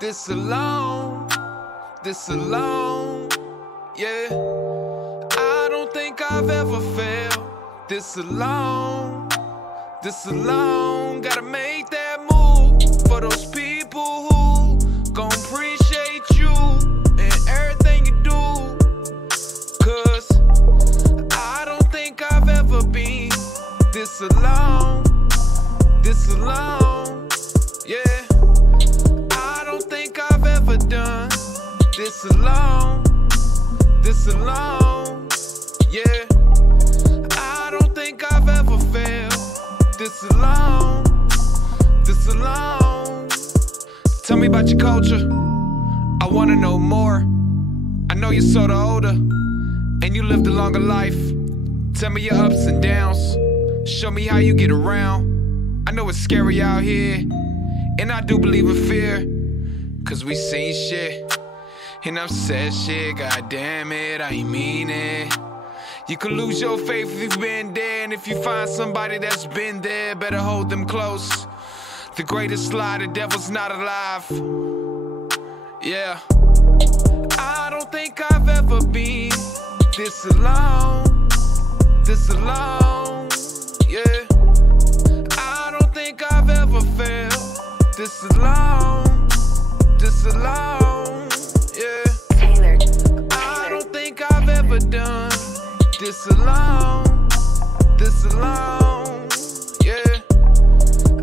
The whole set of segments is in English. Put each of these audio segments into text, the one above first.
This alone, yeah. I don't think I've ever failed. This alone, gotta make that move for those people who gon' appreciate you and everything you do. Cause I don't think I've ever been this alone, yeah. I don't think I've ever done this alone, yeah. I don't think I've ever failed this alone. Tell me about your culture, I wanna know more. I know you're sorta older, and you lived a longer life. Tell me your ups and downs, show me how you get around. I know it's scary out here, and I do believe in fear, cause we seen shit, and I've said shit, god damn it, I ain't mean it. You can lose your faith if you've been there, and if you find somebody that's been there, better hold them close. The greatest lie, the devil's not alive. Yeah. I don't think I've ever been this alone, yeah. I don't think I've ever failed this alone, yeah. I don't think I've ever done this alone, yeah.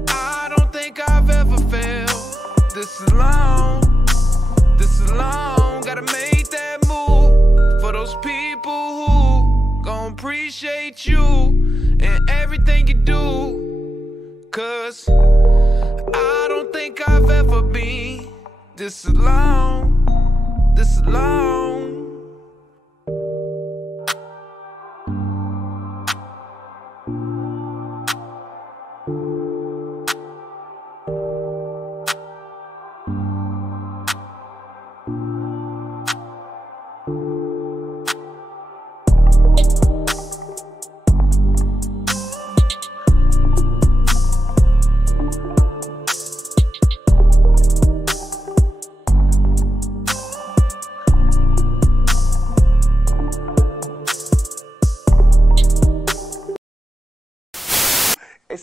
I don't think I've ever failed this alone, gotta make that move for those people who gon' appreciate you and everything you do. Cause I don't think I've ever been this alone,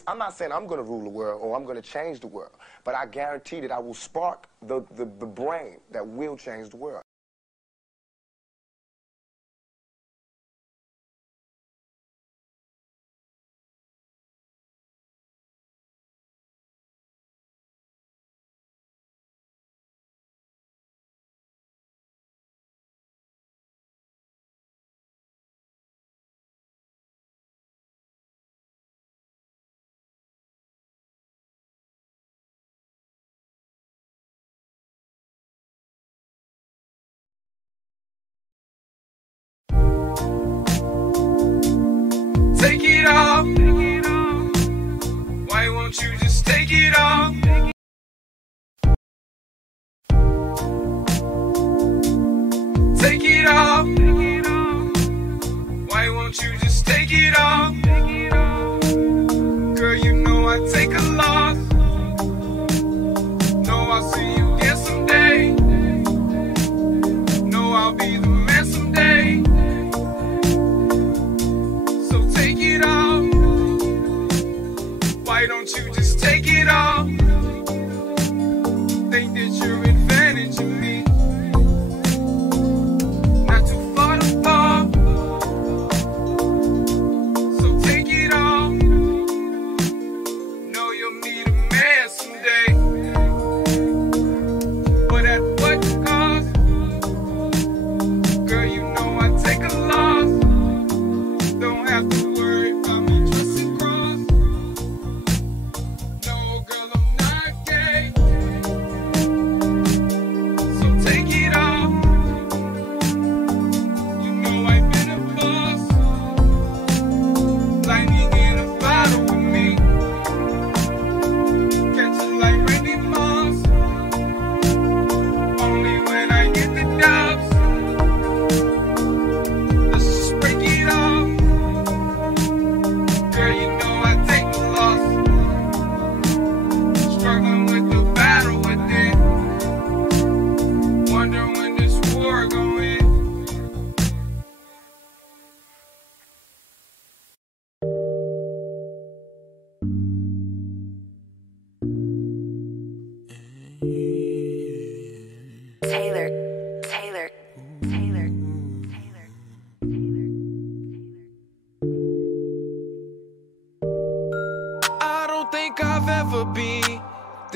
I'm not saying I'm going to rule the world or I'm going to change the world, but I guarantee that I will spark the brain that will change the world. Take it off. Why won't you just take it off? Take it off. Why won't you just take it off? Girl, you know I take a loss. Know I'll see you again someday. Know I'll be the man someday. Why don't you just take it off? Think that you're advantage of me. Not too far to fall.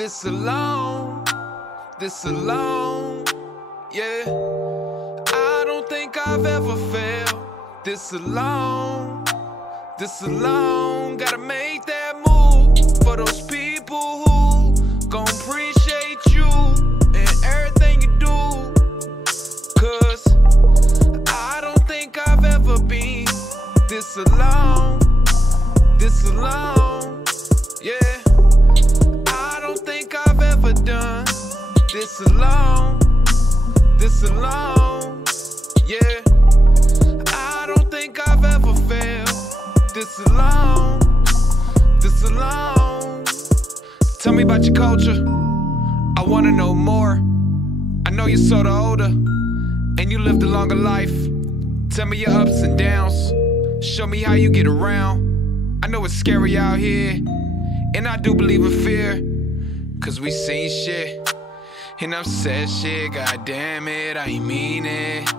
this alone, yeah. I don't think I've ever felt this alone, gotta make that move for those people who gon' appreciate you and everything you do. Cause I don't think I've ever been this alone, yeah. I don't think I've ever done this alone, yeah. I don't think I've ever felt this alone. Tell me about your culture, I wanna know more. I know you're sorta older, and you lived a longer life. Tell me your ups and downs, show me how you get around. I know it's scary out here, and I do believe in fear, cause we seen shit, and I've said shit, god damn it, I ain't mean it.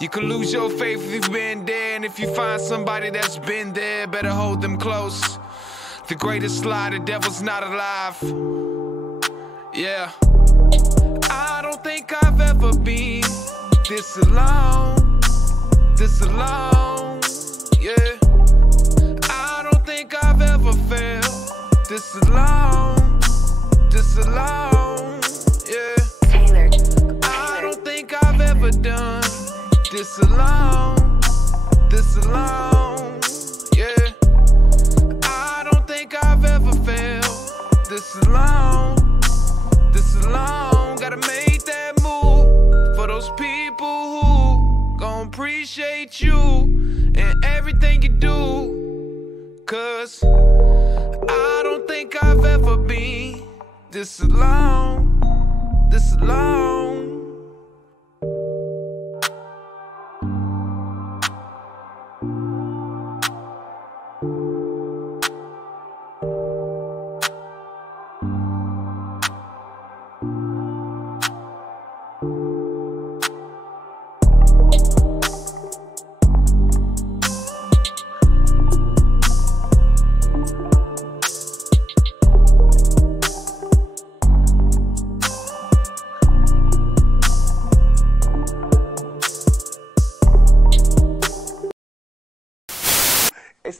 You could lose your faith if you've been there, and if you find somebody that's been there, better hold them close. The greatest lie, the devil's not alive, yeah. I don't think I've ever been this alone, yeah. I don't think I've ever felt this alone, yeah. I don't think I've ever done this alone, yeah. I don't think I've ever felt this alone, gotta make that move for those people who gon' appreciate you and everything you do. Cause I don't think I've ever been this alone,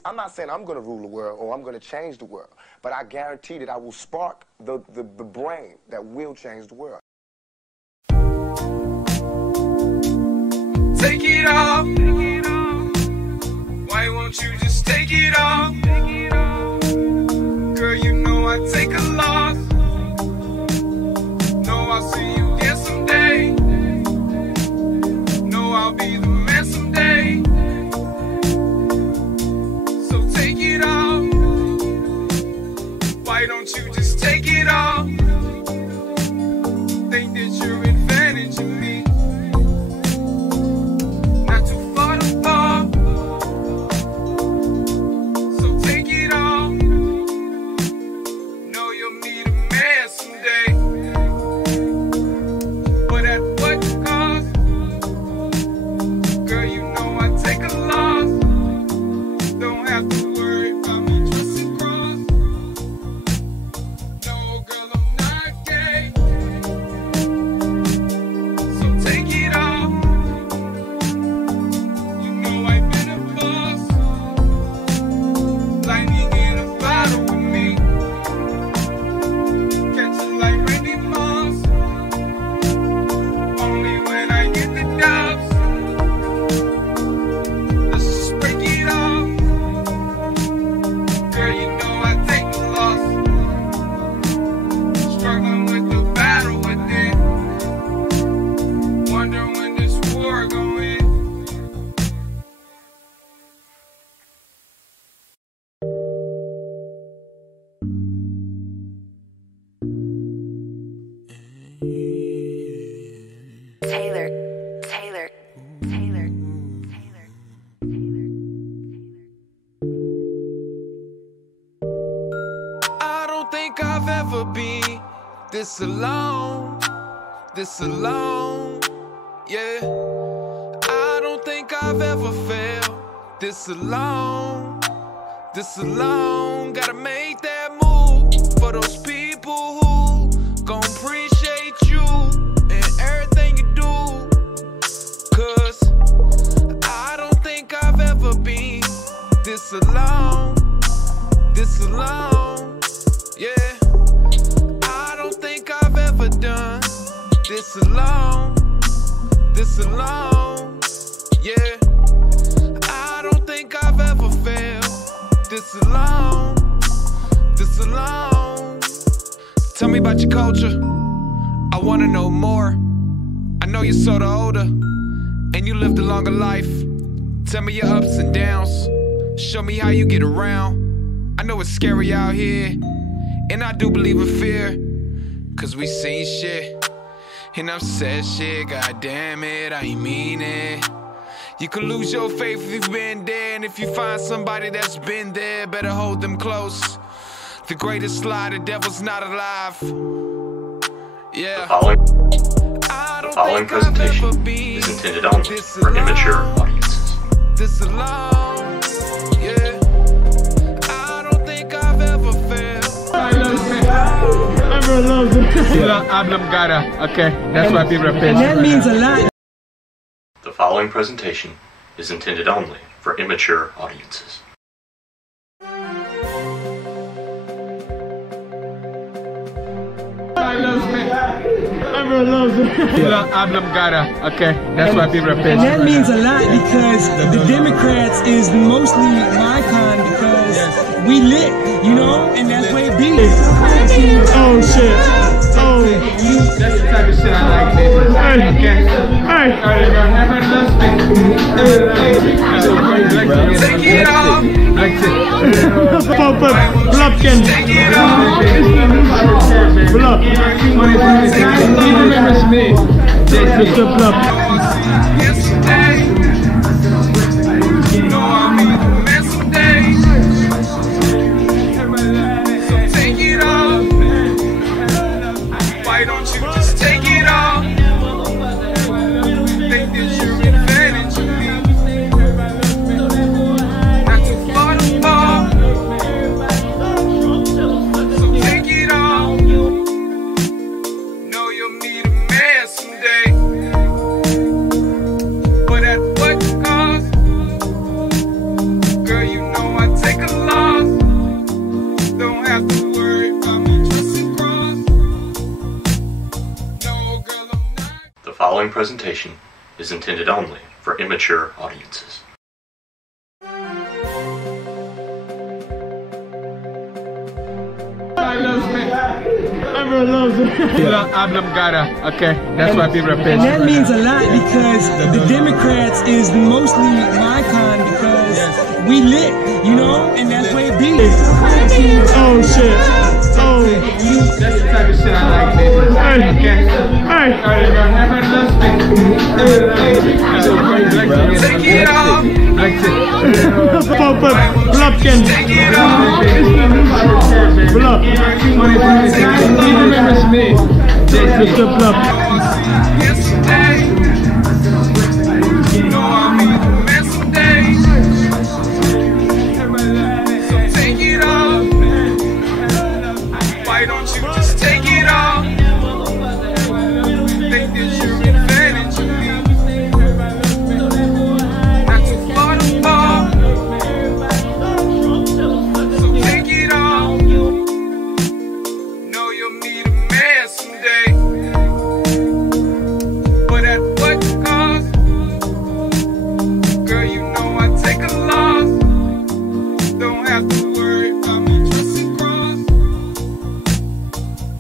I'm not saying I'm going to rule the world or I'm going to change the world, but I guarantee that I will spark the brain that will change the world. Take it off. Why won't you just take it off? Girl, you know I take a loss. Know I'll see you again someday. Know I'll be the man someday. So take it off. Why don't you just take it off? Think that you're advantage of me. Not too far to fall. So take it off. Know you'll need a man someday. But at what cost? Girl, you know I take a loss. Don't have to worry about me dressing cross. No, girl, I'm not gay. So take it off. You know I've been a boss. Lightning in a bottle with me. Catch it like Randy Moss. Only when I get the doubts. Let's just break it off. Girl, you know I take the loss. Struggling with the battle within. Wonder when this war gon' end. Taylor. I don't think I've ever been this alone, yeah. I don't think I've ever felt this alone, gotta make that move for those people who This alone, yeah. I don't think I've ever failed. This alone. Tell me about your culture, I wanna know more. I know you're sorta older, and you lived a longer life. Tell me your ups and downs, show me how you get around. I know it's scary out here, and I do believe in fear, cause we seen shit, and I've said shit, god damn it, I ain't mean it. You could lose your faith if you've been there, and if you find somebody that's been there, better hold them close. The greatest lie, the devil's not alive. Yeah. The following presentation is intended only for immature audiences. This alone, yeah. I don't think I've ever failed. Everyone loves it. Blump gotta, okay, that's why people are pissed. And that means a lot. The following presentation is intended only for immature audiences. Everyone loves it. Blump gotta, okay, that's why people are pissed. And that means a lot because the Democrats is mostly my kind because we lit, you know, and that's what it be. Oh shit. Oh. That's the type of shit I like, baby. Take it off. Blumpkin. Take it off. Blump. He remembers me. Mr. Blump. Yesterday, you know I'm in a mess today. So take it off. Why don't you just take it off? Think that you're advantage of me. Not too far to fall. So take it off. Know you'll need a man someday. But at what cost? Girl, you know I take a loss. Don't have to worry about me trusting cross. No, girl, I'm not. The following presentation is intended only for immature audiences. Everyone loves it. Blump gotta, okay, that's why people are pissed. And that means a lot because the Democrats is mostly my kind because we lit, you know, and that's what it be. Oh shit. Oh. That's the type of shit I like, baby. Take it off. Blumpkin. Take it off. Blump. He remembers me. Mr. Blump. Yesterday, you know I'm in a mess today. So take it off. Why don't you just take it off? Think that you're advantage of me. Not too far to fall. So take it off. Know you'll need a man someday. But at what cost? Girl, you know I take a loss. Don't have to worry about me trusting cross.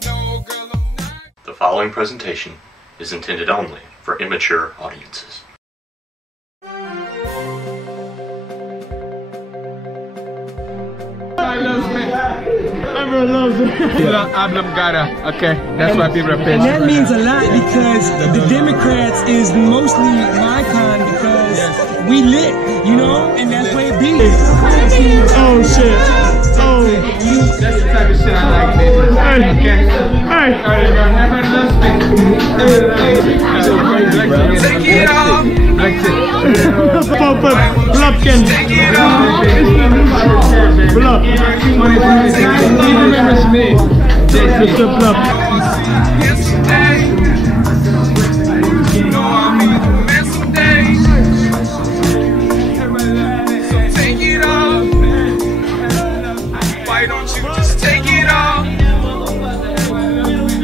No, girl, I'm not. The following presentation is intended only for immature audiences. Everyone loves it. Blump gotta, okay, that's why people are pissed. And that means a lot because the Democrats is mostly my kind because we lit, you know, and that's what it be. Oh shit. Oh. That's the type of shit I like, baby. Take it off. Blumpkin. Take it off. Blump. He remembers me. Mr. Blump. Yesterday, you know I'm in a mess today. So take it off. Why don't you just take it off?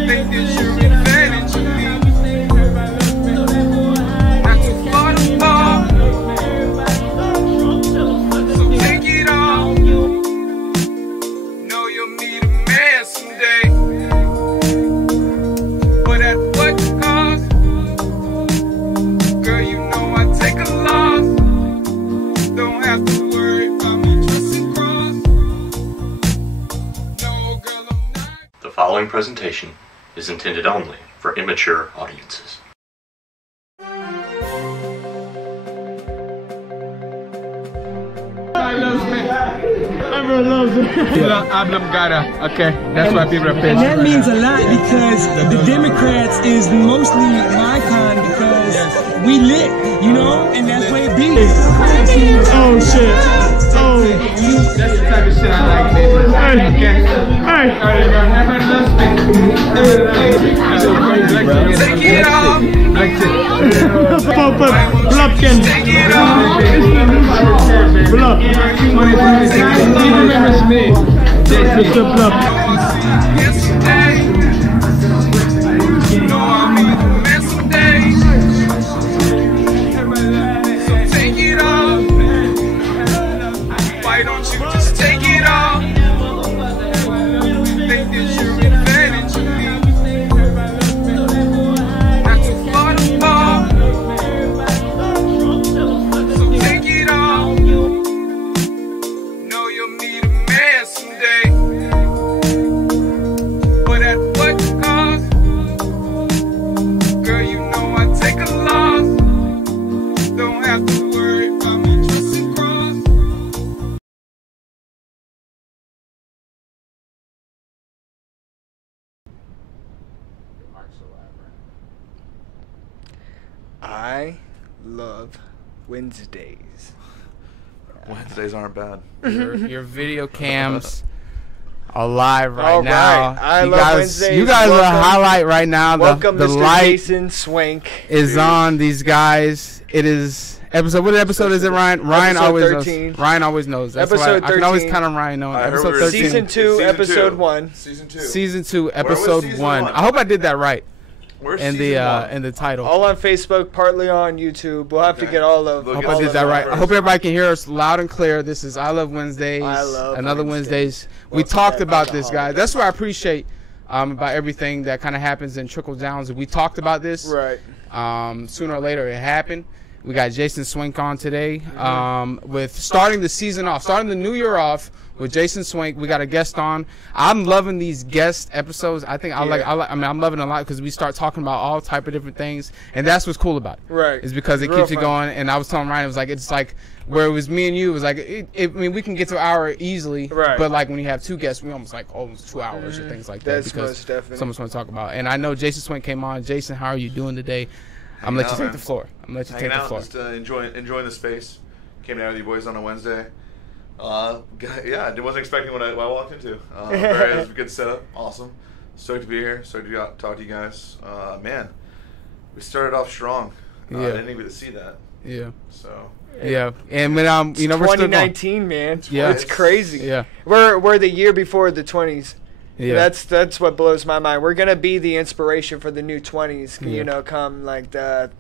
Think that you're advantage of me. presentation is intended only for immature audiences. Everyone loves it. Okay, that's why people are pissed. And that means a lot because the Democrats is mostly my kind because we lit, you know, and that's where it be. Oh shit. Oh. That's the type of shit I like. Okay. Take it off. Blumpkin. Take it off. Blump. He remembers me. Mr. Blump. Yesterday, you know I made a mess today. So take it off. Why don't you just take it off? Think that you're advantage of me. Not too far to fall. So take it off. Know you'll need a man someday. But at what cost? Girl, you know I take a loss. Don't have to worry about me trusting cross. I love Wednesdays. Wednesdays aren't bad. Your video cams are live right All now. right. I love Wednesdays. You guys Welcome. are a highlight right now. Welcome, the Mr. light Jason Swank. is on these guys. It is episode. What episode is it, Ryan? Ryan Episode always 13. knows. Ryan always knows. That's Episode why I can always 13. count on Ryan knowing. I heard Episode we're 13. Season 2, Season episode 2. 1. Season 2. Season 2, was episode season 1. one? I hope I did that right. Where's In season the one? in the title. All on Facebook, partly on YouTube. We'll have to Okay. get all of. Look, I hope all I did of that them right. I first. hope everybody can hear us loud and clear. This is I Love Wednesdays. I Love Another Wednesdays. Wednesdays. We Welcome talked back about to this, the guys. holiday. That's what I appreciate about everything that kind of happens and trickles down. We talked about this. Right. Sooner or later, it happened. We got Jason Swank on today with starting the season off, starting the new year off with Jason Swank. We got a guest on. I'm loving these guest episodes. I think I mean, I'm loving it a lot because we start talking about all type of different things, and that's what's cool about it. Right. Is because it Real keeps you fun. going. And I was telling Ryan, it's like where it was me and you. It was like I mean, we can get to an hour easily, Right. but like when you have two guests, we almost 2 hours or things like that That's because most definitely. someone's going to talk about. And I know Jason Swank came on. Jason, how are you doing today? I'm gonna let you take the floor. I'm gonna let you Hanging take the out, floor. just enjoying the space. Came down with you boys on a Wednesday. Yeah, I wasn't expecting what I walked into. Very, it was a good setup. Awesome. Stoked to be here. Stoked to talk to you guys. Man, we started off strong. I Yeah. didn't even get to see that. Yeah. So Yeah. And when you know we're still going. 2019, man. Yeah. It's crazy. Yeah. We're the year before the 20s. Yeah. That's what blows my mind. We're gonna be the inspiration for the new 20s. Yeah. You know, come like the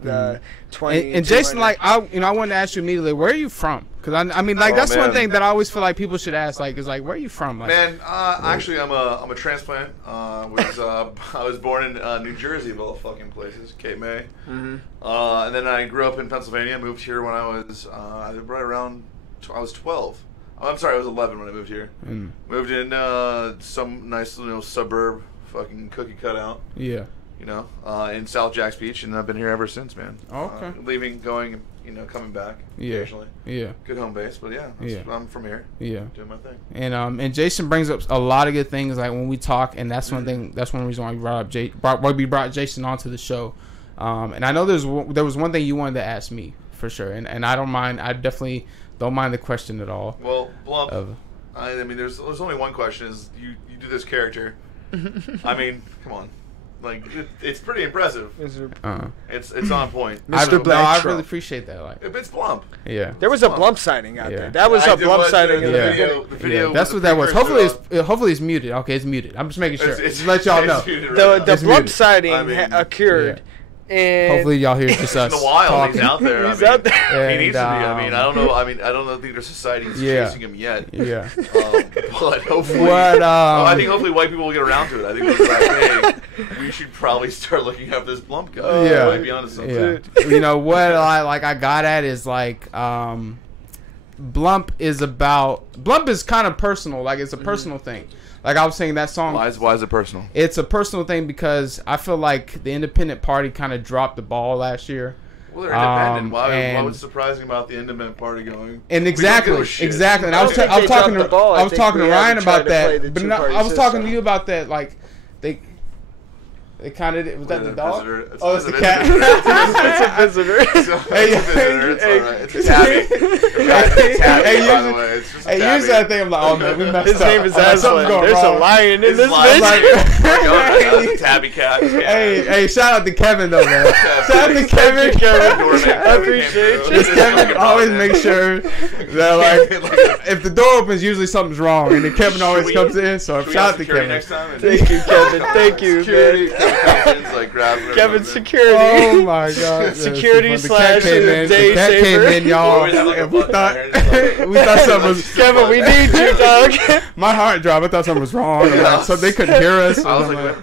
20. And Jason, 200. like I wanted to ask you immediately, where are you from? Because I mean, like Oh, that's one man. thing that I always feel like people should ask, like, is like, where are you from? Like, Man, actually, I'm a transplant. I was born in New Jersey, of all fucking places, Cape May. And then I grew up in Pennsylvania. Moved here when I was right around. I was 12. Oh, I'm sorry, I was 11 when I moved here. Moved in some nice suburb, fucking cookie cutout. Yeah. In South Jacks Beach, and I've been here ever since, man. Okay. Leaving, going, coming back occasionally. Yeah. Good home base, but yeah, I'm from here. Yeah. Doing my thing. And Jason brings up a lot of good things, like when we talk, and that's one thing. That's one reason why we brought Jason onto the show. And I know there was one thing you wanted to ask me for sure, and I don't mind. I definitely don't mind the question at all. Well, Blump, I mean, there's only one question: is you do this character? I mean, come on, like it's pretty impressive. It's on point. I Blantro. really appreciate that. Like, It's Blump. Yeah. There was a Blump sighting out Yeah. there. That was a Blump sighting in the Yeah. beginning. The video That's what that was. Hopefully it's muted. Okay, it's muted. I'm just making sure. It's Just let y'all know. muted The right now. It's Blump muted. sighting I mean, occurred. And Hopefully y'all hear just us in the wild, talking. he's out there. He's I mean, out there. He needs to be. I And, mean, I don't know. I don't think their society's Yeah. chasing him yet. Yeah. But hopefully, What, I think hopefully white people will get around to it. I think they'll be like, hey, we should probably start looking up this Blump guy. Yeah. Might be onto something. Yeah. You know what I got at is like Blump is kind of personal. Like it's a personal thing. like I was saying, that song. Why is it personal? It's a personal thing because I feel like the independent party kind of dropped the ball last year. Well, they're independent. What was surprising about the independent party going? And exactly. And I was talking to Ryan about that. But I was talking to you about that. Like they kind of was that the dog? Oh, it's the cat. It's a visitor. It's all right. It's a tabby. By the way, it's just a tabby. Usually I think I'm like, oh man, we messed up. His name is Aslan. There's a lion in this bitch. It's a tabby cat. Hey, shout out to Kevin though, man. Shout out to Kevin. I appreciate you. Kevin always makes sure that like if the door opens, usually something's wrong, and then Kevin always comes in. So shout out to Kevin. Thank you, Kevin. Thank you, man. Kevin security. Oh my god. Security slash day Cat came in, y'all. We thought something was. Kevin, we need you, dog. My heart dropped. I thought something was wrong. Like, so they couldn't hear us. I was like,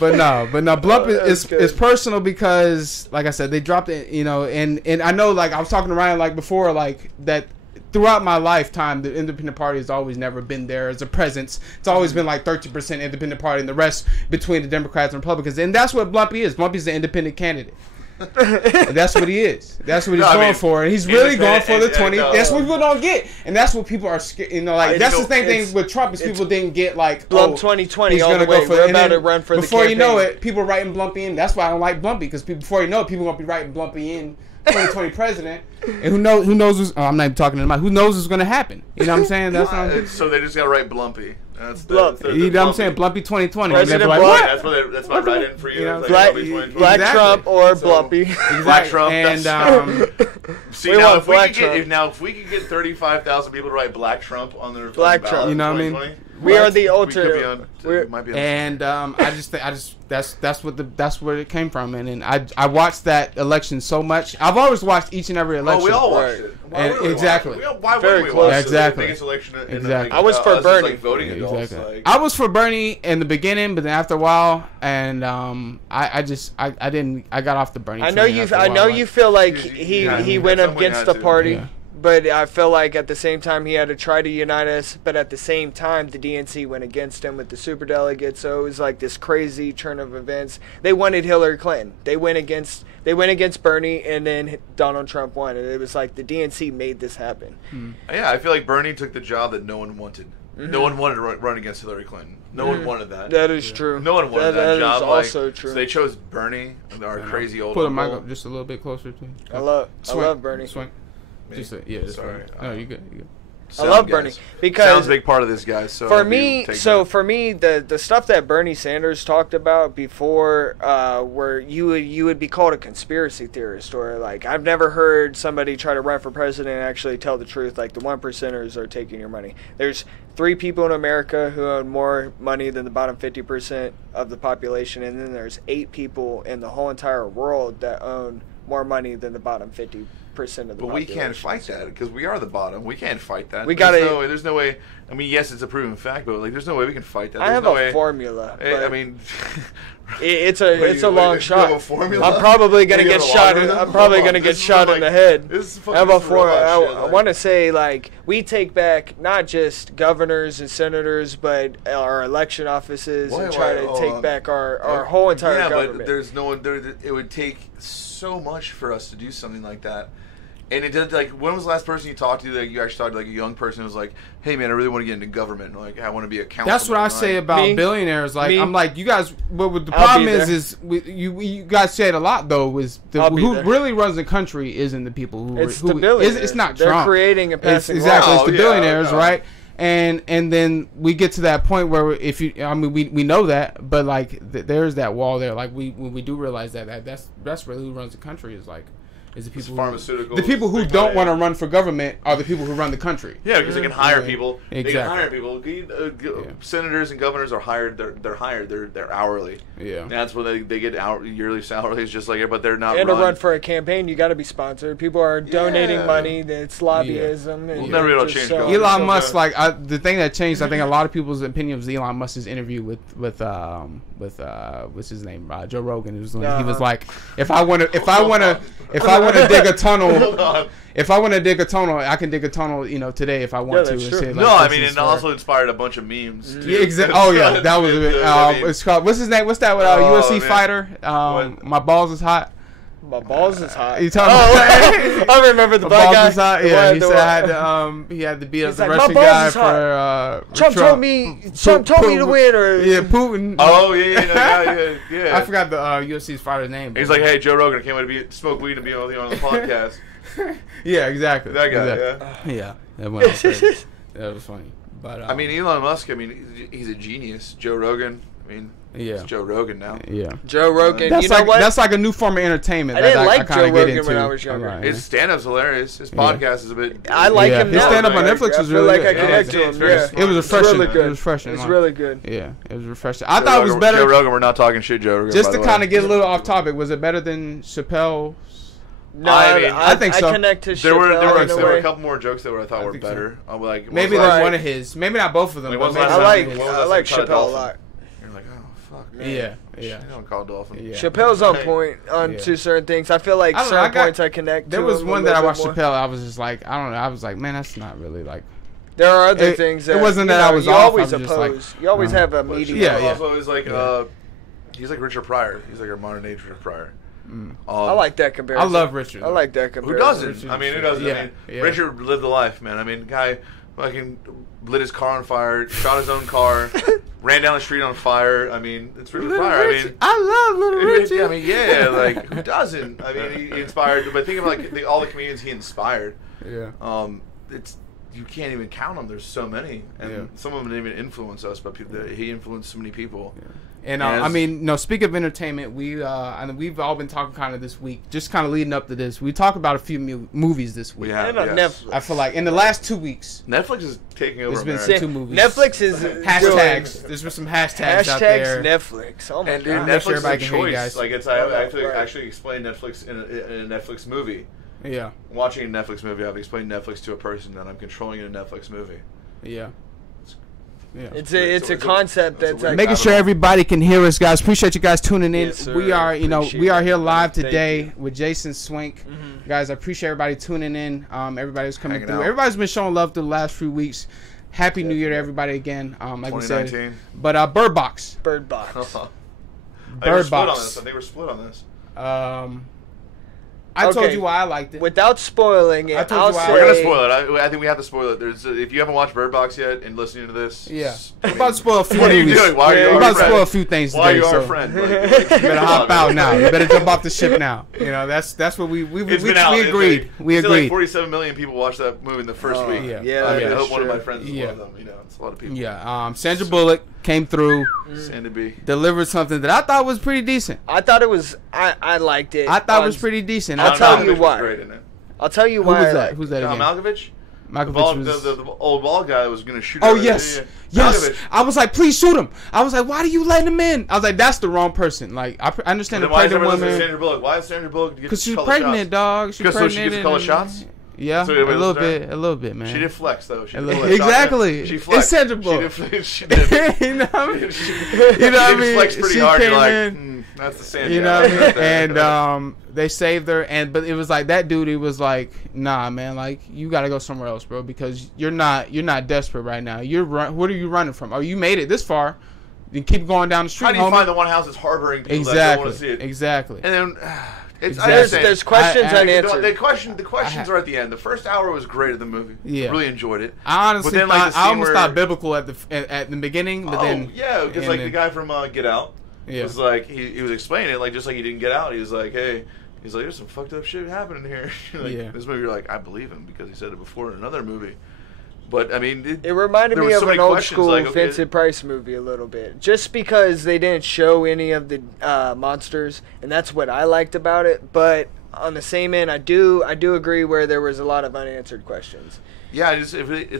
but no, Blump is personal because, like I said, they dropped it, you know, and I know, like I was talking to Ryan like before, like that. Throughout my lifetime, the independent party has always never been there as a presence. It's always been like 30% independent party and the rest between the Democrats and Republicans. And that's what Blumpy is. Blumpy's the independent candidate. And that's what he is. That's what he's going for. And he's really going for the 20. That's what people don't get. And that's what people are scared. You know, like that's the same thing with Trump is people didn't get like Blump 2020 all the way. We're about to run for the campaign. Before you know it, people writing Blumpy in. That's why I don't like Blumpy because before you know it, people won't be writing Blumpy in. 2020 president, and who knows I'm not even talking to him. Who knows what's going to happen? You know what I'm saying? That's what I'm, so they just got to write Blumpy. That's Blump. You know what I'm saying? Blumpy 2020. President like, Blump. That's my write-in for you. Black exactly. Trump or Blumpy. Exactly. Black Trump. And see now if we could get 35,000 people to write Black Trump on their Black ballot, Trump. You know what I mean? We are the ultimate. And I just think that's where it came from, and I watched that election so much. I've always watched each and every election. Oh, we all watched it. Exactly. Why would we watch exactly. the biggest election? Exactly. I was for Bernie. Like voting adults. Exactly. I was for Bernie in the beginning, but then after a while, and I got off the Bernie. I know you feel like he went against the party. Yeah. But I feel like at the same time he had to try to unite us. But at the same time, the DNC went against him with the superdelegates. So it was like this crazy turn of events. They wanted Hillary Clinton. They went against Bernie, and then Donald Trump won. And it was like the DNC made this happen. Yeah, I feel like Bernie took the job that no one wanted. Mm-hmm. No one wanted to run against Hillary Clinton. No one wanted that. That is true. No one wanted that job. That is also true. So they chose Bernie, our crazy old. Put the mic up just a little bit closer to you. I love Bernie. Swank. Sorry. No, you good. I love Bernie because sound's a big part of this, guys. So for me, the stuff that Bernie Sanders talked about before, where you would be called a conspiracy theorist, or like I've never heard somebody try to run for president and actually tell the truth. Like the 1%ers are taking your money. There's 3 people in America who own more money than the bottom 50% of the population, and then there's 8 people in the whole entire world that own more money than the bottom 50%. But we can't fight that because we are the bottom. We can't fight that. There's no way. I mean, yes, it's a proven fact, but like, there's no way we can fight that. I have a formula. I mean, it's a long shot. You have a formula? I'm probably gonna get shot. I'm probably gonna get shot in the head. I have a formula. I want to say like we take back not just governors and senators, but our election offices and try to take back our whole entire government. Yeah, but there's no one. It would take so much for us to do something like that. And it did, like, when was the last person you talked to that you actually talked to, like, a young person who was like, hey, man, I really want to get into government. Like, I want to be a councilman. That's what I say about billionaires. Like, I'm like, you guys, but the problem is you guys say it a lot, though, is who really runs the country isn't the people who... It's the billionaires. It's not They're Trump. They're creating a passing exactly, it's the billionaires, right? And then we get to that point where we know that, but, like, there's that wall there. Like, we do realize that's really who runs the country is, like... Is the people who don't want to run for government are the people who run the country. Yeah, because they can hire people. Exactly. They can hire people. Senators and governors are hired. They're hired. They're hourly. Yeah. And that's when they get yearly salaries, just like it. But they're not. And to run for a campaign, you got to be sponsored. People are donating money. It's lobbyism. We'll never be able to change. Elon Musk, like the thing that changed, I think a lot of people's opinion was Elon Musk's interview with what's his name, Joe Rogan. He was like, if I want to want to dig a tunnel, Hold on. if I want to dig a tunnel, I can dig a tunnel, today if I want to. that's And true. say, like, No, I this mean, is it for- also inspired a bunch of memes. Too. Yeah, exactly. Oh yeah, that was it. I mean, It's called. What's his name? What's that? Oh, UFC man. fighter. What? My balls is hot. My balls is hot. You talking about? I remember the My black balls guy. is hot. The Yeah, one- he the said I one- had to, he had to beat up He's the like, "My Russian balls guy is for Trump told me to win, or Yeah, Putin. Oh yeah. I forgot the UFC's fighter's name. He's like, hey, Joe Rogan, I can't wait to smoke weed and be on the podcast. Yeah, exactly. That guy, exactly. Yeah, that went off crazy. That was funny. But I mean, Elon Musk. I mean, he's a genius. Joe Rogan. I mean, yeah, it's Joe Rogan now. yeah. Joe Rogan. That's you know like what? that's like a new form of entertainment. I that didn't like kinda Joe get Rogan into. when I was younger. Right, His stand-up's hilarious. His podcast is a bit. I like Yeah, him his now. stand-up on Like, Netflix was I feel really like I good. connect to Yeah, him. it's very Yeah. smart. It was It's refreshing. really good. It was refreshing. It's really good. Yeah, it was refreshing. I thought it was better. Joe Rogan, we're not talking shit, Joe Rogan. Just by to the kind way. of get a little off topic, was it better than Chappelle? No, I mean, I think so. I connect to There were Chappelle in a a way. couple more jokes that I thought were think so. better. I'm like Maybe like, that's one of his. Maybe not both of them. Like, But what's maybe that? I some like of his. What was I that like thing called Chappelle a Dolphin? lot. You're like, oh fuck, man. Yeah, You yeah. don't call it Dolphin. Yeah. Chappelle's on Hey. point on Yeah. to certain things. I feel like I don't know, certain I got- points I connect There to was him one a that I little watched bit more. Chappelle. I was just like, I don't know. I was like, man, that's not really like. There are other It- things it that wasn't you that I know, was you off, always I'm just like, oppose. You always have a medium. Yeah, yeah. Also, is like Yeah. he's like Richard Pryor. He's like our modern age Richard Pryor. I like that I comparison. love Richard. I like that Who comparison. doesn't? I mean, who doesn't? Yeah, I mean, yeah. Richard lived the life, man. I mean, guy fucking lit his car on fire, shot his own car, ran down the street on fire. I mean, it's Richard Pryor. I mean, I love Little Richard. I mean, yeah, like who doesn't? I mean, he inspired. But think of like all the comedians he inspired. Yeah. It's you can't even count them. There's so many, and Yeah. some of them didn't even influence us, but he influenced so many people. And Yes. I mean, no. Speak of entertainment, we've all been talking kind of this week, just kind of leading up to this. We talked about a few movies this week. We have. And on Yes. Netflix. I feel like in the last 2 weeks, Netflix is taking over. There's been America. two movies. Netflix is hashtags. There's been some hashtags out there. Netflix. Oh my And dude, god. Make sure Netflix is a everybody can hear you choice. guys. Like it's, I actually explained Netflix in a Netflix movie. Yeah, Watching a Netflix movie, I've explained Netflix to a person that I'm controlling in a Netflix movie. yeah, yeah. It's a concept that's like Making sure everybody can hear us, guys. Appreciate you guys tuning in. Yes, sir. We are, Appreciate we are here it. live Thank today you. with Jason Swank. Guys, I appreciate everybody tuning in. Everybody's coming Hanging through. out. Everybody's been showing love through the last few weeks. Happy New Year to everybody again. Like we said. 2019. But Bird Box. Bird Box. Bird Box. I think we're split on this. I told Okay. you why I liked it. Without spoiling it, I told I'll you why- say We're gonna spoil it. I think we have to spoil it. If you haven't watched Bird Box yet and listening to this, Yeah. We're about to spoil a few What are you movies. doing? Why are you We're our about to friend? spoil a few things Why are today. you our so friend? Like, You better hop out now. You better jump off the ship now. That's what we It's been out. agreed. We It's agreed. Like 47 million people watched that movie in the first week. yeah. Yeah, I that mean, I is hope one of true. my friends is Yeah. one of them. It's a lot of people. Yeah. Sandra Bullock came through, Sandy B. delivered something that I thought was pretty decent. I thought it was. I liked it. I thought it was pretty decent. I'll I tell thought- you Malkovich was why. Great in it. I'll tell you Who why. was I that? liked Who's it. that again? Malkovich? Malkovich The was. old bald guy that was going to shoot Oh her. yes, Yeah. yes. Malkovich. I was like, please shoot him. I was like, why do you letting him in? I was like, that's the wrong person. Like, I understand the Then why is pregnant everyone listening to woman Sandra Bullock? Why is Sandra Bullock get because to she's call the pregnant, shots? dog. She's Because so pregnant. she gets to call the shots? Yeah, So a everybody little listens to bit, man. She did flex though. She A did little- flex. exactly. She It's flexed. Sandra Bullock. She did. You know what I mean? She You know what I did mean? flex pretty She hard. You're came like, in, that's the Sandy. you know what I mean? right there. And they saved her, but it was like that dude. He was like, "Nah, man, like you gotta go somewhere else, bro, because you're not desperate right now. What are you running from? Oh, you made it this far, you keep going down the street. How do you homie. find the one house that's harboring people that don't want to see it? Exactly. And then it's Exactly. I understand. There's questions I- unanswered. The questions are at the end. The first hour was great of the movie. Yeah. Really enjoyed it. I honestly But then, like, thought the I scene almost where- thought biblical at the beginning, but then yeah, because and like then- the guy from Get Out Yeah. was like he was explaining it like just like he didn't get out. He was like, hey, he's like, there's some fucked up shit happening here. Like, Yeah. This movie, you're like, I believe him because he said it before in another movie. But I mean, It reminded there me were of so an many old questions, school like, okay, Vincent Price movie a little bit, just because they didn't show any of the monsters, and that's what I liked about it. But on the same end, I do agree where there was a lot of unanswered questions. Yeah, if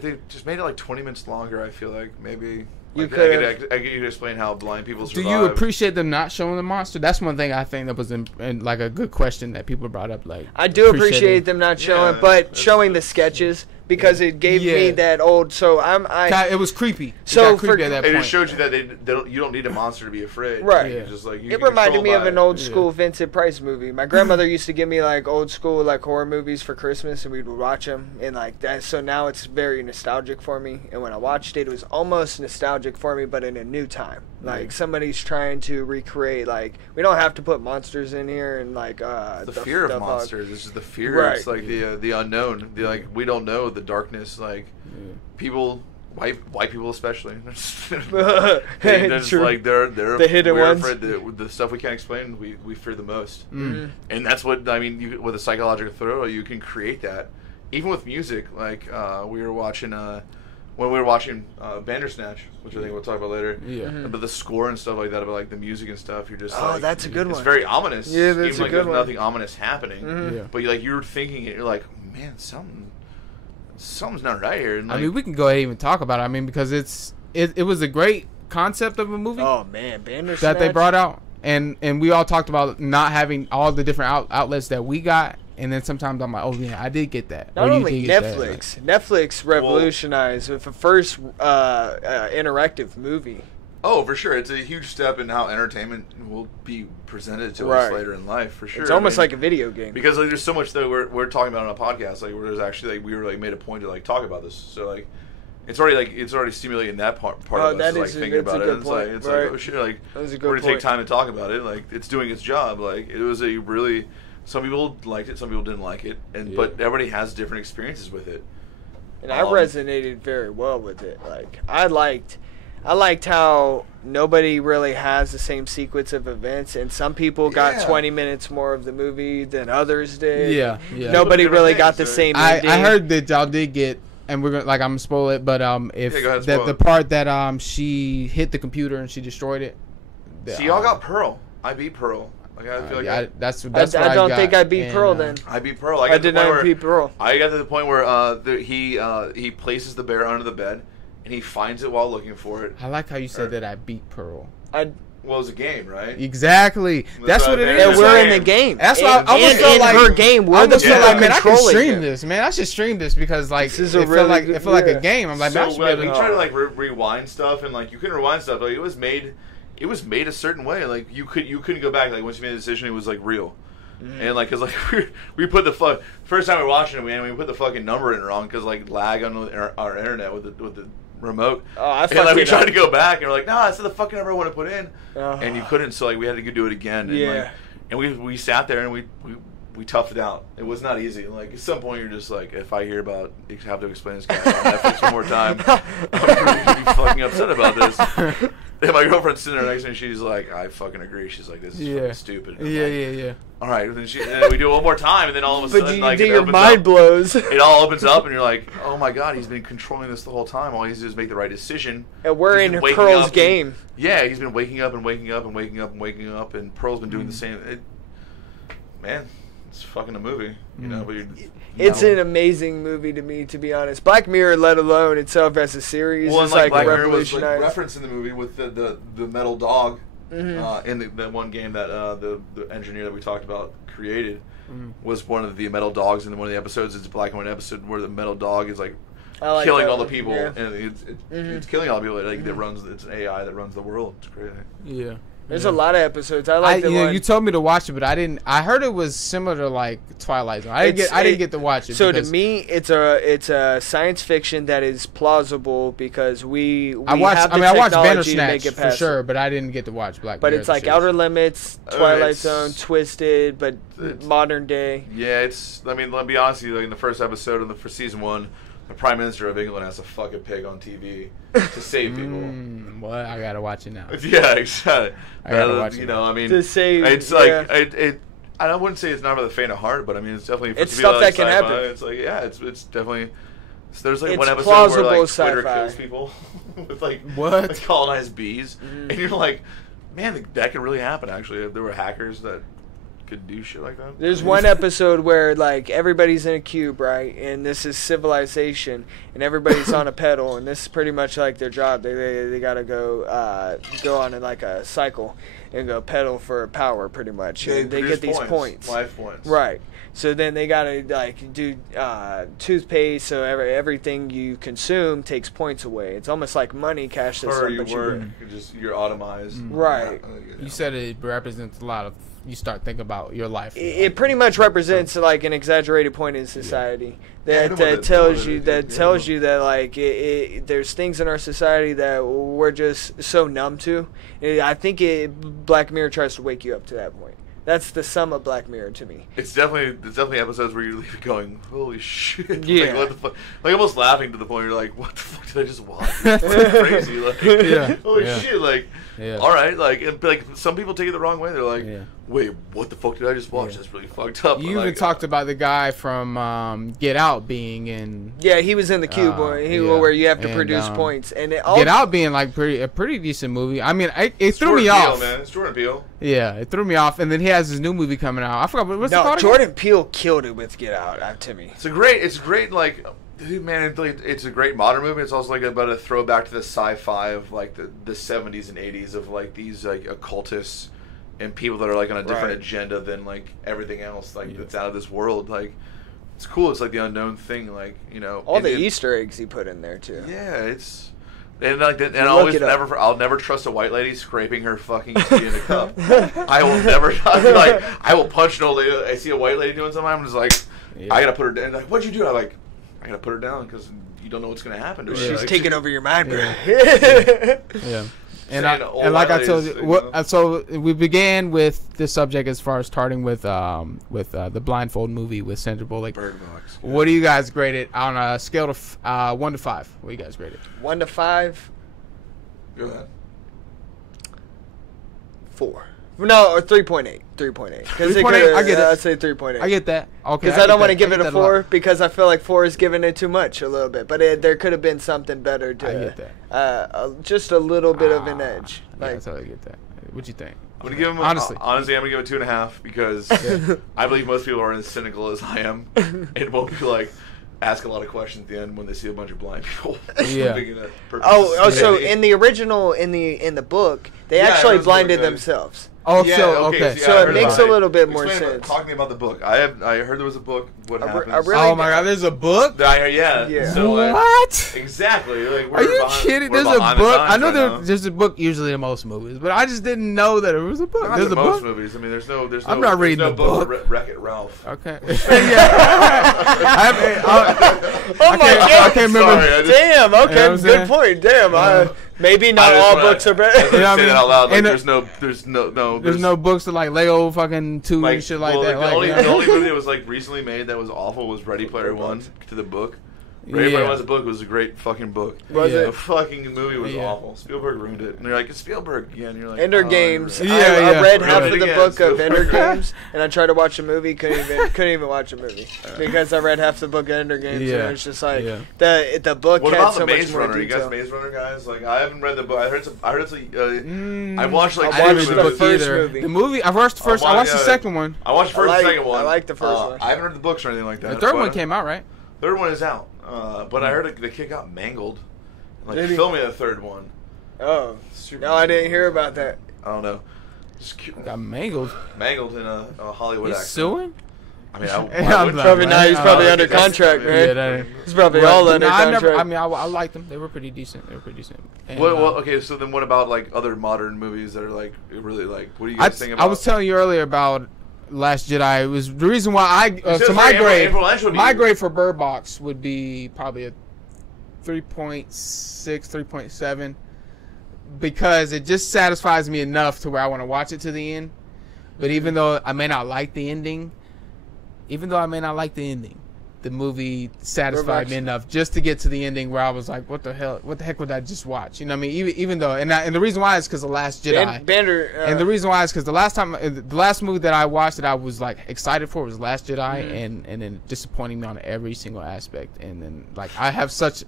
they just made it like 20 minutes longer, I feel like maybe You like, could've- I could explain how blind people Do survive. you appreciate them not showing the monster? That's one thing I think that was in like a good question that people brought up. Like I do appreciating- appreciate them not showing, Yeah, but that's- showing the sketches because it gave me that old. So it was creepy. So it got creepy at that point. It showed you that you don't need a monster to be afraid. Right. It's just like it reminded me of an old school Vincent Price movie. My grandmother used to give me like old school like horror movies for Christmas, and we would watch them and like that. So now it's very nostalgic for me. And when I watched it, it was almost nostalgic for me, but in a new time. Like somebody's trying to recreate. Like we don't have to put monsters in here and like the fear of monsters. It's just the fear. Right. It's like the unknown. Like we don't know the darkness. Like people, white people especially. they're just like they're the hidden we're ones. Afraid the stuff we can't explain. We fear the most. And that's what I mean. With a psychological thriller, you can create that. Even with music, like we were watching. When we were watching Bandersnatch, which I think we'll talk about later, but the score and stuff like that, about like the music and stuff, you're just like, that's a good one. It's very ominous. Yeah, that's even a like good there's one. nothing ominous happening, but you're thinking it. You're like, man, something's not right here. And, like, I mean, we can go ahead and even talk about it. I mean, because it was a great concept of a movie. Oh man, Bandersnatch that they brought out, and we all talked about not having all the different outlets that we got. And then sometimes I'm like, oh yeah, I did get that. Not only Netflix. Netflix revolutionized with the first interactive movie. Oh, for sure. It's a huge step in how entertainment will be presented to us later in life, for sure. It's almost like a video game. Because like, there's so much that we're talking about on a podcast, like where there's actually like we were like made a point to like talk about this. So like it's already stimulating that part of us, like thinking about it. It's like oh shit, like we're gonna take time to talk about it. Like it's doing its job. Like it was a really. Some people liked it, some people didn't like it, but everybody has different experiences with it. And I resonated very well with it. Like I liked how nobody really has the same sequence of events, and some people got 20 minutes more of the movie than others did. Yeah. Nobody really got the same ending. I heard that y'all did get, and we're gonna I'm gonna spoil it, but if the part that she hit the computer and she destroyed it. See, y'all got Pearl. I beat Pearl. Like, I feel like that's I what don't think I beat Pearl then. I beat Pearl. I did not beat Pearl. I got to the point where he places the bear under the bed and he finds it while looking for it. I like how you said that I beat Pearl. Well, it was a game, right? Exactly. That's what it is. And we're in the game. That's why I almost felt like her game. We're the people man, I can stream it. this, man. I should stream this because like this is it felt like a game. I'm like, so man, we try to like rewind stuff, and like you couldn't rewind stuff. Like it was made a certain way. Like you couldn't go back. Like once you made a decision, it was like real. And like, cause like we put the first time we were watching it, man, we put the fucking number in wrong because like lag on our internet with the remote. Oh, I and like we tried to go back and we're like, no, that's the fucking number I want to put in, and you couldn't. So like we had to do it again. And, like, and we sat there and we toughed it out. It was not easy. Like at some point, you're just like, if I hear about have to explain this guy on Netflix one more time, I'm really gonna be fucking upset about this. And my girlfriend's sitting there next to me, and she's like, I fucking agree. She's like, this is fucking stupid. Yeah. All right, and then we do it one more time, and then all of a sudden, like, your mind blows. It all opens up, and you're like, oh my god, he's been controlling this the whole time. All he has to do is make the right decision. And we're in Pearl's game. He's been waking up and waking up and waking up and waking up, and Pearl's been doing the same. Man, it's fucking a movie, you know. But it's an amazing movie to me, to be honest. Black Mirror, let alone itself as a series, is like Black Mirror was revolutionized. like referenced in the movie with the metal dog in the one game that the engineer that we talked about created was one of the metal dogs in one of the episodes. It's a black and white episode where the metal dog is like killing all the people, and it's killing all the people. Like it's an AI that runs the world. It's crazy. Yeah. There's a lot of episodes. I like the one. You told me to watch it, but I didn't. I heard it was similar to like Twilight Zone. I didn't get to watch it. So to me, it's a science fiction that is plausible because we I watched Bandersnatch for sure, but I didn't get to watch Black Mirror. But it's like Outer Limits, Twilight Zone, Twisted, but modern day. Yeah, it's. I mean, let me be honest with you. Like in the first episode for season 1. The Prime Minister of England has a fucking pig on TV to save people. Well, I gotta watch it now. Yeah, exactly. I gotta watch it. I mean, to save. It's like I wouldn't say it's not for the faint of heart, but I mean, it's definitely. It's stuff that can happen. It's like it's definitely. So there's like one episode plausible where like sci-fi. Twitter kills people with like what like colonized bees, and you're like, man, that could really happen. Actually, there were hackers that could do shit like that. There's one episode where like everybody's in a cube, right? And this is civilization, and everybody's on a pedal, and this is pretty much like their job. They gotta go on in like a cycle, and go pedal for power, pretty much. They And they get these points. Life points. Right. So then they gotta like do toothpaste. So everything you consume takes points away. It's almost like money, cash system. Or you but work, you're automized. Right. You said it represents a lot of. You start thinking about your life. It pretty much represents like an exaggerated point in society that tells you that like there's things in our society that we're just so numb to. I think Black Mirror tries to wake you up to that point. That's the sum of Black Mirror to me. It's definitely episodes where you leave going, holy shit. Yeah. Like, what the fuck? Like, almost laughing to the point you're like, what the fuck did I just watch? It's crazy. Like, holy shit. Like, all right. Like, and, like, some people take it the wrong way. They're like, wait, what the fuck did I just watch? That's really fucked up. You even talked about the guy from Get Out being in. Yeah, he was in the Cube, where you have to produce points. And Get Out being like a pretty decent movie. I mean, it threw me off. Man. It's Jordan Peele. Yeah, it threw me off. And then he has his new movie coming out. I forgot what's it called. Jordan Peele killed it with Get Out, to me. It's great, like, dude, man, it's a great modern movie. It's also like about a throwback to the sci-fi of like the 70s and 80s of like these like occultists and people that are like on a different agenda than like everything else, like that's out of this world. Like, it's cool. It's like the unknown thing, like, you know, all the Easter eggs he put in there too. Yeah, it's. And like, and I'll never trust a white lady scraping her fucking tea in a cup. I will never. I will punch an old lady. I see a white lady doing something. I'm just like, I gotta put her down. Like, what'd you do? I'm like, I gotta put her down because you don't know what's gonna happen to her. She's taking over your mind, bro. Yeah. And like I told you, so we began with this subject as far as starting with the Blindfold movie with Sandra Bullock. Bird Box. What do you guys grade it on a scale of 1 to 5? What do you guys grade it? 1 to 5. Go ahead. 4. No, or 3.8. 3.8. 3.8. I get it. I'd say 3.8. I get that. Okay. Because I don't want to give it a 4 because I feel like 4 is giving it too much a little bit. But there could have been something better to. I get that. Just a little bit of an edge. Yeah, I totally get that. What you think? I'm gonna give him honestly, I'm gonna give it 2.5 because I believe most people are as cynical as I am and won't be like ask a lot of questions at the end when they see a bunch of blind people. Yeah. So in the original in the book, they actually blinded themselves. Oh, okay. So it makes a little bit more sense. Talk to me about the book. I heard there was a book. What happens? Oh my God, there's a book? Yeah. So, what? Exactly. Like, are you kidding? There's a book. I know there's a book usually in most movies, but I just didn't know that there was a book. There's a book. Most movies. I mean, there's no. I'm not reading the book. Wreck-It Ralph. Okay. Oh my God! I can't remember. Sorry, damn. Okay. Good point. Damn. Maybe not all books are better. I say that out loud. Like, there's no books to like Lego fucking 2 and shit like that. The only movie that was like recently made that was awful was Ready Player One to the book. Ready Player One's a book. It was a great fucking book. Was it? The fucking movie was awful. Spielberg ruined it. And you're like, it's Spielberg again. You're like, Ender Games. Really? I read half of the book of Ender Games, and I tried to watch a movie. Couldn't even watch a movie because I read half the book of Ender Games. And it was just like the book. What had about so the much Maze more Runner? detail. You guys Maze Runner guys? Like, I haven't read the book. I heard it's I watched like I watched two the movies. first movie. The movie. I watched the first. I watched the second one. I watched the first and second one. I like the first one. I haven't read the books or anything like that. The third one came out, right? Third one is out. But I heard the kid got mangled. Like filming the third one. Oh. No, I didn't hear about that. I don't know. Just got mangled. Mangled in a Hollywood He's accent. suing? I mean, he's probably under contract, right? Yeah, he's probably all under contract. I liked them. They were pretty decent. And, okay, so then what about like other modern movies that are like really like? What do you guys think about? I was telling you earlier about Last Jedi. It was the reason why my grade for Bird Box would be probably a 3.6, 3.7 because it just satisfies me enough to where I want to watch it to the end. But even though I may not like the ending, the movie satisfied me enough just to get to the ending where I was like, what the heck would I just watch? You know what I mean? Even though, and the reason why is because The Last Jedi. And the reason why is because the last movie that I watched that I was like excited for was Last Jedi, and then disappointing me on every single aspect. And then like I have such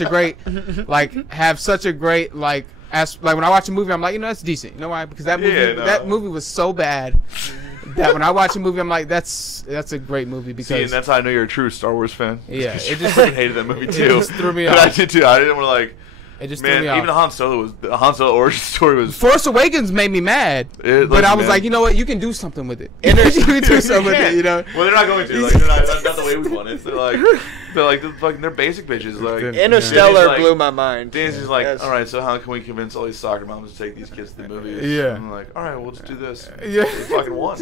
a great like when I watch a movie, I'm like, that's decent. You know why? Because that movie was so bad that when I watch a movie, I'm like, that's a great movie. Because and that's how I know you're a true Star Wars fan. Yeah, it just fucking hated that movie too. It just threw me off. But I did too. I didn't want to like. It just Man, threw me off. even the Han Solo origin story was. Force Awakens made me mad, but I was like, you know what? You can do something with it. You can do something with it, you know. Well, they're not going to. Like, they're not the way we want it. They're basic bitches. Like Interstellar blew my mind. Disney's like, all right, so how can we convince all these soccer moms to take these kids to the movies? Yeah. And I'm like, all right, we'll just do this. Yeah. They fucking won.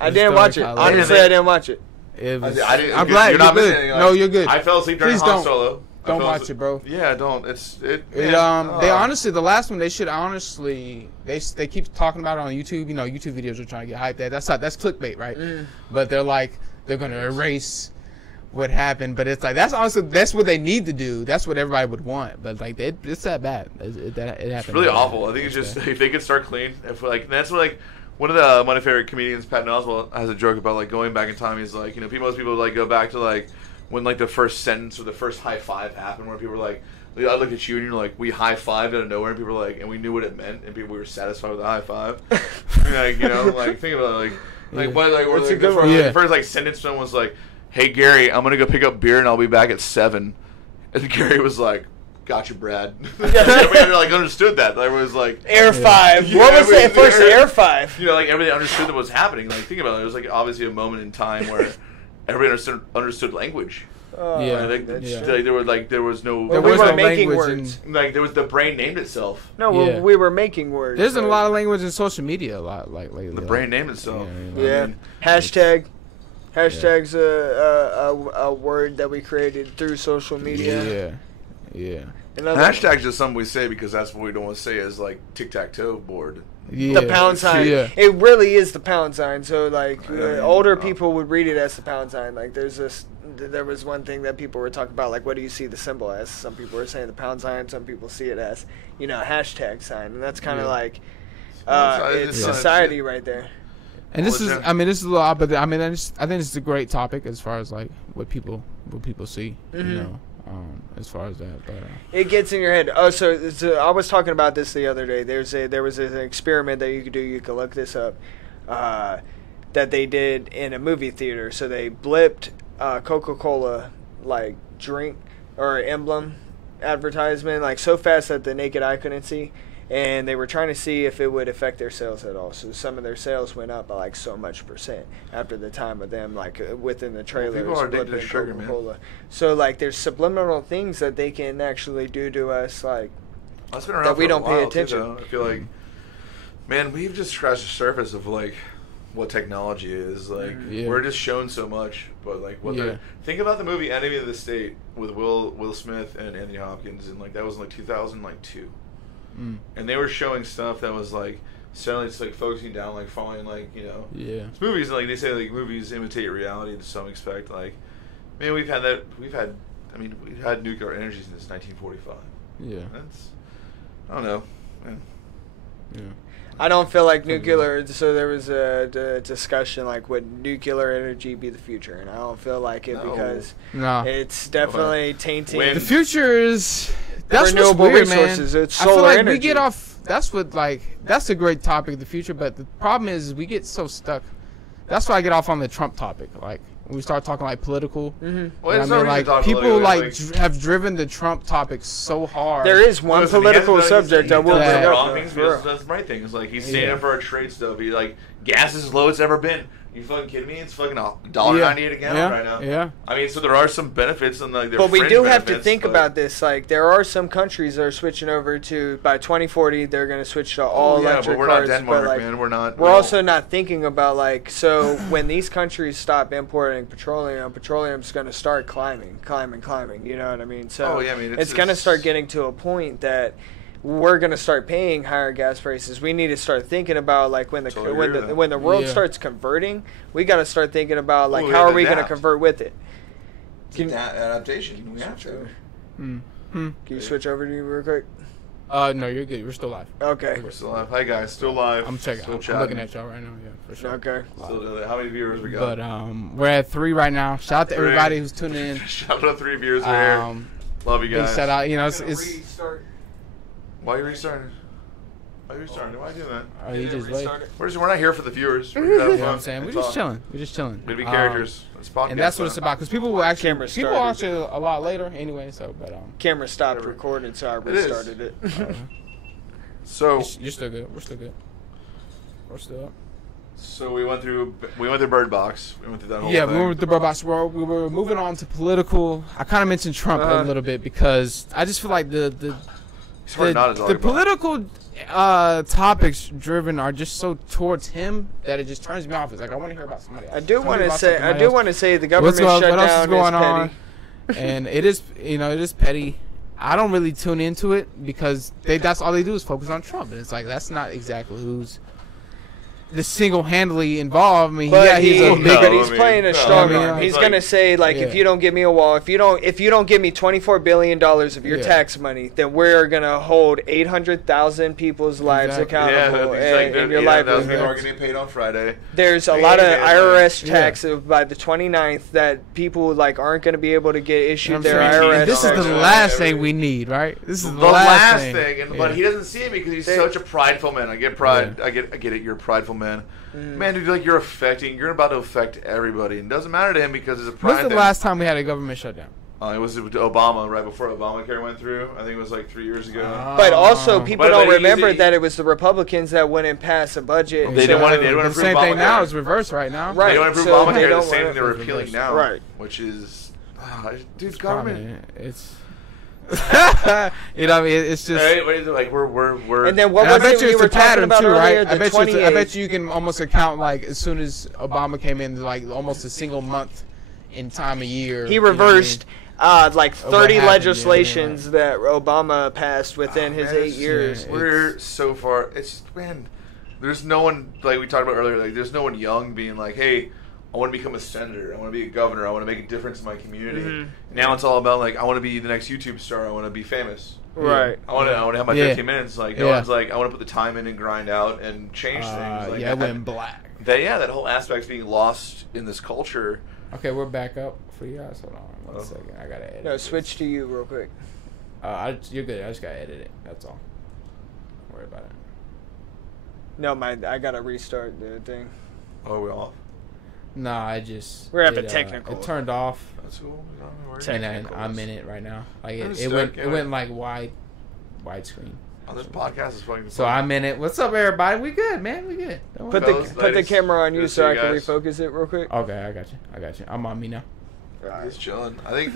I didn't watch it. Honestly, I didn't watch it. I'm glad you're not good. missing anything. No, you're good. I fell asleep during Han Solo. Don't watch it, bro. Yeah, don't. They honestly, the last one, they should honestly, they keep talking about it on YouTube. You know, YouTube videos are trying to get hyped at. That's clickbait, right? But they're like, they're gonna erase what happened. But it's like, that's what they need to do. That's what everybody would want. But like, it's that bad. It happened. It's really awful. I think it's just if they could start clean. That's what like. One of my favorite comedians, Patton Oswalt, has a joke about like going back in time. He's like, most people like go back to like when like the first sentence or the first high five happened, where people were like, I look at you and you're like, we high fived out of nowhere, and people were like, and we knew what it meant, and people were satisfied with the high five. Like like think about it, the first like sentence someone was like, hey Gary, I'm gonna go pick up beer and I'll be back at 7, and Gary was like, gotcha, Brad. Everybody like understood that. There was like Air 5. Yeah, what was the first Air 5? Like everybody understood what was happening. Like think about it. It was like obviously a moment in time where everybody understood language. There was no. We were making words. Like there was the brain named itself. No, we were making words. There's a lot of language in social media a lot lately. The brain named itself. Yeah. Hashtag. Hashtag's a word that we created through social media. Yeah. Hashtag's just something we say because that's what we don't want to say is like tic-tac-toe board. Yeah. The pound sign. Yeah. It really is the pound sign. So like older people would read it as the pound sign. Like there was one thing that people were talking about, like what do you see the symbol as? Some people were saying the pound sign. Some people see it as a hashtag sign, and that's kind of like it's society right there. And this is a lot, but I think this is a great topic as far as like what people see, you know. As far as that, but it gets in your head. Oh, so I was talking about this the other day. There was an experiment that you could do. You could look this up. That they did in a movie theater. So they blipped Coca-Cola like drink or emblem advertisement like so fast that the naked eye couldn't see, and they were trying to see if it would affect their sales at all. So some of their sales went up by like so much % after the time of them like within the trailers. People are addicted to sugar, man. So like there's subliminal things that they can actually do to us like that's been around that we don't pay too, attention. I feel like, man, we've just scratched the surface of like what technology is. Like we're just shown so much, but like think about the movie Enemy of the State with Will Smith and Anthony Hopkins, and like that was in like 2002. And they were showing stuff that was like suddenly it's like focusing down, like following like it's movies, like they say like movies imitate reality to some extent. Like, man, we've had nuclear energy since 1945. That's I don't know, man. I don't feel like nuclear. So there was a discussion like would nuclear energy be the future, and I don't feel like it because it's definitely tainting. The future is renewable weird, resources. Man. It's solar I feel like energy. we get off. That's a great topic, the future. But the problem is we get so stuck. That's why I get off on the Trump topic. Like when we start talking like political. Well, people have driven the Trump topic so hard. There is one political subject I will bring up. That's the right thing. It's like he's standing up for our trade stuff. He like gas is as low as it's ever been. You fucking kidding me? It's fucking $1.98 a gallon right now. Yeah. I mean, so there are some benefits and like but we do have to think about this. Like there are some countries that are switching over to by 2040 they're going to switch to all electric cars. But we're not Denmark, man. We're not. We're also not thinking about like so when these countries stop importing petroleum's going to start climbing. You know what I mean? So it's going to start getting to a point that we're going to start paying higher gas prices. We need to start thinking about like when the world starts converting, we got to start thinking about like how are we going to convert with it? Adaptation. We have to. Can you switch over to me real quick? No, you're good. We're still live. Okay. We're still live. Hi guys, still live. I'm checking. I'm looking at y'all right now. Yeah, for sure. Okay. How many viewers we got? But we're at 3 right now. Shout out to everybody who's tuning in. Shout out 3 viewers here. Love you guys. Shout out. It's Why are you restarting? Why are you doing that? You just wait. We're not here for the viewers. We're you know what I'm saying? We're just chilling. We're gonna be characters. It's podcast and that's what it's time. about. Because people will actually Camera people started. watch it a lot later anyway. So, but Camera stopped recording, so I restarted it. So you're still good. We're still good. We're still up. So we went through Bird Box. We went through that whole Yeah, thing. we went with the Bird Box. We were moving on to political. I kind of mentioned Trump a little bit because I just feel like the political topics driven are just so towards him that it just turns me off. It's like I want to hear about somebody else. I do want to say the government shutdown what else is going on? petty. And it is petty. I don't really tune into it because that's all they do is focus on Trump, and it's like that's not exactly who's the single-handedly involved. I mean, but he's playing a strong arm. He's gonna say like, yeah. if you don't give me a wall, if you don't give me $24 billion of your tax money, then we're gonna hold 800,000 people's lives accountable and your livelihood. People are getting paid on Friday. There's a lot of IRS tax by the 29th that people like aren't gonna be able to get issued their IRS. And this is the last thing we need, right? This is the last thing. But he doesn't see it because he's such a prideful man. I get pride. I get it. You're a prideful man. Man, dude, like you're about to affect everybody. It doesn't matter to him because it's a pride. When's the last time we had a government shutdown? It was Obama, right before Obamacare went through. I think it was like 3 years ago. But also, people don't remember that it was the Republicans that wouldn't pass a budget. They didn't want to approve Obamacare. The same thing now is reversed right now. Right. They don't approve Obamacare. The same thing they're repealing now. Right. Which is, dude, government. It's. I mean, it's just. Like we're. And then what was I bet it we were talking about earlier? I bet you can almost account like as soon as Obama came in, like almost a single month in time a year. He reversed like 30 legislations that Obama passed within his 8 years. We're so far. It's there's no one like we talked about earlier. Like there's no one young being like, hey, I want to become a senator. I want to be a governor. I want to make a difference in my community. Mm-hmm. Now it's all about like I want to be the next YouTube star. I want to be famous. Right. I want to have my 15 minutes. Like no one's like I want to put the time in and grind out and change things. Like, I went black. That whole aspect's being lost in this culture. Okay, we're back up for you guys. Hold on 1 second. I gotta edit. No, switch to you real quick. You're good. I just gotta edit it. That's all. Don't worry about it. No, I gotta restart the thing. Oh, we're off. No, we're having technical. It turned off. That's cool. And I'm in it right now. Like it went like widescreen. Oh, this podcast is fucking. So I'm in it. What's up, everybody? We good, man. We good. Put the camera on you so I can refocus it real quick. Okay, I got you. I'm on me now. He's chilling. I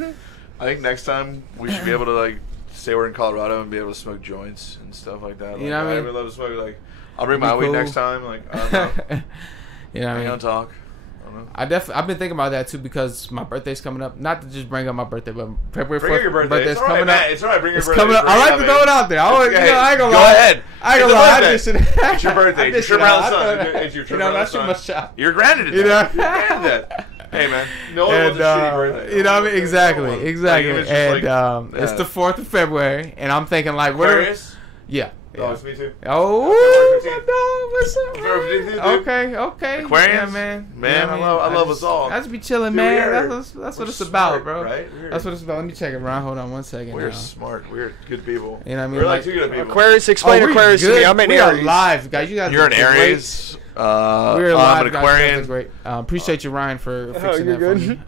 think next time we should be able to like say we're in Colorado and be able to smoke joints and stuff like that. Like, you know what I mean? would love to smoke. Like I'll bring my weed next time. Like I don't know. You know what I mean? Don't talk. I've been thinking about that too because my birthday's coming up. Not to just bring up my birthday, but February 4th. Your birthday. It's coming up. It's alright. Bring your birthday. Coming up. I like to throw it out there. I ain't gonna lie. Go ahead. I ain't gonna lie. It's your birthday. It's your brother's son. It's your that's too much shot. You're granted it. You're granted that. Hey man, no one wants a shitty birthday. You know what I mean? Exactly. And it's the 4th of February, and I'm thinking like, Aquarius? Yeah. Oh, it's me too. Oh, what's up? Man? Okay. Aquarius, yeah, man. I love us all. I just be chilling, man. That's what it's about, bro. Right? That's what it's about. Let me check it, Ron. Hold on 1 second. We're smart. We're good people. You know what I mean? We're like two good people. Aquarius, explain Aquarius to me. I'm an Aries. We are live, guys. You're an Aries. We're live, I'm an Aquarian. Great. Appreciate you, Ryan, for fixing that for me.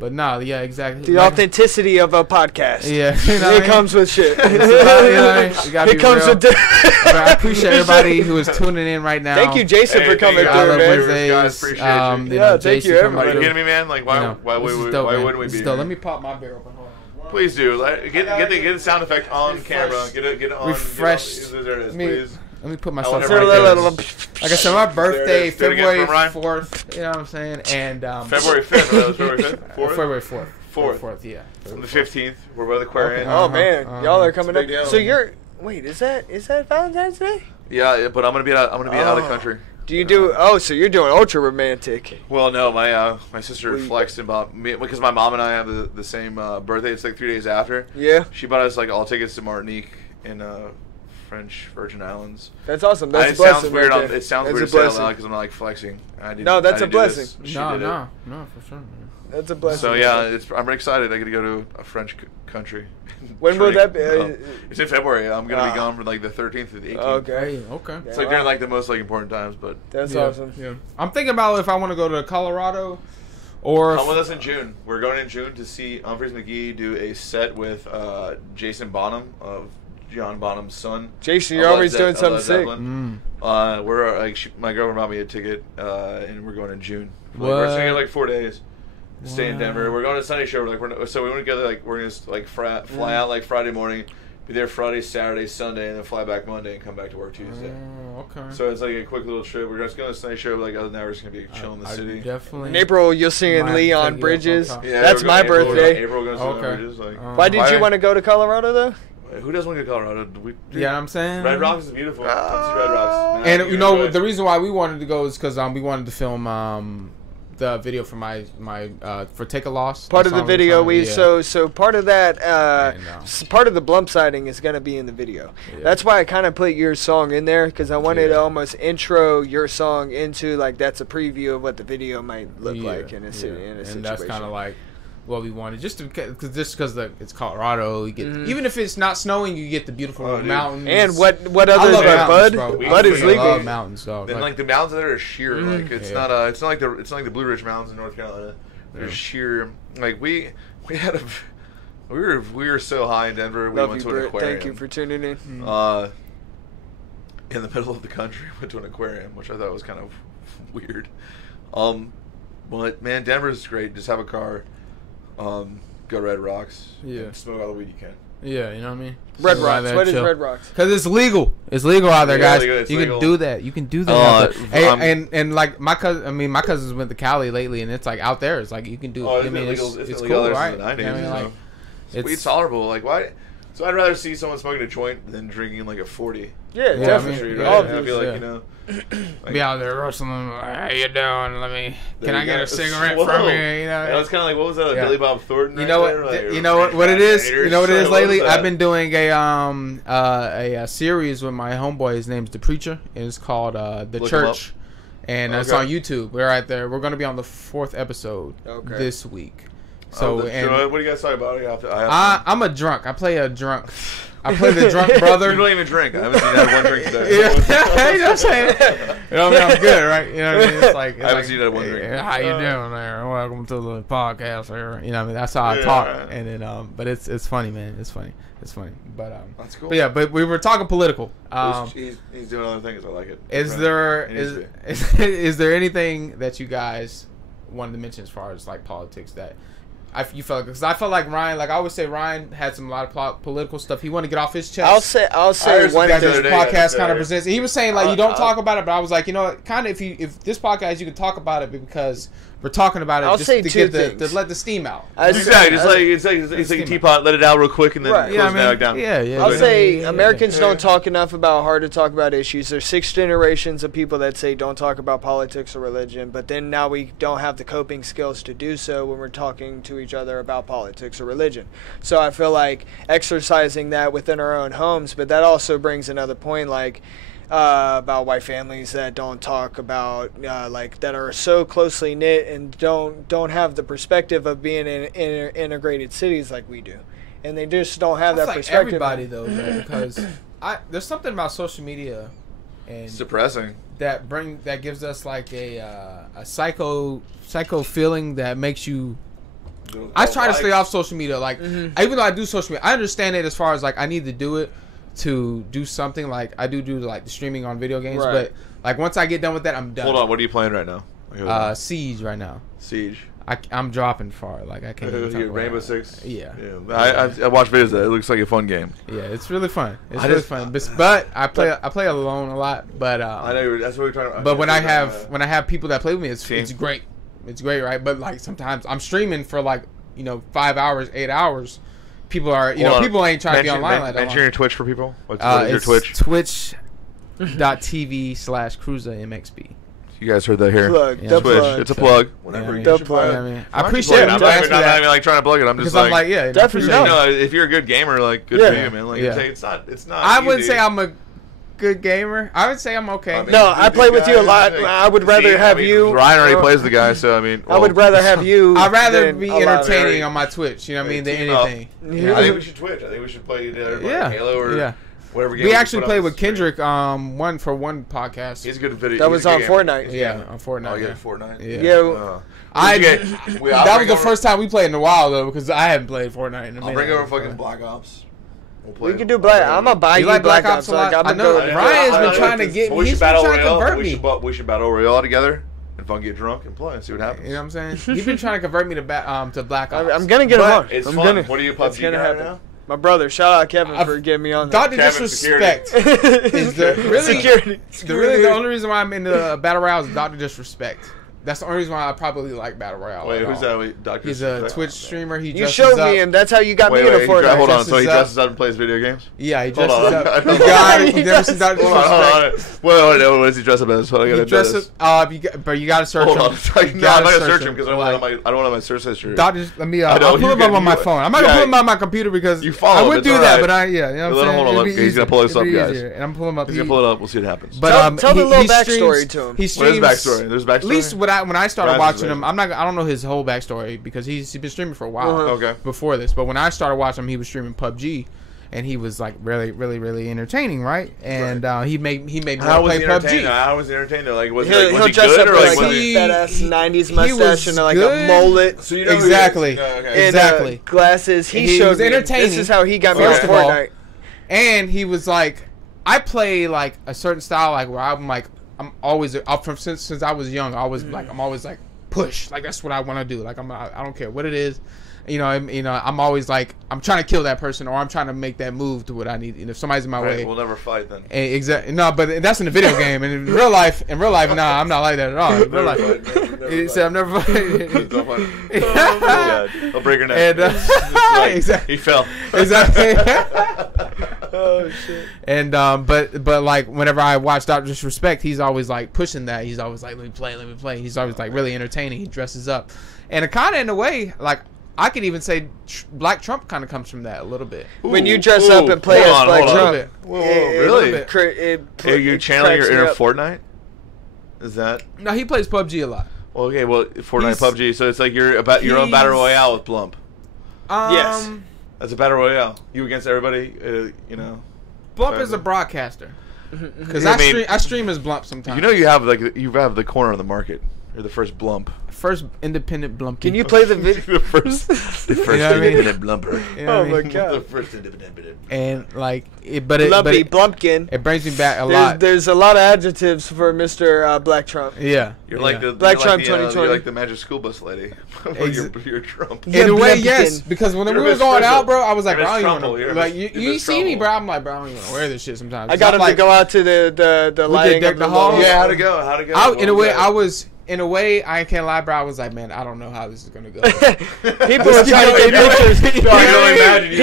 But no, yeah, exactly. The authenticity of a podcast. Yeah, it comes with shit. It comes with. I appreciate everybody who is tuning in right now. Thank you, Jason, for coming through, man. Guys, appreciate you. Yeah, thank you, everybody. Are you kidding me, man? Like, why wouldn't we be here? Let me pop my beer open. Hold on. Please do. Get the sound effect on camera. Get it on. Refreshed. There it is, please. Let me put myself right there. Like I said, my birthday, February 4th. You know what I'm saying? And February 5th. That was February 5th? 4th? February 4th. 4th, yeah. On the 15th, we're both Aquarian. Oh man, y'all are coming up. So you're. Wait, is that Valentine's Day? Yeah, but I'm gonna be out of country. Do you do? Oh, so you're doing ultra romantic. Well, no, my sister flexed about me because my mom and I have the same birthday. It's like 3 days after. Yeah. She bought us like all tickets to Martinique in French Virgin Islands. That's awesome. That's a blessing. Sounds weird. It sounds weird to say out because I'm not like flexing. No, that's a blessing. No, for sure. That's a blessing. So yeah, I'm excited. I get to go to a French country. When will that be? It's in February. I'm gonna be gone from like the 13th to the 18th. Okay. It's like during like the most like important times, but that's awesome. Yeah. I'm thinking about if I want to go to Colorado Or come with us in June. We're going in June to see Humphreys McGee do a set with Jason Bonham of John Bonham's son. Jason, you're always doing something sick. We're my girlfriend bought me a ticket, and we're going in June. We're staying here like 4 days. Stay in Denver. We're going to Sunday show. So we want to go there. We're gonna fly out like Friday morning, be there Friday, Saturday, Sunday, and then fly back Monday and come back to work Tuesday. Okay. So it's like a quick little trip. We're just going to Sunday show. Like other than that, we're just gonna be chilling in the city. Definitely. In April, you'll see in Leon Bridges. Yeah, that's my birthday. April goes to Leon Bridges. Why did you want to go to Colorado though? Who doesn't want to go to Colorado? Yeah, I'm saying Red Rocks is beautiful. Let's see Red Rocks. And you know the reason why we wanted to go is because we wanted to film the video for my for Take a Loss. Part of the video so part of that part of the Blump Sighting is going to be in the video. That's why I kind of put your song in there because I wanted to almost intro your song into like that's a preview of what the video might look like in a situation. And that's kind of like what we wanted, just because it's Colorado. You get even if it's not snowing, you get the beautiful mountains. And what other than Bud? Bud is legal. Love mountains, dog. And like the mountains there are sheer. Like it's not like the Blue Ridge Mountains in North Carolina. They're sheer. Like we were so high in Denver. We went to an aquarium. Thank you for tuning in. In the middle of the country, went to an aquarium, which I thought was kind of weird. But man, Denver's great. Just have a car. Go to Red Rocks. Yeah. Smoke all the weed you can. Yeah, you know what I mean? Red Rocks. What is Red Rocks? Because it's legal. It's legal out there, guys. You can do that. You can do that. And like my cousins went to Cali lately, and it's like out there. It's like you can do. I mean, it's cool, right? Weed's tolerable. Like why? So I'd rather see someone smoking a joint than drinking like a 40. Yeah, definitely. I feel like you know. Be out there rushing them. How you doing? Can I get a cigarette from you? You know, it's kind of like what was that? Billy Bob Thornton. You know what? You know what it is. You know what it is lately. I've been doing a series with my homeboy. His name's The Preacher. It's called The Church, and it's on YouTube. We're right there. We're going to be on the 4th episode this week. So what do you guys talk about? I'm a drunk. I play a drunk. I play the drunk brother. You don't even drink. I haven't seen that one drink today. You know what I'm saying? You know what I mean? I'm good, right? You know what I mean? It's like, I haven't seen that one drink. How you doing there? Welcome to the podcast here. You know what I mean? That's how I talk. And then, but it's funny, man. It's funny. But that's cool. But yeah, but we were talking political. He's doing other things. I like it. Is there anything that you guys wanted to mention as far as like politics that you felt, because I felt like Ryan, like I always say, Ryan had a lot of political stuff he wanted to get off his chest. I'll say one thing. This podcast kind of presents. He was saying like you don't talk about it, but I was like, you know, kind of if this podcast you can talk about it because we're talking about it just to get to let the steam out. Exactly. It's like a teapot, let it out real quick, and then close it back down. I'll say Americans don't talk enough about hard to talk about issues. There's 6 generations of people that say don't talk about politics or religion, but then now we don't have the coping skills to do so when we're talking to each other about politics or religion. So I feel like exercising that within our own homes, but that also brings another point, like about white families that don't talk about like that are so closely knit and don't have the perspective of being in integrated cities like we do, and they just don't have that perspective. Everybody though, man, because there's something about social media and suppressing that gives us like a psycho feeling that makes you. I try to stay off social media, like even though I do social media, I understand it as far as like I need to do it to do something, like I do like the streaming on video games, but like once I get done with that, I'm done. Hold on, what are you playing right now? Siege right now. Siege. I'm dropping far, like I can't. Rainbow Six. Yeah. I watch videos of that. It looks like a fun game. Yeah, it's really fun. It's fun. But I play alone a lot. But I know that's what we're talking about. But when I have people that play with me, it's great. It's great, right? But like sometimes I'm streaming for like 5 hours, 8 hours. People are people ain't trying to be online like that. Mention your Twitch for people. What is your Twitch? Twitch.tv/CruzaMXB. You guys heard that here. Plug. Twitch. It's a plug. Whatever. I appreciate it. I'm not even like trying to plug it. I'm just like, definitely. If you're a good gamer, like good for you, man. Like it's not. I wouldn't say I'm a good gamer. I would say I'm okay. I mean, I play with you a lot. I would rather have you. Ryan already plays the guy, so I mean, I would rather have you. I'd rather be entertaining on my Twitch. You know what I mean? Than anything. I think we should Twitch. I think we should play either Halo or Whatever game We you actually put played on with the screen. Kendrick one podcast. He's a good video. That he's was a good on gamer. Fortnite. Yeah, on Fortnite. Oh, yeah, yeah. Fortnite. Yeah. Yeah. That was the first time we played in a while though, because I haven't played Fortnite in a minute. I'll bring over fucking Black Ops. We can do Black. I'm gonna buy You you like Black Black Ops. Ops a lot? Like, I know. Ryan's been trying to get me. He's been trying to convert me. We should battle Royale together and fucking get drunk and play and see what happens. You know what I'm saying? He's been trying to convert me to Black Ops. I'm gonna get him on. It's I'm fun. gonna. What are you It's PUBG gonna guy happen. now? My brother, shout out Kevin for getting me on there. Dr. Disrespect is Security. the only reason why I'm into Battle Royale is Dr. Disrespect. That's the only reason why I probably like Battle Royale. Wait, who's that? Wait, Dr. He's a Twitch streamer. He You dresses showed up. me him. That's how you got me into Fortnite. Hold on. So he Dresses up. dresses up and plays video games? Yeah, he Hold dresses on. up. You got it. You never seen Dr. Hold on. Disrespect? What does he dress up as? Hold on, I He gotta do dresses this. up. But you gotta search Hold him. on. You No, I'm not gotta gonna search him because I Like, don't want my search history. Let me. I know, I'll pull you him up can- on my you- phone. I'm not gonna yeah. pull him on my computer because You follow I him, would it's do all that, right. but you know what I'm Let him saying. hold on, It'd be look, he's gonna pull this it'd be up, guys. easier. And I'm pulling up. He's gonna pull it up. We'll see what happens. But Tell me a little he backstory streams- to him. He What streams. is backstory? There's backstory. At least when I started Ryan's watching is him, I don't know his whole backstory because he's been streaming for a while Okay. before this. But when I started watching him, he was streaming PUBG, and he was like really entertaining, right? And he made me want How to was play he PUBG. entertained? How was he entertained? Like, was He'll he dress good up or with like like was a he? fat ass 90s he mustache was and like a good. mullet. So you know who he is? Exactly. No, okay. And, Exactly. glasses. And He he showed was me. entertaining. This is how he got me First on of all, Fortnite. And he was like, I play like a certain style, like where I'm always up from since I was young. I'm always like push, like that's what I want to do. Like I don't care what it is. I'm always like I'm trying to kill that person or I'm trying to make that move to what I need. If somebody's in my way, We'll never fight then. Exactly. No, but that's in the video game. And in real life, nah, I'm not like that at all. In real life, he said I'm never fighting. Don't fight. Oh, God. I'll break her neck. And, Like, exactly. He fell. Exactly. Oh shit. And but like whenever I watch Dr. Disrespect, he's always like pushing that. He's always like, let me play. He's always like really entertaining. He dresses up, and it kind of in a way like I could even say Black Trump kind of comes from that a little bit. When you dress up and play as Black Trump, Whoa, it- really? Are you channeling your inner Fortnite? Is that? No, he plays PUBG a lot. Well, okay, well, Fortnite, PUBG. So it's like you're about your own battle royale with Blump. Yes. That's a battle royale. You against everybody. Blump is a broadcaster. Because I mean, I stream as Blump sometimes. You know you have the corner of the market. You're the first Blump. First independent Blump. Can you play the video? the first independent Blumper. You know Oh what I my mean? The god. first independent. And like, Blumpy, Blumpkin. it brings me back a lot. There's a lot of adjectives for Mr. Black Trump. Yeah. You're like the Black you're Trump like the, 2020. You're like the magic school bus lady. You're Trump. In a way, Blumpkin. yes, because when we You're were Miss going Frizzle. out, bro, I was like, You're bro, I Miss don't even Trumple. wanna, You're like Miss- you you're Miss see me, Trumple. bro. I'm like, bro, I don't even want to wear this shit sometimes. I got him like, to go out to the lighting deck of the the hall. hall. Yeah, how'd it go? in a way, in a way, I can't lie, bro. I was like, man, I don't know how this is gonna go. People were trying to get pictures.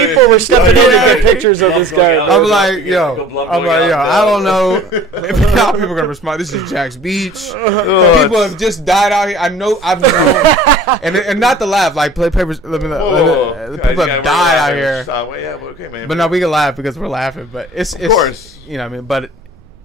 People were stepping in to get pictures of this guy. I'm like, I don't know how people are gonna respond. This is Jack's Beach. People have just died out here. I've known, and not to laugh. Like play papers. People have died out here. Yeah, but okay, man. But no, we can laugh because we're laughing. But it's Of course. you know what I mean. But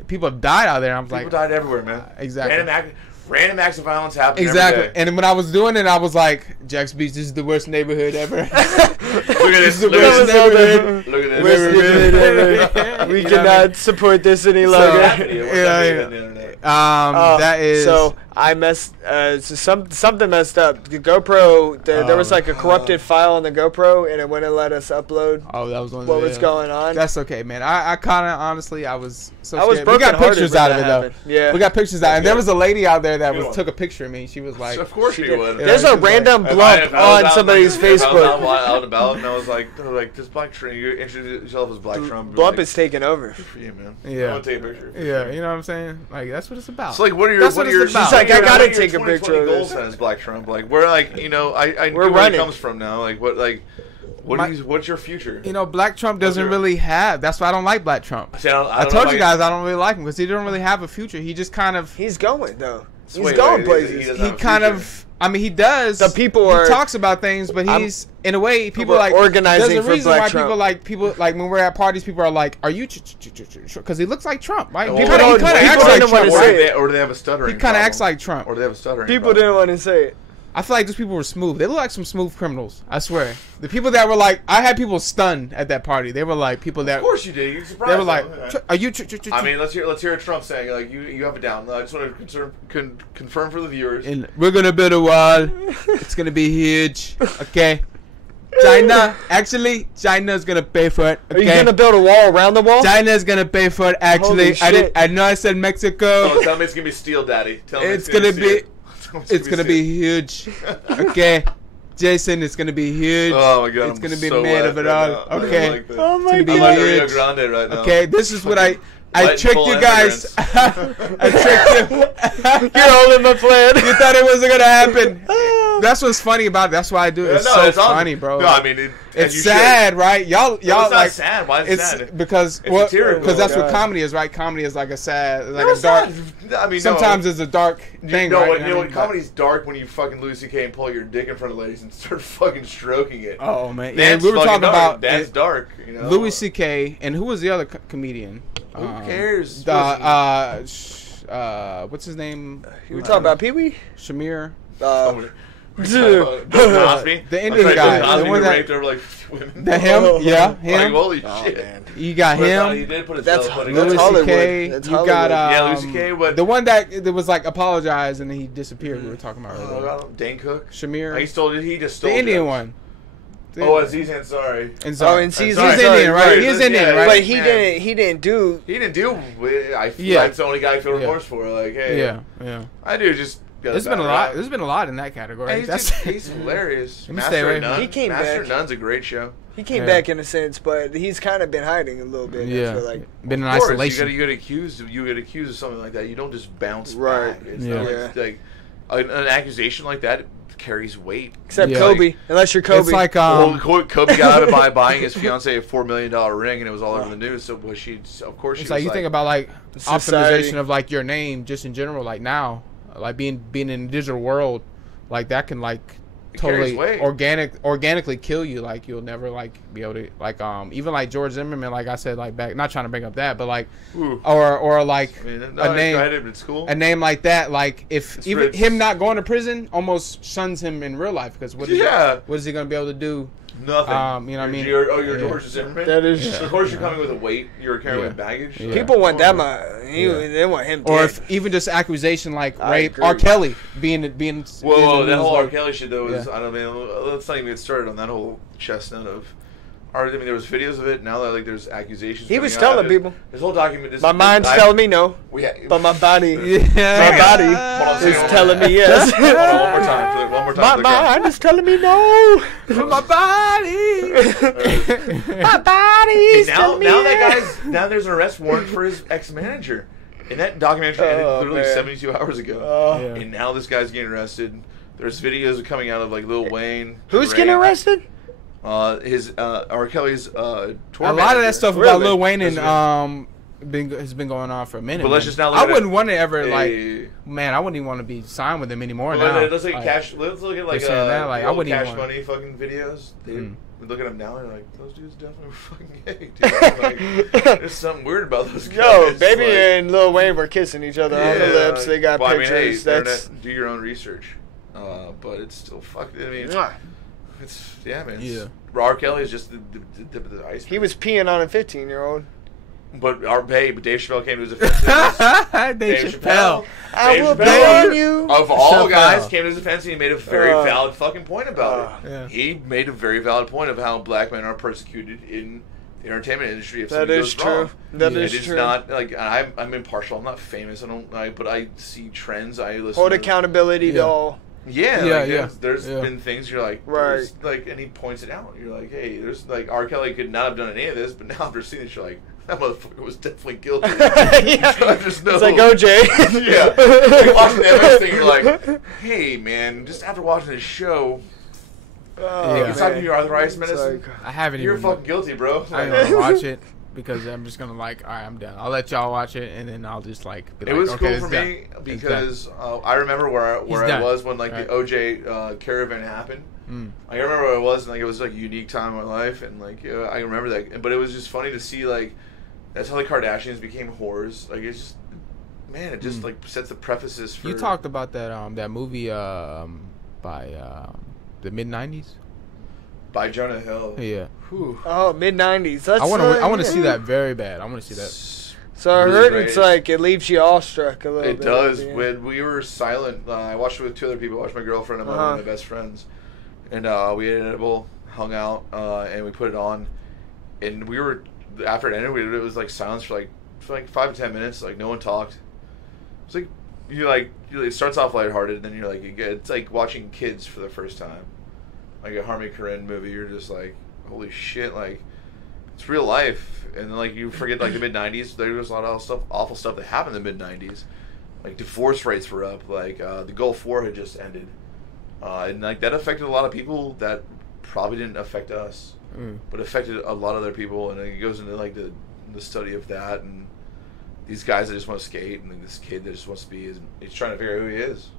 people have died out there. I'm People like, died everywhere, man. Exactly. Random acts of violence happen. Exactly. Every day. And when I was doing it, I was like, Jack's Beach, this is the worst neighborhood ever. Look at this. the Look at worst this. neighborhood. Look at Worst this. neighborhood ever. We You know what I cannot support this any longer. That is. So I messed. Something messed up. The GoPro. There was like a corrupted file on the GoPro, and it wouldn't let us upload Oh, that was one of what the- was going on. That's okay, man. I kind of honestly, I was so I was scared. We got brokenhearted pictures when out of that it though. happened. Yeah. We got pictures out, and there was a lady out there that Good one. took a picture of me. She was like, Of course you would. Yeah, There's she a was like- random If I blump was on out, somebody's like, if I was Facebook. out and about, and I was like, this Black Trump. You introduce yourself as Black Trump. Blump like, is taking over. good for you, man. Yeah. I want to take a picture. yeah, you know what I'm saying? Like that's what it's about. So like, what are your? That's What what are it's your? about. She's like, I what gotta are your take a 2020 picture of goals this. then as Black Trump. Like, we're like, I get We're where running. it comes from now. Like, what's your future? You know, Black Trump doesn't really have. That's why I don't like Black Trump. See, I told you guys I don't really like him because he don't really have a future. He just kind of. He's going though. He's Wait, going wait, places. doesn't He have a kind future. of. I mean, he does. The people are- He talks about things, but he's in a way people are like organizing There's a for reason Black why Trump. people like when we're at parties, people are like, "Are you?" Because he looks like Trump, right? Oh, People people kind of people acts like didn't wanna Trump. say right? it. Or do they have a stuttering? He kind of problem? acts like Trump. Or do they have a stuttering? People problem? didn't want to say it. I feel like those people were smooth. They look like some smooth criminals. I swear. The people that were like, I had people stunned at that party. They were like people that. Of course you did. You're surprised. They were like, "Are you?" I mean, let's hear Trump saying like, you have it down. I just want to confirm for the viewers. And we're gonna build a wall. It's gonna be huge. Okay. China, actually, China's gonna pay for it. Okay? Are you gonna build a wall around the wall? China's gonna pay for it. Actually, I know I said Mexico. Oh, tell me it's gonna be steel, Daddy. Tell me it's gonna be. It's gonna be huge. Okay, Jason, it's gonna be huge. Oh my God, it's gonna be made of it all. Okay, like oh my God, I'm like Rio Grande right now. Okay, this is what I tricked you guys. I tricked you. You're holding my plan. You thought it wasn't gonna happen. That's what's funny about it. That's why I do it. It's so funny, bro. No, I mean, it's sad, right? Y'all, it's not like sad. Why is it sad? Because that's what comedy is, right? Comedy is like a sad, like a dark. I mean, sometimes it's a dark thing, right? You know what? Comedy's dark when you fucking Louis C.K. and pull your dick in front of ladies and start fucking stroking it. Oh man, yeah, we were talking about that's dark. You know, Louis C.K. and who was the other comedian? Who cares? What's his name? You were talking about Pee Wee? Shamir. Bill Cosby, the Indian guy, the one that raped over like women. Him, yeah, him. Like, holy shit! Man. You got him. He did put his That's Louis C.K. You got Louis C.K. But the one that was like apologized and then he disappeared. We were talking about earlier. Dane Cook, Shamir. He just stole the Indian one. Oh, Aziz Ansari. He's Indian, right? He's Indian, right? But he didn't do. I feel like it's the only guy I feel remorse for. Like, hey, yeah. I do just. There's been a lot. There's been a lot in that category. He's hilarious. He came Master back. None's a great show. He came back in a sense, but he's kind of been hiding a little bit. Yeah, I feel like. Been in isolation. You get accused of something like that. You don't just bounce right. back. It's not like an accusation like that carries weight. Except Kobe, unless you're Kobe. It's like Kobe got out of by buying his fiance a $4 million ring, and it was all over the news. So was she? Of course, it's like you think about like optimization of like your name just in general. Like now. Like being in a digital world, like that can like totally organically kill you. Like you'll never like be able to like even like George Zimmerman, like I said, like back, not trying to bring up that, but like or like a name like that, like if even him not going to prison almost shuns him in real life because what is he gonna be able to do? Nothing. You know what I mean? You're George Zimmerman. That is. Of course, you're coming with a weight. You're carrying with baggage. Yeah. People want that much. They want him. Or dead. if even just accusation like rape. R. Kelly being. Whoa, that whole R. Kelly shit though is. I don't mean. Let's not even get started on that whole chestnut of. I mean, there was videos of it. Now that like there's accusations. He was telling people. This whole document. My mind's telling me no, but my body, my body is telling me yes. Hold on, one more time. My mind is telling me no. My body. My body is telling me yes. Now there's an arrest warrant for his ex-manager. And that documentary ended literally 72 hours ago. And now this guy's getting arrested. There's videos coming out of like Lil Wayne. Who's getting arrested? R. Kelly's tour a lot of that stuff about Lil Wayne and has been going on for a minute. But let's just now. I wouldn't want to ever I wouldn't even want to be signed with him anymore. Now let's look at Cash. Let's look at like I wouldn't Cash even Money fucking videos. We look at them now and like those dudes definitely were fucking gay. Dude. Like, there's something weird about those guys. Yo, Baby and Lil Wayne were kissing each other on the lips. They got pictures. I mean, hey, do your own research. But it's still fucking. I mean. It's man. Yeah. R. Kelly is just the tip of the iceberg. He was peeing on a 15-year-old. But Dave Chappelle came to his defense. Dave Chappelle. I will ban you. Of all guys, came to his defense and he made a very valid fucking point about it. Yeah. He made a very valid point of how black men are persecuted in the entertainment industry if something goes wrong. That is true. It's not like I'm impartial. I'm not famous. But I see trends. I listen. Hold accountability to all. There's been things you're like, and he points it out. You're like, hey, there's like R. Kelly could not have done any of this, but now after seeing this, you're like, that motherfucker was definitely guilty. There's no, it's like OJ. You're watching the MS thing, you're like, hey, man, just after watching this show, you're talking to your arthritis medicine. I haven't. You're fucking guilty, bro. I don't wanna watch it. Because I'm just gonna all right, I'm done. I'll let y'all watch it, and then I'll just like. Be it was cool for me because I remember where I was when like the OJ caravan happened. I remember where I was, and like it was like a unique time in my life, and like I remember that. But it was just funny to see like that's how the Kardashians became whores. Like it's just it just like sets the prefaces for. You talked about that that movie by the mid '90s. By Jonah Hill. Yeah. Whew. Oh, mid '90s. I want to see that very bad. I want to see that. So I Really heard great. it's like it leaves you awestruck a little It bit. does. Yeah. When we were silent, I watched it with 2 other people. I watched my girlfriend and one of my best friends, and we ate an edible, hung out, and we put it on, and we were after it ended. It was like silence for like 5 to 10 minutes. Like no one talked. It's like it starts off lighthearted, and then you're like it's like watching kids for the first time, like a Harmony Korine movie. You're just like, holy shit, like. It's real life, and then like you forget like the mid '90s. There was a lot of awful stuff that happened in the mid '90s. Like divorce rates were up. Like the Gulf War had just ended, and like that affected a lot of people that probably didn't affect us, but affected a lot of other people. And it goes into like the study of that, and these guys that just want to skate, and this kid that just wants to be. He's trying to figure out who he is.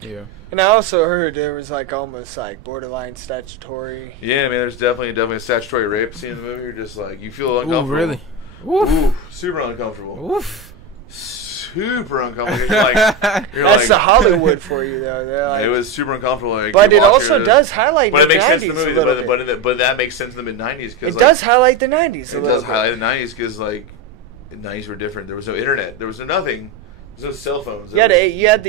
Yeah. And I also heard there was like almost like borderline statutory. Yeah, man. There's definitely a statutory rape scene in the movie. You're just like you feel uncomfortable. Ooh, really? Ooh, super uncomfortable. Oof. Super uncomfortable. That's the Hollywood for you, though. Like, it was super uncomfortable. Like, but it also does highlight the 90s sense in the movie, a little bit. but that makes sense in the mid '90s. It does highlight the 90s. It does highlight the '90s because like the '90s were different. There was no internet. There was no nothing. There was no cell phones. You had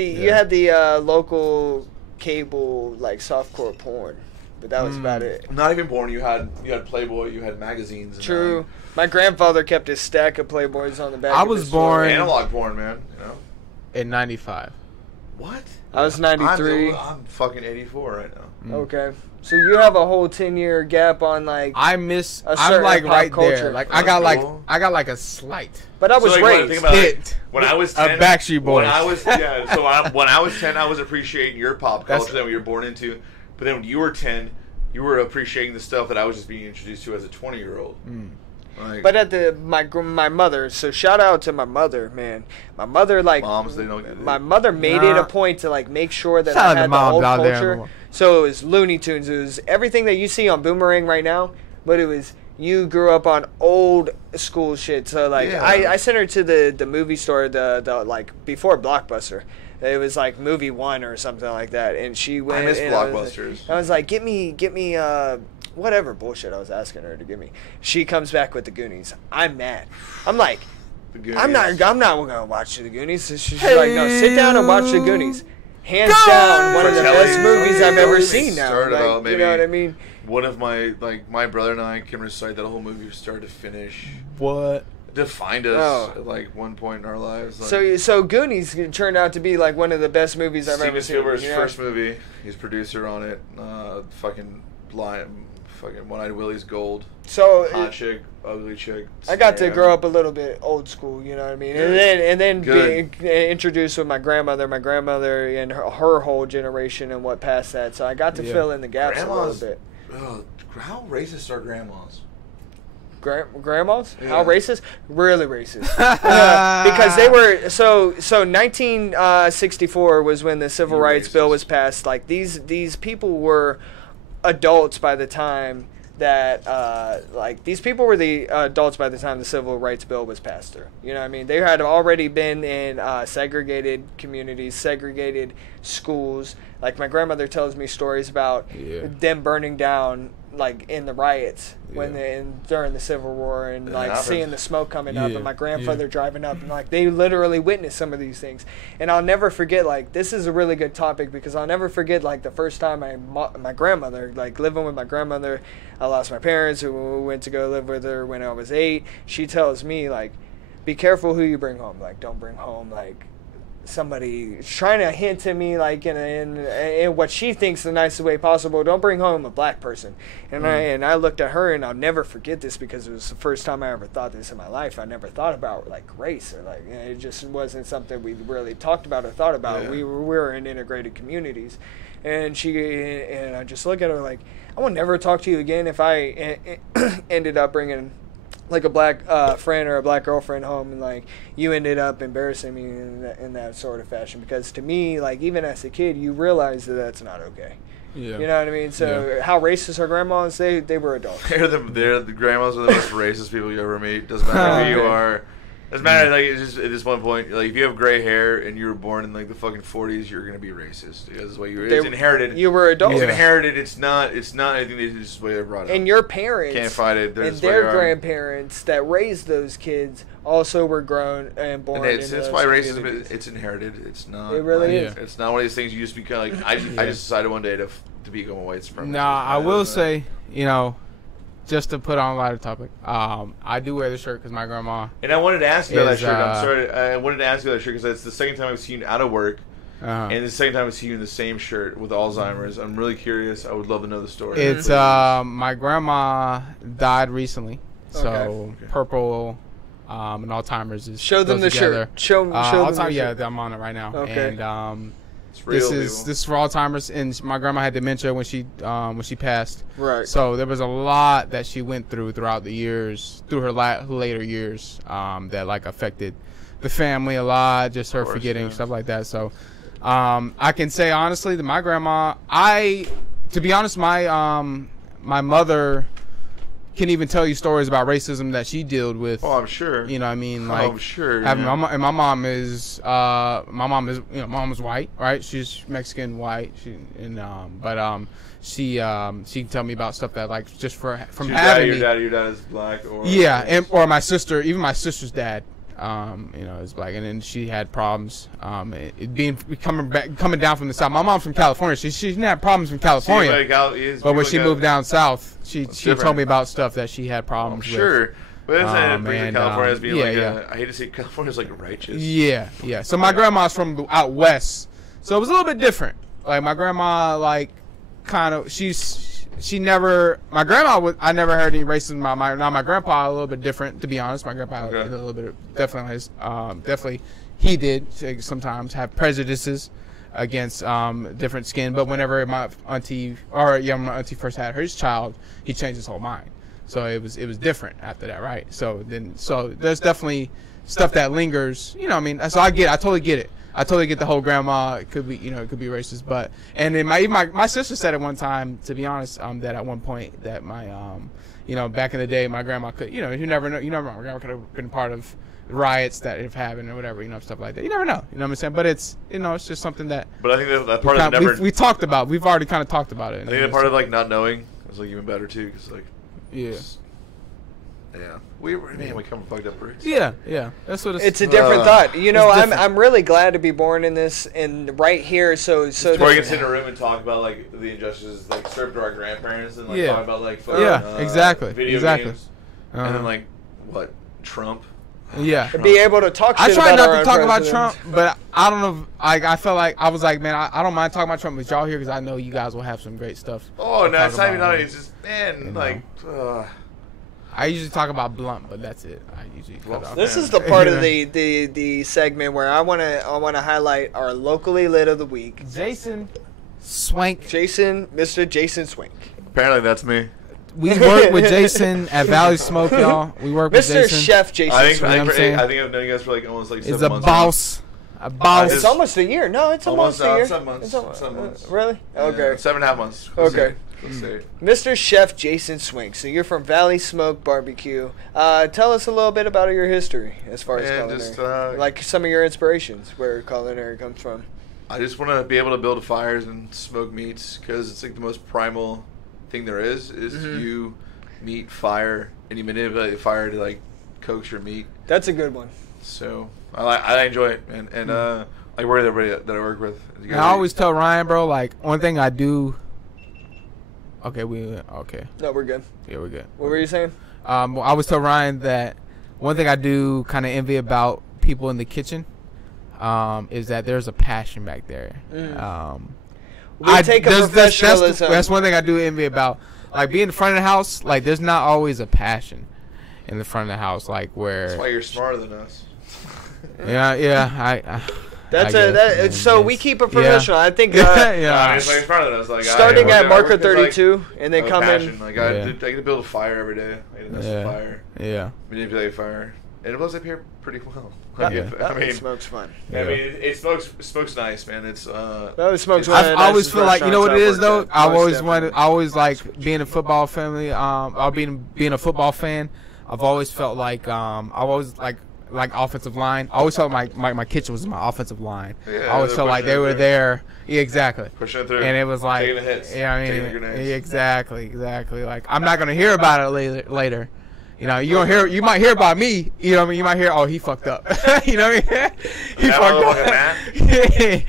the local cable like softcore porn, but that was about it. Not even porn. You had Playboy. You had magazines. And True. My grandfather kept his stack of Playboys on the back. I of was his born analog porn, man. You know. In '95. What? I was 93. I'm fucking 84 right now. Okay. So you have a whole 10-year gap on like. I'm like right culture. there. Like I got like a slight. But I was raised. When I was 10, Backstreet Boys. When I was when I was 10, I was appreciating your pop culture that we were born into. But then when you were 10, you were appreciating the stuff that I was just being introduced to as a 20-year-old. Like, but at my mother, so shout out to my mother, man. My mother moms, they don't get it. My mother made it a point to like make sure that Shout I out had to the old moms out there. culture. So it was Looney Tunes, it was everything that you see on Boomerang right now, but it was you grew up on old school shit. So like I sent her to the movie store the like before Blockbuster. It was like movie 1 or something like that, and she went. I miss Blockbusters. I was like, get me whatever bullshit I was asking her to give me. She comes back with the Goonies. I'm mad. I'm like, I'm not gonna watch the Goonies. So she's like, no, sit down and watch the Goonies. Hands down, one of the best movies I've ever seen now. Like, you know what I mean? One of my brother and I can recite that whole movie from start to finish. What? Defined us at like one point in our lives. Like, so Goonies turned out to be like one of the best movies I've ever seen. Steven Spielberg's first movie. He's producer on it. Fucking One-Eyed Willie's gold. So hot chick, ugly chick. I got to grow up a little bit old school, you know what I mean, and then being introduced with my grandmother and her whole generation and what passed that. So I got to fill in the gaps a little bit. How racist are grandmas? Grandmas? Yeah. How racist? Really racist. Because they were so 1964 was when the Civil Rights Bill was passed. Like these people were adults by the time that these people were the adults by the time the Civil Rights Bill was passed through. You know what I mean? They had already been in segregated communities, segregated schools. Like my grandmother tells me stories about them burning down like in the riots during the Civil War and seeing the smoke coming up and my grandfather driving up and like they literally witnessed some of these things. And I'll never forget, like, this is a really good topic because I'll never forget like the first time my grandmother, like living with my grandmother, I lost my parents who went to go live with her when I was 8. She tells me like, be careful who you bring home. Like, don't bring home like somebody trying to hint to me like in what she thinks the nicest way possible. Don't bring home a black person. And I looked at her and I'll never forget this because it was the first time I ever thought this in my life. I never thought about like race or like it just wasn't something we really talked about or thought about. We were in integrated communities, and I just look at her like, I will never talk to you again if I ended up bringing like a black friend or a black girlfriend home and like you ended up embarrassing me in that sort of fashion. Because to me, like even as a kid, you realize that that's not okay. Yeah. You know what I mean? So how racist are grandmas? They were adults. The grandmas are the most racist people you ever meet. Doesn't matter who you are. Doesn't matter. Like, it's just at this one point, like if you have gray hair and you were born in like the fucking 40s, you're gonna be racist. That's what it's inherited. You were adult. It's inherited. It's not anything. It's just the way they're brought up. And your parents can't fight it. And their grandparents that raised those kids also were grown and born. And that's why racism it's inherited. It's not. It really is. It's not one of these things you just become like. I just decided one day to become a white supremacist. Nah, I will say, just to put on a lighter topic, I do wear the shirt because my grandma. And I wanted to ask you about that shirt. I'm sorry. I wanted to ask you about that shirt because it's the second time I've seen you out of work, and the second time I've seen you in the same shirt with Alzheimer's. I'm really curious. I would love to know the story. It's my grandma died recently, so purple and Alzheimer's is show them the together. Shirt. Show them the shirt. Yeah, I'm on it right now. Okay. And it's real, this is for Alzheimer's, and my grandma had dementia when she passed. Right. So there was a lot that she went throughout the years, through her later years, that like affected the family a lot. Just her forgetting stuff like that. So I can say honestly that my grandma, to be honest, my mother can even tell you stories about racism that she dealt with. Oh, I'm sure. You know what I mean? Like, I'm sure. My mom is my mom is white, right? She's Mexican white. She can tell me about stuff that like just from having me. Your dad is black, or or my sister, even my sister's dad, is black, and then she had problems. Coming down from the south. My mom's from California. She didn't have problems from California, but when she moved down south, she told me about stuff that she had problems with. Sure. But that's California as being I hate to say California is like righteous. Yeah. So my grandma's from out west, so it was a little bit different. Like my grandma, like kind of my grandma I never heard any racism about my grandpa. A little bit different, to be honest. My grandpa a little bit definitely he did sometimes have prejudices against different skin, but whenever my auntie first had her child, he changed his whole mind. So it was different after that, right? So there's definitely stuff that lingers, you know what I mean? So I totally get it. I totally get the whole grandma. It could be, it could be racist, and then my sister said at one time, to be honest, that at one point that my, back in the day, my grandma could, you never know, my grandma could have been part of riots that have happened or whatever, stuff like that. You never know, you know what I'm saying? But it's, it's just something that. But I think that part of it we talked about. We've already kind of talked about it. I think that part of like not knowing is like even better too, because like. Yeah. Yeah, we come fucked up bricks. Yeah, that's what it's a different thought. I'm really glad to be born in this and right here. So where we can sit in a room and talk about like the injustices like served to our grandparents and like talk about like exactly video games and then like what Trump. Yeah, Trump. Be able to talk. Shit I try about not to talk about president. Trump, but I don't know. I felt like I was like, man, I don't mind talking about Trump with y'all here because I know you guys will have some great stuff. Oh no, it's not even that. It's just like. I usually talk about Blump, but that's it. I usually cut off. This is the part of the segment where I wanna highlight our locally lit of the week. Jason Swank. Mr. Jason Swank. Apparently that's me. We work with Jason at Valley Smoke, y'all. We work with Jason. Mr. Chef Jason Swank. I think I've known you guys for like almost like 7 months. It's a boss. A boss. It's almost a year. No, it's almost a year. 7 months. 7 months. Really? Okay. 7.5 months. Okay. Mr. Chef Jason Swank. So you're from Valley Smoke Barbecue. Tell us a little bit about your history as far as culinary. Like some of your inspirations, where culinary comes from. I just want to be able to build fires and smoke meats because it's like the most primal thing there is you meat fire and you manipulate fire to like coax your meat. That's a good one. So I enjoy it, man, and I work with everybody that I work with. I always tell Ryan, bro, like one thing I do. Okay, okay. No, we're good. Yeah, we're good. What were you saying? I always tell Ryan that one thing I do kind of envy about people in the kitchen is that there's a passion back there. We take a professionalism. That's one thing I do envy about. Like being in the front of the house, like there's not always a passion in the front of the house, like where. That's why you're smarter than us. Yeah. We keep a professional. I think. It's like smarter than us. Like starting at marker 32, and they come passion. in. Like I get to build a fire every day. I get to fire. Yeah. Manipulate fire, and it blows up here pretty well. It smokes fun. I mean, it smokes nice, man. It's it smokes. I always feel like, you know what it is though. I always like being a football family. Being a football fan. I've always felt like like offensive line. I always felt my kitchen was my offensive line. Yeah, I always felt like they were there. Yeah, exactly. Pushing through. And it was like, taking the hits, yeah, I mean, taking the grenades. exactly. Like I'm not gonna hear about it later. You know, you might hear about me. You know what I mean? You might hear, oh, he fucked up. You know what I mean? He fucked up.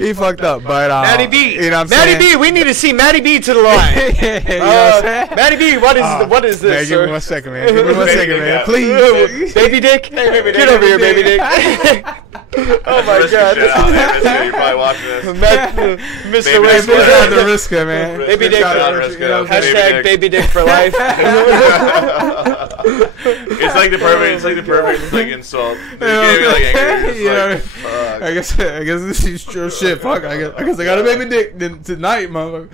He fucked up, but Matty B, you know what I'm Matty saying? B, we need to see Matty B to the line. You know what I'm saying? Matty B, what is Man, this? give Sir? me 1 second, man. Give me 1 second, man. Please. Baby Dick, get over here, Baby Dick. Oh my God. You're probably watching this. Mr. Baby Dick Shout out to Wade. Riska, man. Baby Dick. Shout out to Riska. Hashtag Baby Dick for life. It's like the perfect like insult. You can't be like angry. It's like, fuck. I guess this is true shit. Fuck. I guess I got a baby dick tonight, motherfucker.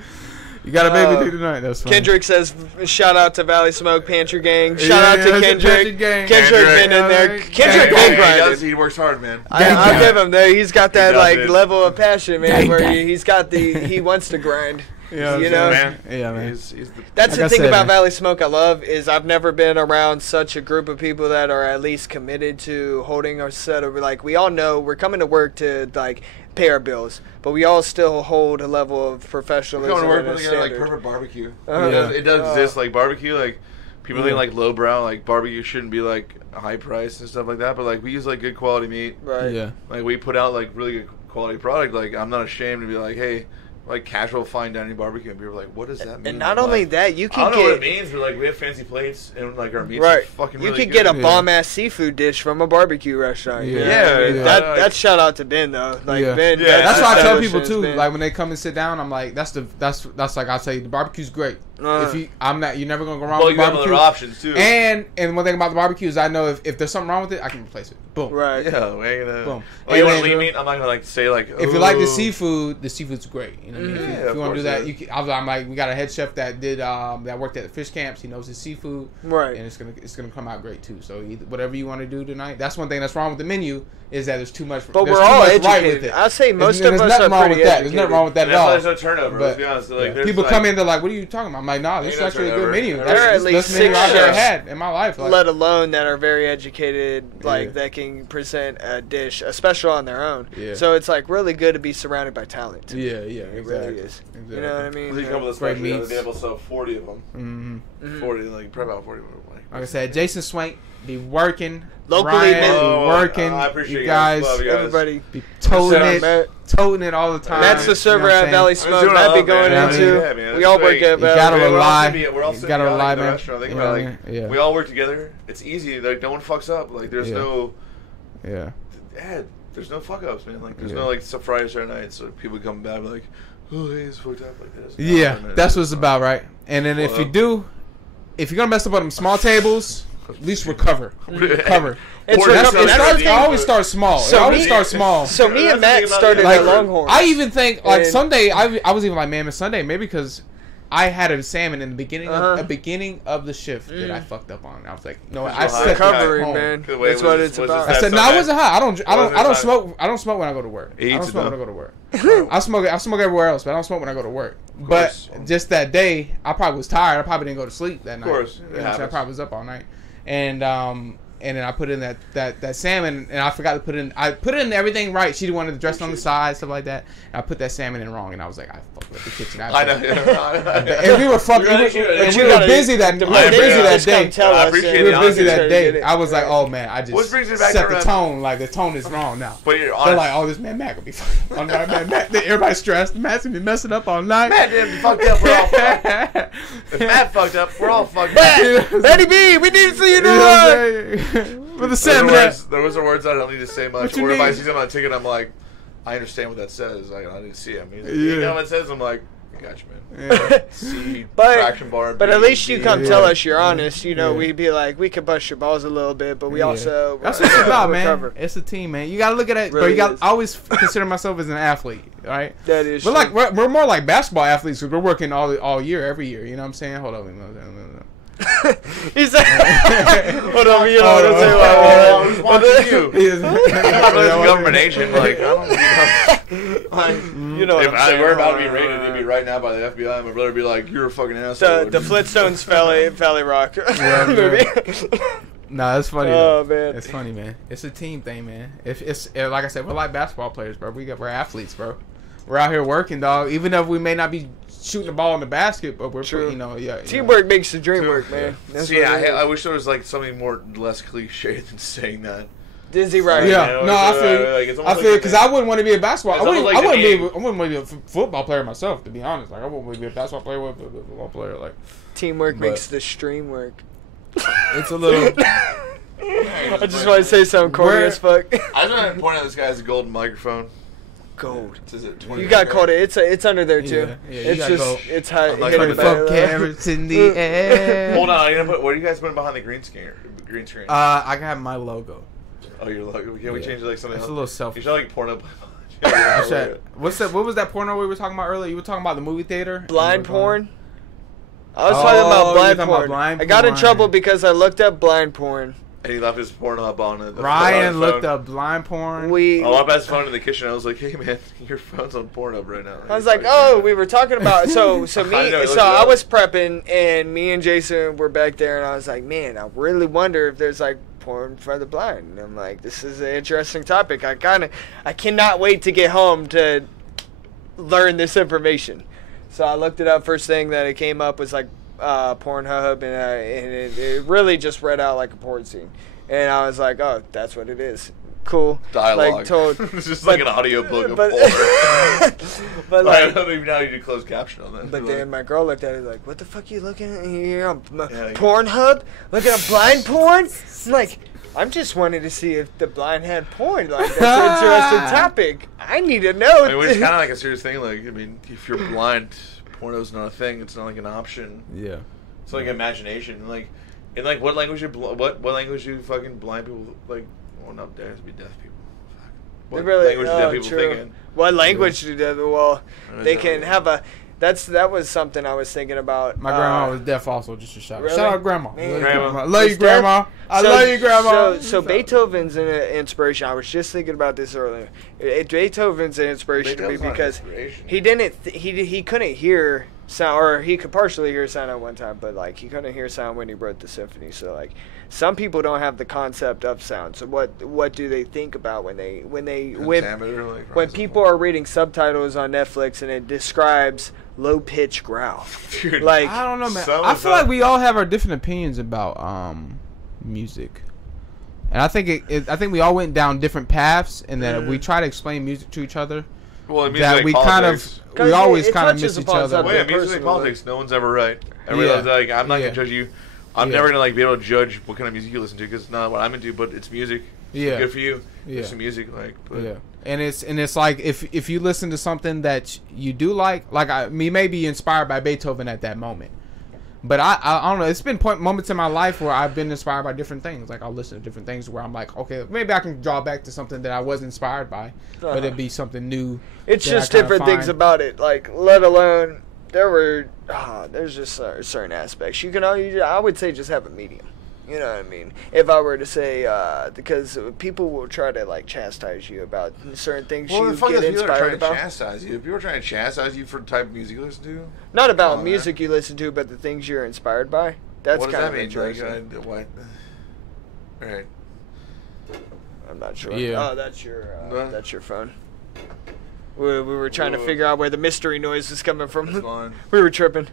You got a baby dick tonight. That's fine. Kendrick says, shout out to Valley Smoke Pantry Gang. Shout out to Yeah, Kendrick. gang. Kendrick been in there. Kendrick Gang, been grinding. he works hard, man. I'll give him there. He's got that does like it. level of passion, man, Gang, where gang. he's got he wants to grind. Yeah, You know? Man. Yeah, man. He's the That's Like the I thing said, about man. Valley Smoke I love is I've never been around such a group of people that are at least committed to holding our set over. Like, we all know we're coming to work to like pay our bills, but we all still hold a level of professionalism. going to work and a with like standard. perfect barbecue. Uh-huh. It does exist like barbecue. Like people think like lowbrow, like barbecue shouldn't be like high price and stuff like that. But like we use like good quality meat. Right. Yeah. Like we put out like really good quality product. Like I'm not ashamed to be like, hey, like casual fine dining barbecue, and people are like, what does that mean? And not I'm only like, that, you I can don't know what it get means, but like we have fancy plates and like our meats right. are fucking You really could get a good. bomb ass seafood dish from a barbecue restaurant. you know what I Yeah, mean? yeah. That's shout out to Ben though. Like Yeah. Ben. Yeah, That's why I tell people establishes too. Ben. Like when they come and sit down, I'm like, that's like I say, the barbecue's great. If you're never gonna go wrong Well, with you have barbecue. other options too. And one thing about the barbecue is I know if there's something wrong with it, I can replace it. Boom. right. yeah, we're gonna. Boom. Oh, you And want then- lean meat? I'm not gonna like say like. If you like the "Ooh." seafood's great. You know what I mean? Yeah, If of you want to do course that, it you is. can, I'm like, we got a head chef that did that worked at the fish camps. He knows his seafood, Right. and it's gonna come out great too. So whatever you want to do tonight, that's one thing that's wrong with the menu is that there's too much. But there's we're too all much educated. right with it. I say most There's of us nothing are wrong pretty with that. There's nothing wrong with that And at all. that's why there's no turnover. Let's be honest. Like, there's, People like, come in, they're like, "What are you talking about?" I'm like, "Nah, this is Ain't no actually a good turnover. menu. There That's are at this least best menu 6 I've ever chefs. had in my life." Like, let alone that are very educated, like Yeah. that can present a dish, a special on their own. Yeah. So it's like really good to be surrounded by talent. yeah, It exactly. really is. You know what I mean? There's a couple of Great specials the other meats. day. We'll sell 40 of them. 40, like probably about 40. Like I said, Jason Swank be working. Locally, Ryan, man. be working. I appreciate you guys. Love you guys. Everybody. Be toting Shout out, it, Matt. toting it all the time. Matt's the server You know what at I'm Valley saying? Smoke. doing what I Matt be love, going man. into. Yeah, man, We that's all great. work at You Valley. gotta We're all rely. sitting- We're all You sitting gotta together rely, in the man. restaurant. Think You about know it, what I mean? Yeah. we all work together. It's easy. Like no one fucks up. Like there's Yeah. no. Yeah. There's no fuck ups, man. Like there's Yeah. no like Friday, Saturday night, so people come back like, oh, hey, it's fucked up like this. Yeah, No, man, that's what it's about, right? And then if Well, you do, if you're gonna mess up on them small tables, at least recover. Recover. It's Or recover- just- it's that's not- It always starts small. So It always me- starts small. So me and That's the thing Matt about started it. Like, at Longhorns. I even think like And- Sunday, I was even like, man, it's Sunday, maybe because I had a salmon in the beginning Uh-huh. of the shift that I fucked up on. I was like, no, I It's set that recovery, home. man. Good way That's was what it- it's was it about. I that said, no, I Sunday? wasn't high. I don't Wasn't smoke. I don't smoke when I go to work. He I don't eats it, smoke when I though. go to work. I smoke everywhere else, but I don't smoke when I go to work. But course. just that day, I probably was tired. I probably didn't go to sleep that night. course. You It know what I'm saying? I happens. probably was up all night, and then I put in that salmon, and I forgot to put in. I put in everything right. She wanted the dressing on the side, stuff like that. And I put that salmon in wrong, and I was like, I fucked up the kitchen. I know. And we were fucking. You're right, We were, you're right. and You we were gotta- busy that. We the were Monday busy night that just come day. tell I us appreciate and We the were busy honesty. that day. I was like, oh man, I What just brings it back set to the that- tone. Like the tone is wrong now. But you're They're honest. like, oh, this man Matt gonna be fucking. On night, man, Matt, everybody's stressed. Matt's gonna be messing up all night. Matt didn't fucked up. We're all fucked. If Matt fucked up, we're all fucked up. Betty B, we need to see you You know tonight. what I'm saying? With the Those salmon. are words I don't need to say much. What you Or if I need? see something on a ticket, I'm like, I understand what that says. I didn't see it. I mean, Yeah. you know what it says? I'm like, I got you, man. Yeah. C, But- traction bar. But at B, least you D. come Yeah. tell us you're honest. You know, Yeah. we'd be like, we could bust your balls a little bit, but we Yeah. also That's what it's about, man. recover. It's a team, man. You gotta look at it, but Really you got. is. I always consider myself as an athlete, right? That is We're true. like we're more like basketball athletes because we're working all year, every year. You know what I'm saying? Hold on. He said, hold on, you know what I'm saying? I was watching you. I'm I'm not a government agent. Like, I don't You know what if I'm saying? we're about to be raided, it'd be right now by the FBI. My brother would be like, "You're a fucking asshole." The Flintstones Valley Rock movie. Nah, it's funny. Oh, though. man. It's funny, man. It's a team thing, man. If it's like I said, we're like basketball players, bro. We're athletes, bro. We're out here working, dog. Even if we may not be shooting the ball in the basket, but we're True. Teamwork makes the dream work, man. That's See, what it is. I wish there was like something less cliche than saying that. Dizzy, right? Yeah, no, I feel because I wouldn't want to be a basketball. I wouldn't want to be a football player myself, to be honest. Like I wouldn't want to be a basketball player with a football player. Like teamwork makes the stream work. It's a little. I just want to say something corny as fuck. I just want to point out this guy has a golden microphone. Gold. Is it You got called it. It's under there too. Yeah, it's just it's high. I'm not hidden gonna by Fuck the- carrots in the air. Hold on, what are you guys putting behind the green screen? I got my logo. Oh, your logo. Can we change it like something It's else? a little selfish. You should like porno. What was that porno we were talking about earlier? You were talking about the movie theater? Blind porn. I was talking about blind porn. I got in trouble because I looked up blind porn. And he left his Pornhub on it. Ryan looked up blind porn. I walked past his phone in the kitchen. I was like, "Hey man, your phone's on Pornhub right now." I was like, "Oh, we were talking about so I was prepping and me and Jason were back there and I was like, man, I really wonder if there's like porn for the blind." And I'm like, this is an interesting topic. I cannot wait to get home to learn this information. So I looked it up. First thing that it came up was like Pornhub, and it really just read out like a porn scene, and I was like, oh, that's what it is. Cool dialogue. Like, it's just like an audio book of but like, I don't even know how you do closed caption on that. But then my girl looked at it like, what the fuck are you looking at here on Pornhub? Looking at blind porn? I'm like, I'm just wanting to see if the blind had porn. Like, that's an interesting topic. I need to know. I mean, it's kind of like a serious thing. Like, I mean, if you're blind, porno's not a thing. It's not like an option. Yeah. It's like imagination. Like, in like what language what language do fucking blind people like? Well, not there to be deaf people. Fuck. What language do deaf people think in? What language do deaf? Well, they can have a. That was something I was thinking about. My grandma was deaf also. Just a shout. Really? Shout out, grandma. Grandma. Love you, grandma. I love you, grandma. So Beethoven's an inspiration. I was just thinking about this earlier. Beethoven's an inspiration to me because he couldn't hear sound, or he could partially hear sound at one time, but like he couldn't hear sound when he wrote the symphony. So like some people don't have the concept of sound. So what do they think about when people are reading subtitles on Netflix and it describes low pitch growl? Dude, like I don't know, man. I feel like we all have our different opinions about music, and I think I think we all went down different paths, and that if we try to explain music to each other, well, that we politics. we always kind of miss each other. Well, yeah, music like politics. No one's ever right. Everyone's like, I'm not gonna judge you. I'm never gonna like be able to judge what kind of music you listen to because it's not what I'm into, but it's music. Yeah, good for you. Yeah, it's music, like. But. Yeah, and it's like if you listen to something that you do like me may be inspired by Beethoven at that moment, but I don't know. It's been moments in my life where I've been inspired by different things. Like I'll listen to different things where I'm like, okay, maybe I can draw back to something that I was inspired by, but it'd be something new. It's just different things about it. Like let alone. There's just certain aspects. I would say just have a medium. You know what I mean? If I were to say, because people will try to like chastise you about certain things you get inspired about. Chastise you. If people are trying to chastise you for the type of music you listen to. Not about music you listen to, but the things you're inspired by. That's what does kind that of mean? interesting. Like, what? Right. I'm not sure. Yeah. Oh, that's your phone. We were trying to figure out where the mystery noise is coming from. We were tripping.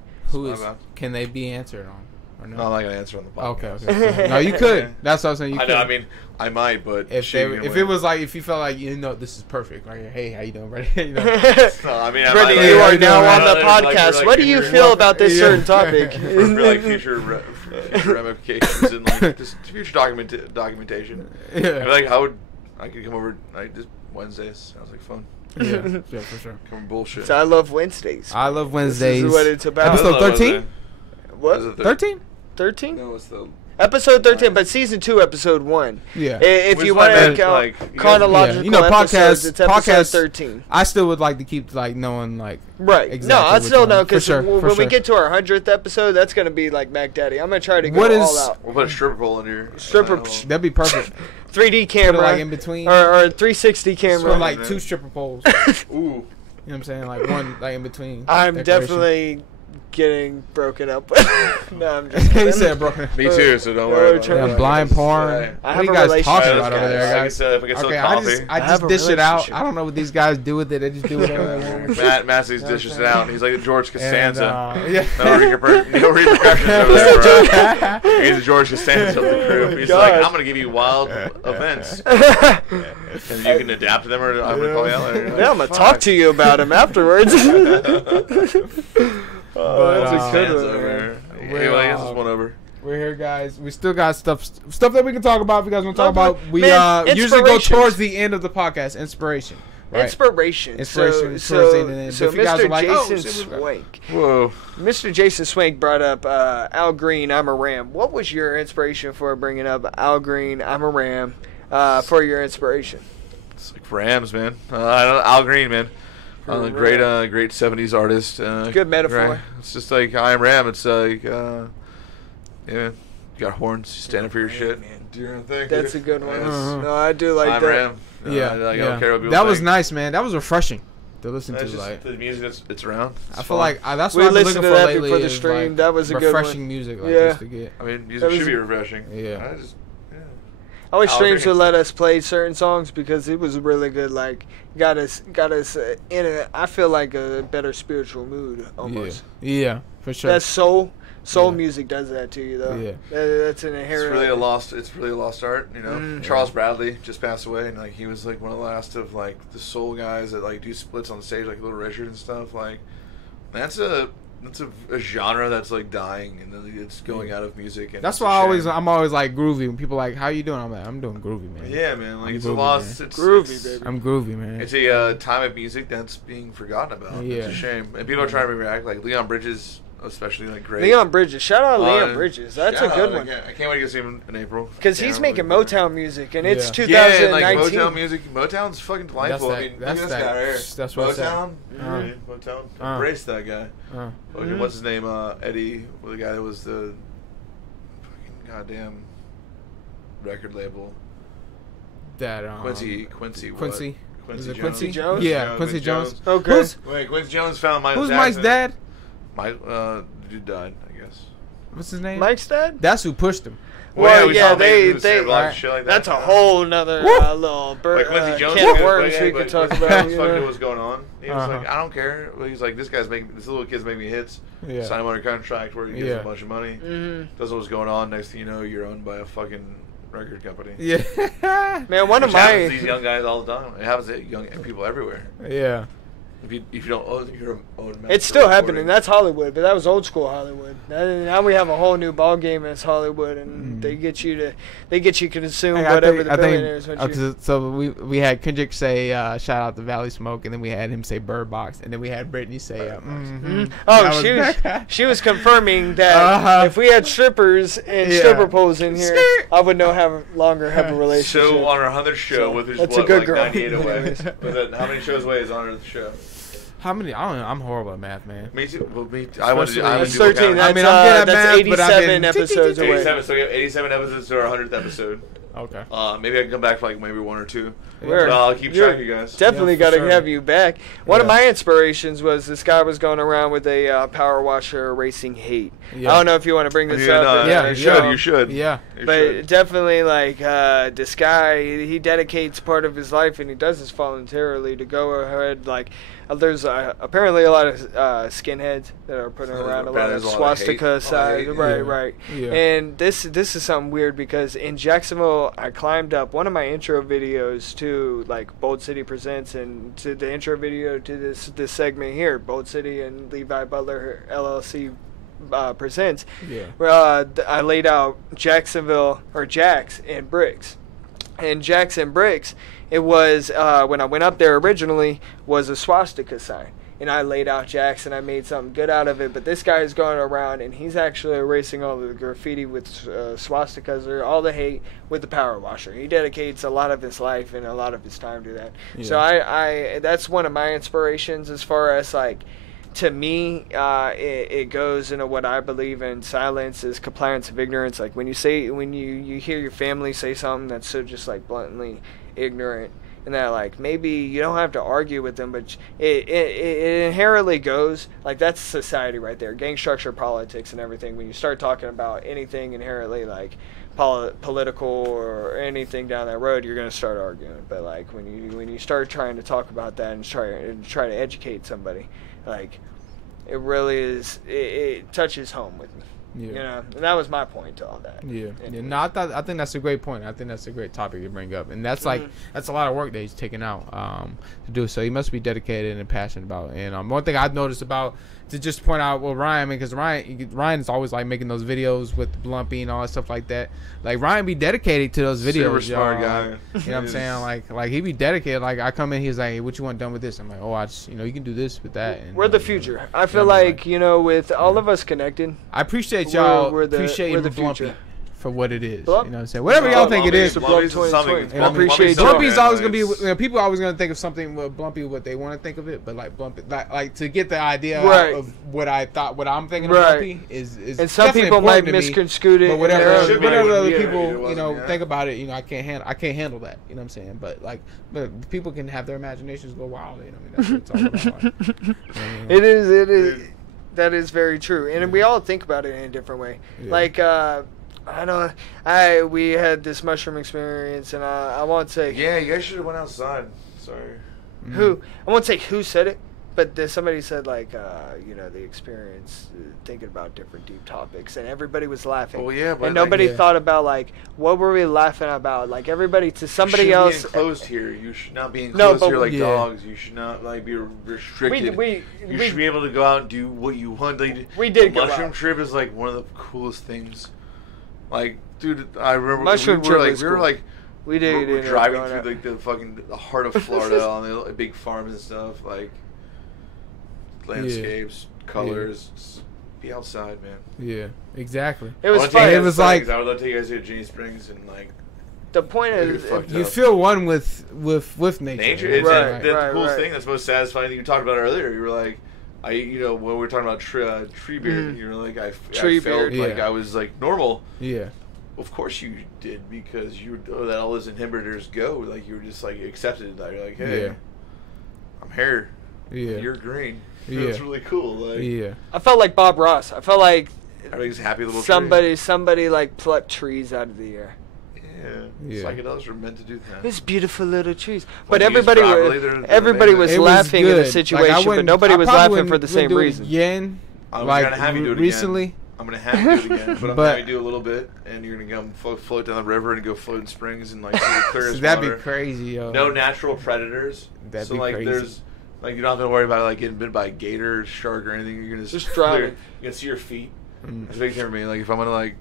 Can they be answered on? Or no? No, I'm not gonna answer on the podcast. Okay. No, you could. That's what I'm saying. You could. I mean, I might, but if it was like if you felt like this is perfect, like hey, how you doing, buddy? No, I mean, Brittany, you are now on the podcast. What do you feel about this certain topic? For like future ramifications and like this future documentation. Yeah. Like how would I could come over like this Wednesdays? Sounds like fun. Yeah, for sure. Come bullshit. So I love Wednesdays. I love Wednesdays. This is what it's about. Episode 13. What? 13? 13? No, it's the episode 13, but season 2, episode 1. Yeah. If you want to count chronological episodes, it's episode 13. I still would like to keep like knowing like exactly. No, I still know because when we get to our 100th episode, that's gonna be like Mac Daddy. I'm gonna try to go all out. We'll put a stripper pole in here. That'd be perfect. 3D camera, like in between, or 360 camera, so like 2 stripper poles. Ooh. You know what I'm saying? Like one, like in between. I'm definitely getting broken up with. No, I'm just He kidding. said broken. Me too, so don't worry about Yeah, it. blind porn. Right. I What have are you a guys relationship. talking Alright, about let's over go. there, If guys? I get some Okay, coffee. I have just a dish it out. relationship. I don't know what these guys do with it. They just do whatever they want. Massey's dishes it out. He's like George Costanza. Yeah. No repercussions over there, bro. He's the George Costanza of the crew. He's like, I'm gonna give you wild events, and you can adapt to them, or I'm gonna call you out later. Yeah, I'm gonna talk to you about him afterwards. But, That's a good Costanza one, over man. there. Anyway, I guess it's one over. We're here, guys. We still got stuff that we can talk about. If you guys want to talk about, we Man, usually go inspirations. towards the end of the podcast. Inspiration. Right. Inspiration. Inspiration So, towards the end of it. so But if you guys Mr. are like, oh, Jason shit, Swank. Whoa. Mr. Jason Swank brought up Al Green, I'm a Ram. What was your inspiration for bringing up Al Green, I'm a Ram, for your inspiration? It's like Rams, man. I don't know, Al Green, man. For Great 70s artist. Good metaphor. Right. It's just like I am Ram. It's like, yeah, man. You got horns. You stand up for your shit. Do your own thing. That's a good one. Yeah, No, I do like I'm that. Ram. Yeah, I don't care what people that was think. nice, man. That was refreshing to listen That's to. just Like, the music it's around. It's I feel fun. like that's We what I've been listened looking to for that lately. before the is, stream. like, That was a good one. refreshing music, like, Yeah. just to get. I mean, music That was should be a- refreshing. Yeah. I just, yeah. I wish Al streams Green. would let us play certain songs because it was really good. Like got us in a. I feel like a better spiritual mood almost. Yeah, for sure. That soul Yeah. music does that to you though. Yeah. That's an It's inherent. really a lost art, you know. Mm. Charles Bradley just passed away, and like he was like one of the last of like the soul guys that like do splits on stage, like Little Richard and stuff. Like that's a genre that's like dying, and then it's going out of music. And That's it's a why shame. I'm always like groovy. When people are like, how you doing? I'm like, I'm doing groovy, man. Yeah, man. Like I'm it's groovy, a lost. man. It's Groovy, baby. I'm groovy, man. It's a time of music that's being forgotten about. Yeah. It's a shame, and people are trying to react. Like Leon Bridges, especially like great. Leon Bridges. Shout out Leon Uh, Bridges. That's a shout good out. one. I can't wait to go see him in April. Because he's Can't making wait for it. Motown music, and it's Yeah. Yeah, and, like 2019. Motown music. Motown's fucking delightful. That's I mean, that- look at this that's guy right here. that- that's what's Motown. that. Motown. Embrace that guy. Fucking, what's his name? Eddie, the guy that was the fucking goddamn record label. That Quincy. Quincy. What? Is Quincy it Jones. Quincy Jones? Yeah, Quincy Jones. Okay. Wait, Quincy Jones found Michael Who's Jackson. Mike's dad? Mike, dude died, I guess. What's his name? Mike's dad? That's who pushed him. Well, we yeah, saw they Mason say a lot of right. shit like that. That's a whole nother little Like Quincy Jones can of was- worms yeah, we but could talk Quincy about. Jones You fucking knew know? what was going on. He was Uh-huh. like, I don't care. Well, he's like, this little kid's making me hits. Yeah. Sign him under contract where he gives Yeah. him a bunch of money. Mhm. Doesn't know what's going on. Next thing you know, you're owned by a fucking record company. Yeah. Man, one of Which happens to my these young guys all the time. It happens to young people everywhere. Yeah. If you don't own, you're owned. it's still happening. That's Hollywood, but that was old school Hollywood. Now we have a whole new ball game as Hollywood, and they get you to consume Hey, whatever the billionaires want you. So we had Kendrick say shout out to Valley Smoke, and then we had him say Bird Box, and then we had Brittany say Oh, That she was confirming that Uh-huh. if we had strippers and Yeah. stripper poles in here, Skirt. I would longer have a relationship. So on our 100th show, So, with his that's a what, good like girl. 98 away. Anyways. Was that, how many shows away is on the show? How many? I don't know. I'm horrible at math, man. Me too. Well, I want to do. That's do 13. account. That's, I'm good at that's math, but I've 87 been- episodes away. 87. So we have 87 episodes to our 100th episode. Okay. Maybe I can come back for like maybe one or two. Word. But I'll keep You're track of you guys. Definitely Yeah, got for to sure. have you back. One of Yeah. my inspirations was this guy was going around with a power washer racing hate. Yeah. I don't know if you want to bring this up. No, or- yeah, or you show should. him. You should. Yeah. You But should. definitely, like, this guy, he dedicates part of his life, and he does this voluntarily to go ahead. Like, there's apparently a lot of skinheads that are putting around a lot of There's a lot of hate. swastika signs. hate, Right, yeah. right. Yeah. And this is something weird because in Jacksonville, I climbed up one of my intro videos to, like, Bold City Presents, and to the intro video to this segment here, Bold City and Levi Butler LLC presents. Yeah. Where I laid out Jacksonville or Jax and Bricks, and Jax and Bricks. It was when I went up there originally was a swastika sign, and I laid out Jax and I made something good out of it. But this guy is going around and he's actually erasing all the graffiti with swastikas or all the hate with the power washer. He dedicates a lot of his life and a lot of his time to that. Yeah. So I that's one of my inspirations as far as like. To me, it goes into what I believe in. Silence is compliance of ignorance. Like when you hear your family say something that's so just like bluntly ignorant, and that like maybe you don't have to argue with them, but it inherently goes like that's society right there, gang structure, politics, and everything. When you start talking about anything inherently like political or anything down that road, you're gonna start arguing. But like when you start trying to talk about that and try to educate somebody, like it really is it touches home with me. Yeah. You know, and that was my point to all that. Yeah. No, I think that's a great point. I think that's a great topic to bring up, and that's like that's a lot of work that he's taking out to do. So he must be dedicated and passionate about it. And one thing I've noticed about to just point out, well, Ryan, because Ryan is always like making those videos with Blumpy and all that stuff like that. Like Ryan be dedicated to those videos. Super smart guy. You know what I'm saying? Like he be dedicated. Like I come in, he's like, hey, what you want done with this? I'm like, oh, I just, you can do this with that. And, we're the future. I feel like with all of us connected. I appreciate y'all. We're the Blumpy future. For what it is, Blump? you know what I'm saying? Whatever y'all think it is. I appreciate Blumpy's always gonna be. People are always gonna think of something with Blumpy what they want to think of it, but like Blumpy, like to get the idea out of what I'm thinking of Blumpy is. And some people might misconstrue it. But whatever other people think about it, I can't handle that. You know what I'm saying? But people can have their imaginations go wild. You know what I mean? That's what it's all about. It is. That is very true, and we all think about it in a different way. Yeah. Like we had this mushroom experience, and I won't say. Yeah, you guys should have went outside. Sorry. Who? I won't say who said it, but somebody said the experience thinking about different deep topics, and everybody was laughing. Well, yeah, but and nobody thought about what were we laughing about? Like everybody to somebody else. You should be enclosed here. You should not be enclosed here like dogs. You should not be restricted. You should be able to go out and do what you want. We did go mushroom out. trip is like one of the coolest things. Like, dude, I remember mushroom we were trip we were driving through the heart of Florida on the big farms and stuff, like landscapes, colors. Just be outside, man. Yeah, exactly. It was fun. It was like I would love to take you guys to Ginny Springs and the point is you feel one with nature. Nature, it's the coolest thing. That's the most satisfying thing you talked about earlier. You were like, when we were talking about tree beard, you were like, I felt like I was like normal. Yeah. Of course you did, because that all those inhibitors go. Like you were just like accepted that. You're like, hey, I'm here. Yeah. You're green. Yeah. It's really cool. Like, I felt like Bob Ross. I felt like everybody's happy little somebody like plucked trees out of the air. Yeah. Psychedelics are meant to do that. It's beautiful little trees. But everybody was laughing in the situation, but nobody was laughing for the same reason. Again, I'm gonna have you do it recently. Again. I'm gonna have you do it again, but I'm gonna have you do a little bit, and you're gonna go float down the river and go float in springs and like see the clearest that'd water. be crazy, yo. No natural predators. That'd so be like crazy. There's like you don't have to worry about like getting bit by a gator or shark or anything. You're gonna just drown. You can see your feet. That's a big thing for me. Like if I'm gonna like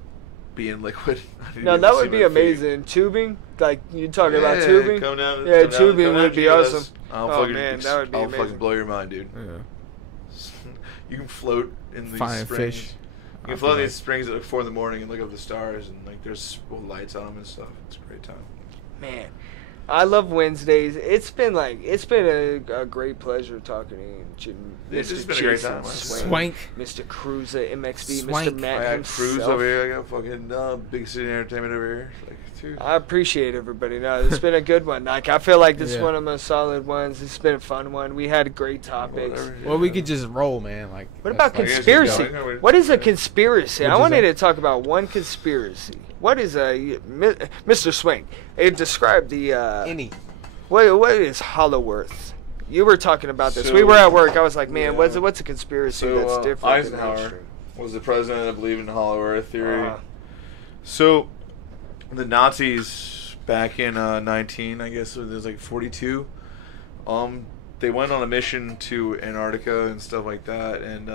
be in liquid. No, that would be amazing. Tubing, like you talking about tubing. Come down, tubing would be awesome. I'll man, that would be amazing. I'll fucking blow your mind, dude. Yeah. You can float in these springs. Fish. You can float in these springs at like 4 a.m. and look up the stars, and like there's lights on them and stuff. It's a great time. Man, I love Wednesdays. It's been a great pleasure talking to you, It's Mr. just been a great time. Swank, Mr. Cruz at MXB, Swank. Mr. Matt I got himself. Cruz over here. I got fucking Big City Entertainment over here. I appreciate everybody. No, it's been a good one. Like I feel like this is one of the most solid ones. It's been a fun one. We had great topics. Well, we could just roll, man. Like, what about conspiracy? What is a conspiracy? I wanted to talk about one conspiracy. What is Mr. Swank? It described the What is Hollow Earth? You were talking about this. We were at work. I was like, man, what's a conspiracy that's different? Eisenhower was the president that believed in Hollow Earth theory. So the Nazis back in 19, I guess it was like 42. They went on a mission to Antarctica and stuff like that, and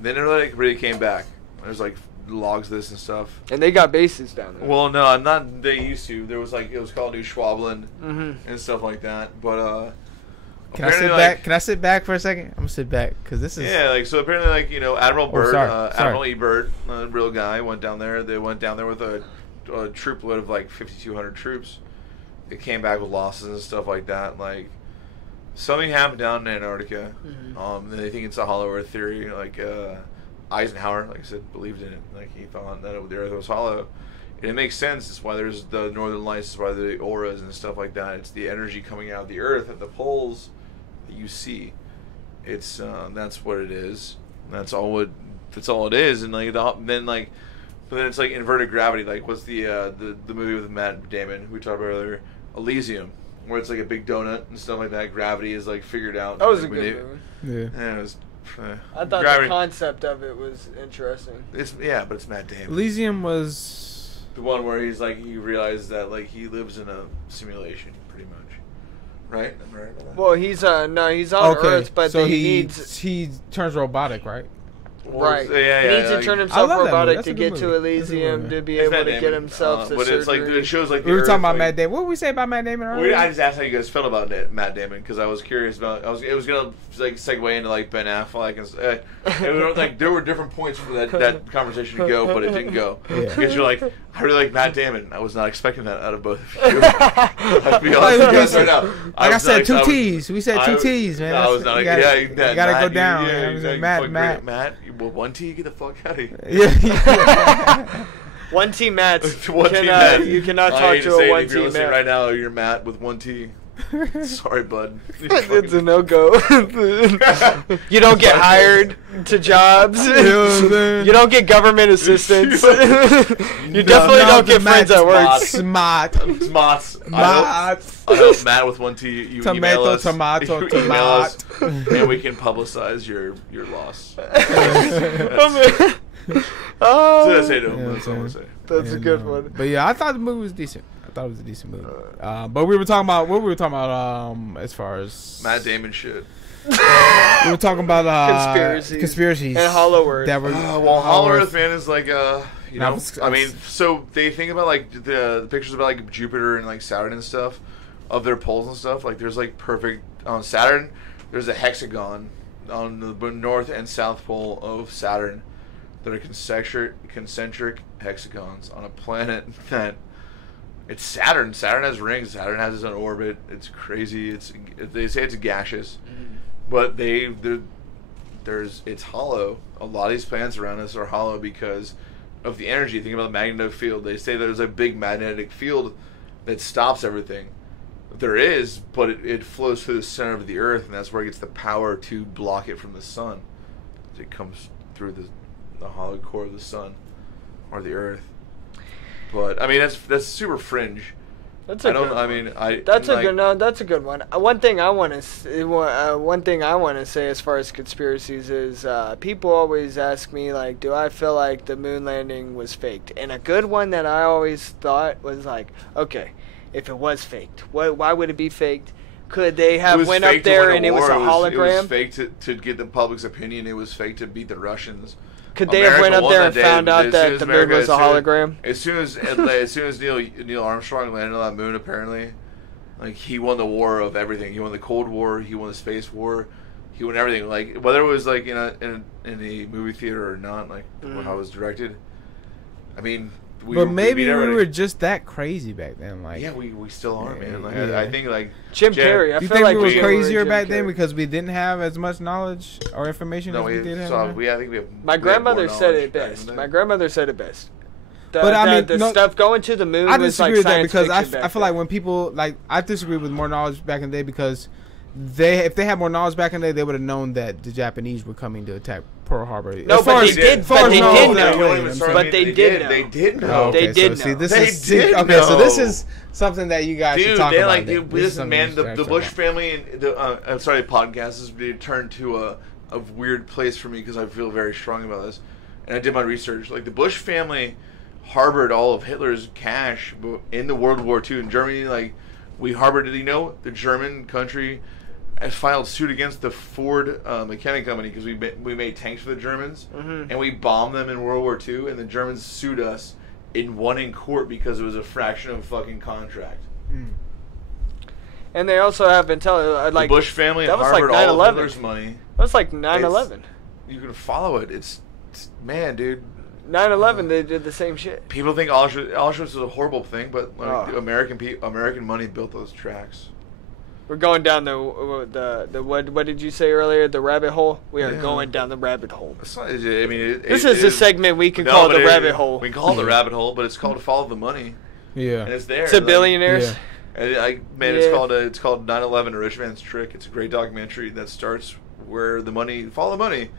then it really came back. There's like logs of this and stuff. And they got bases down there. Well, no, not they used to. There was it was called New Schwabland and stuff like that. But can I sit back? Can I sit back for a second? I'm gonna sit back because this is so apparently Admiral Byrd, Admiral E. Byrd, a real guy, went down there. They went down there with a troop load of like 5,200 troops. It came back with losses and stuff like that. Like something happened down in Antarctica. And they think it's a Hollow Earth theory. Like Eisenhower, like I said, believed in it. Like he thought that the Earth was hollow. And it makes sense. It's why there's the northern lights. It's why the auras and stuff like that. It's the energy coming out of the earth at the poles that you see. It's that's what it is. That's all it is. And like but then it's like inverted gravity. Like what's the movie with Matt Damon we talked about earlier, Elysium, where it's like a big donut and stuff like that. Gravity is like figured out. That was like, a good movie. Yeah. It was. I thought Gravity. the concept of it was interesting. But it's Matt Damon. Elysium was the one where he's like he realizes that like he lives in a simulation pretty much, right? Am I right about that? Well, he's on Earth, but so he turns robotic, right? Right. Yeah, he needs to turn himself robotic to get to movie. Elysium to be able to get himself the but surgery. it's like it shows like we were talking about Matt Damon. What did we say about Matt Damon earlier? I just asked how you guys felt about Matt Damon because I was curious about. It was gonna like segue into like Ben Affleck and it was like there were different points for that conversation to go, but it didn't go because you're like I really like Matt Damon. I was not expecting that out of both of you. I'll be honest with you guys right now. Like I said, two T's. We said two T's, man. I was not. You gotta go down. Matt. Well, one T, get the fuck out of here. Yeah. One T Matt. You cannot talk to a one If you're T listening Matt right now, you're Matt with one T. Sorry, bud. It's a no-go. You don't get hired to jobs. You don't get government assistance. You definitely don't get friends at work. Smart. I hope Matt with one T. You email us. Tomato. And we can publicize your loss. That's a good one. But yeah, I thought the movie was decent. I thought it was a decent movie. But we were talking about what we were talking about as far as Matt Damon shit. We were talking about conspiracies and Hollow Earth. Hollow Earth, man, is like you know, I mean, so they think about like the pictures about like Jupiter and like Saturn and stuff of their poles and stuff. Like there's like perfect on Saturn. There's a hexagon on the north and south pole of Saturn that are concentric hexagons on a planet that. It's Saturn. Saturn has rings. Saturn has its own orbit. It's crazy. They say it's gaseous, but it's hollow. A lot of these planets around us are hollow because of the energy. Think about the magnetic field. They say there's a big magnetic field that stops everything. There is, but it flows through the center of the Earth, and that's where it gets the power to block it from the sun. It comes through the hollow core of the sun or the Earth. But I mean that's super fringe. That's a good one. One thing I want to say as far as conspiracies is people always ask me like, do I feel like the moon landing was faked? And a good one that I always thought was like, okay, if it was faked, why would it be faked? Could they have went up there and it was a hologram? It was fake to get the public's opinion. It was fake to beat the Russians. Could they have went up there and found out that the moon was a hologram? As soon as Neil Armstrong landed on that moon, apparently, like he won the war of everything. He won the Cold War. He won the space war. He won everything. Like whether it was like in a movie theater or not, like how it was directed. I mean, we were just that crazy back then. Like yeah, we still are, man. Like I think like Jim Carrey. I feel think like we were crazier back then because we didn't have as much knowledge or information as we did have. I think we have. My grandmother said it best. The stuff going to the moon. I disagree with that because I feel like when people like I disagree with more knowledge back in the day because if they had more knowledge back in the day, they would have known that the Japanese were coming to attack Pearl Harbor. No, but they did know. They did know. Oh, okay, they did so know. This is something that you guys should talk about. Listen, man, the Bush family and podcast has turned to a weird place for me because I feel very strong about this. And I did my research. Like the Bush family harbored all of Hitler's cash in the World War II in Germany. Like we harbored. Did you know the German country has filed suit against the Ford mechanic company because we made tanks for the Germans and we bombed them in World War II, and the Germans sued us and won in court because it was a fraction of a fucking contract. And they also have been telling the Bush family harbored all of Hitler's money. That's like 9/11. You can follow it. It's man, dude. 9/11, they did the same shit. People think Auschwitz was a horrible thing, but American money built those tracks. We're going down the what did you say earlier? The rabbit hole. We are going down the rabbit hole. It's not, I mean, this is a segment we can call the rabbit hole. We can call it the rabbit hole, but it's called Follow the Money. Yeah, and it's there. To billionaires. Yeah. It's called 9/11: A Rich Man's Trick. It's a great documentary that starts where the money, follow the money.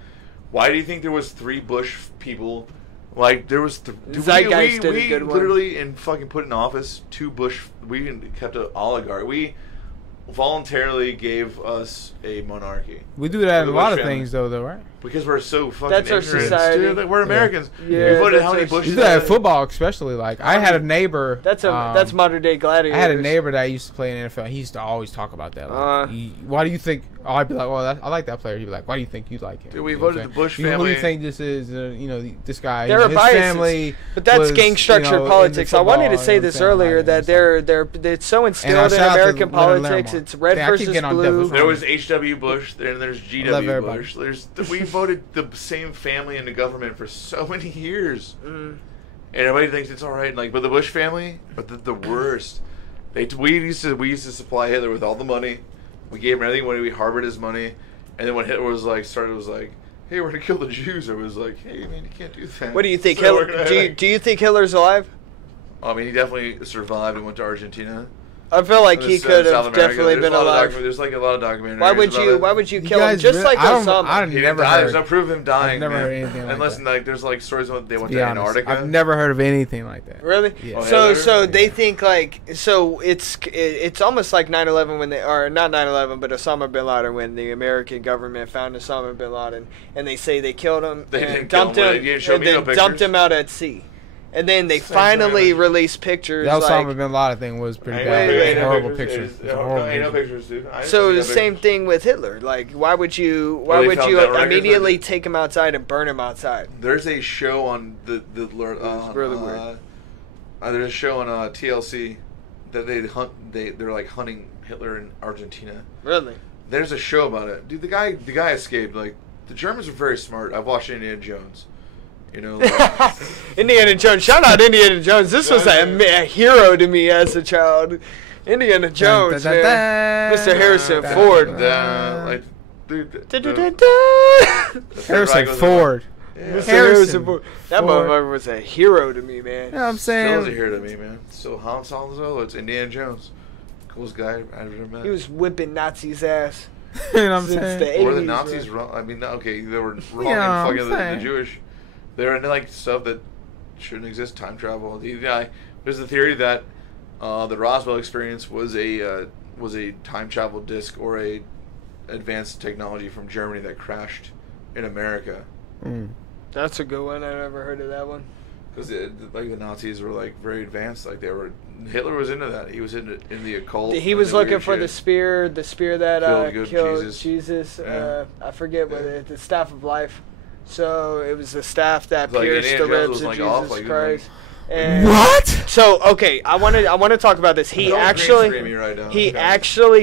Why do you think there was 3 Bush people? Like there was, Zeitgeist did a good one. Literally in fucking put in office 2 Bush. We kept an oligarch. We voluntarily gave us a monarchy. We do that in a lot of things, though, right? Because we're so fucking that's our ignorant. society. Dude, we're Americans. Yeah, we voted how many Bushes? We do that in football, especially. Like I had a neighbor. That's modern day gladiators. I had a neighbor that used to play in NFL. He used to always talk about that. Like, why do you think? Oh, I'd be like, well, I like that player. He'd be like, why do you think you like him? Dude, we voted the Bush family. What do you think this is? This guy. There are his biases, family but that's gang structured politics. I wanted to say this earlier that it's so instilled in American politics. It's red versus blue. There was H.W. Bush, and there's G.W. Bush. We voted the same family into government for so many years, and everybody thinks it's all right. Like, but the Bush family, but the worst. We used to supply Hitler with all the money. We gave him everything when we harbored his money, and then when Hitler was like, hey, we're gonna kill the Jews. It was like, hey man, you can't do that. What do you think? Do you think Hitler's alive? I mean, he definitely survived and went to Argentina. I feel like he could have definitely been alive. There's like a lot of documentaries. Why would you kill him? Just like Osama. I've never heard. There's no proof of him dying. I've never heard anything like Unless, that. like, there's like stories when they went to Antarctica. I've never heard of anything like that. Really? Yeah. So they think like it's almost like 9/11 when not 9/11 but Osama bin Laden when the American government found Osama bin Laden and they say they killed him and dumped him out at sea. And then they finally released pictures. The Osama bin Laden thing was pretty bad. Horrible pictures. Ain't no pictures, dude. So the same thing with Hitler. Like, why would you immediately take him outside and burn him outside? There's a show on it's really weird. There's a show on TLC that they're like hunting Hitler in Argentina. Really? There's a show about it, dude. The guy escaped. Like, the Germans are very smart. I've watched Indiana Jones. You know, like, Indiana Jones. Shout out Indiana Jones. This was a hero to me as a child. Indiana Jones, man. Mr. Harrison Ford. Harrison Ford. Yeah. Harrison Ford. That motherfucker was a hero to me, man. You know what I'm saying? Still is a hero to me, man. Still Han Solo. It's Indiana Jones. Coolest guy I've ever met. He was whipping Nazis' ass. You know what I'm saying? Were the Nazis wrong? I mean, okay, they were wrong in fucking the Jewish. They're into like stuff that shouldn't exist. Time travel. There's the theory that the Roswell experience was a time travel disc or a advanced technology from Germany that crashed in America. That's a good one. I never heard of that one. Because like the Nazis were like very advanced. Like Hitler was into that. He was in the occult. He was looking for the spear that killed Jesus. Yeah. I forget what the staff of life. So it was the staff that pierced the ribs of Jesus Christ. And what? So okay, I want to talk about this. He actually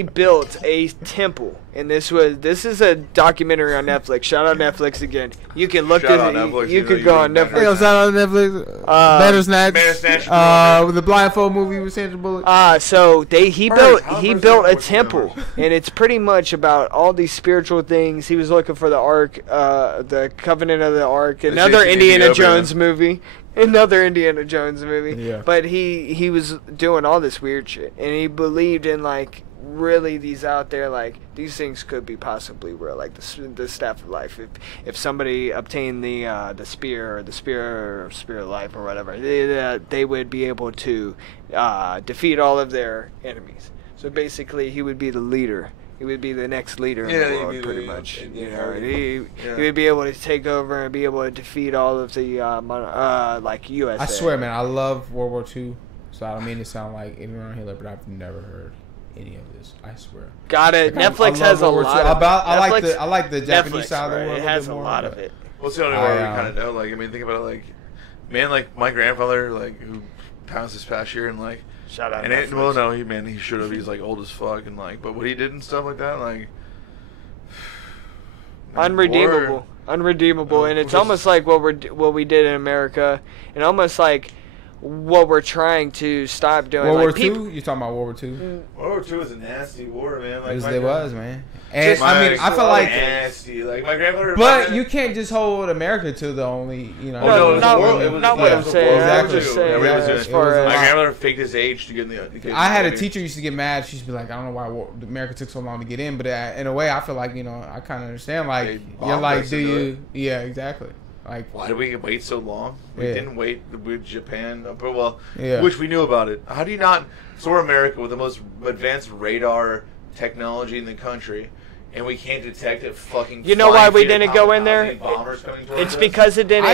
built a temple, and this is a documentary on Netflix. Shout out Netflix again. You can look at it. You could go on Netflix. Shout out Netflix. Bandersnatch. With the blindfold movie with Sandra Bullock. So he built a temple, and it's pretty much about all these spiritual things. He was looking for the Ark, the Covenant of the Ark, another Indiana Jones movie. Yeah. But he was doing all this weird shit, and he believed in like really these out there, like these things could be possibly real, like the staff of life. If somebody obtained the spear or the spear of life or whatever, they would be able to defeat all of their enemies. So basically, he would be the leader. He would be the next leader in the world, pretty much. He would be able to take over and be able to defeat all of the like USA. I swear, man, I love World War II. So I don't mean to sound like anyone on Hitler, but I've never heard any of this. I swear. Got it. Like, Netflix has a lot. I like the Japanese side of the world. It has a lot of it. Well, it's the only way we kind of know. Like, I mean, think about it. Like, man, like my grandfather, like who passed this past year, and like. Shout out. And he should have. He's like old as fuck, and like, but what he did and stuff like that, like, unredeemable, and it's almost like what we did in America, and almost like what we're trying to stop doing. World like, War II? You talking about World War II? World War II was a nasty war, man. Like, It was, man. And I I feel like, nasty. Like my grandfather. but you can't just hold America to the only, you know. No, not what I'm saying. Exactly. I'm just saying. Exactly. My grandmother faked his age to get in the. I had a teacher used to get mad. She'd be like, I don't know why America took so long to get in, but in a way, I feel like, you know, I kind of understand. Like, you're like, do you? Yeah, exactly. Like, why did we wait so long? We didn't wait with Japan, Yeah. which we knew about it. How do you not? So we're America with the most advanced radar technology in the country, and we can't detect it. Fucking. You know why we didn't go in there? Bombers coming towards It's us? because it didn't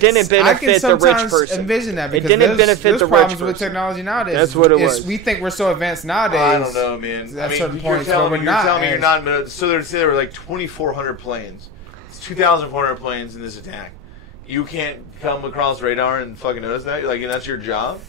benefit the rich person. Envision that because it didn't benefit there's the rich problems person. with technology nowadays. That's what it was. We think we're so advanced nowadays. I don't know, man. At certain you're points, telling but me we're not. you're telling me you're not. So there were like 2,400 planes. It's 2,400 planes in this attack. You can't come across radar and fucking notice that? Like, and that's your job?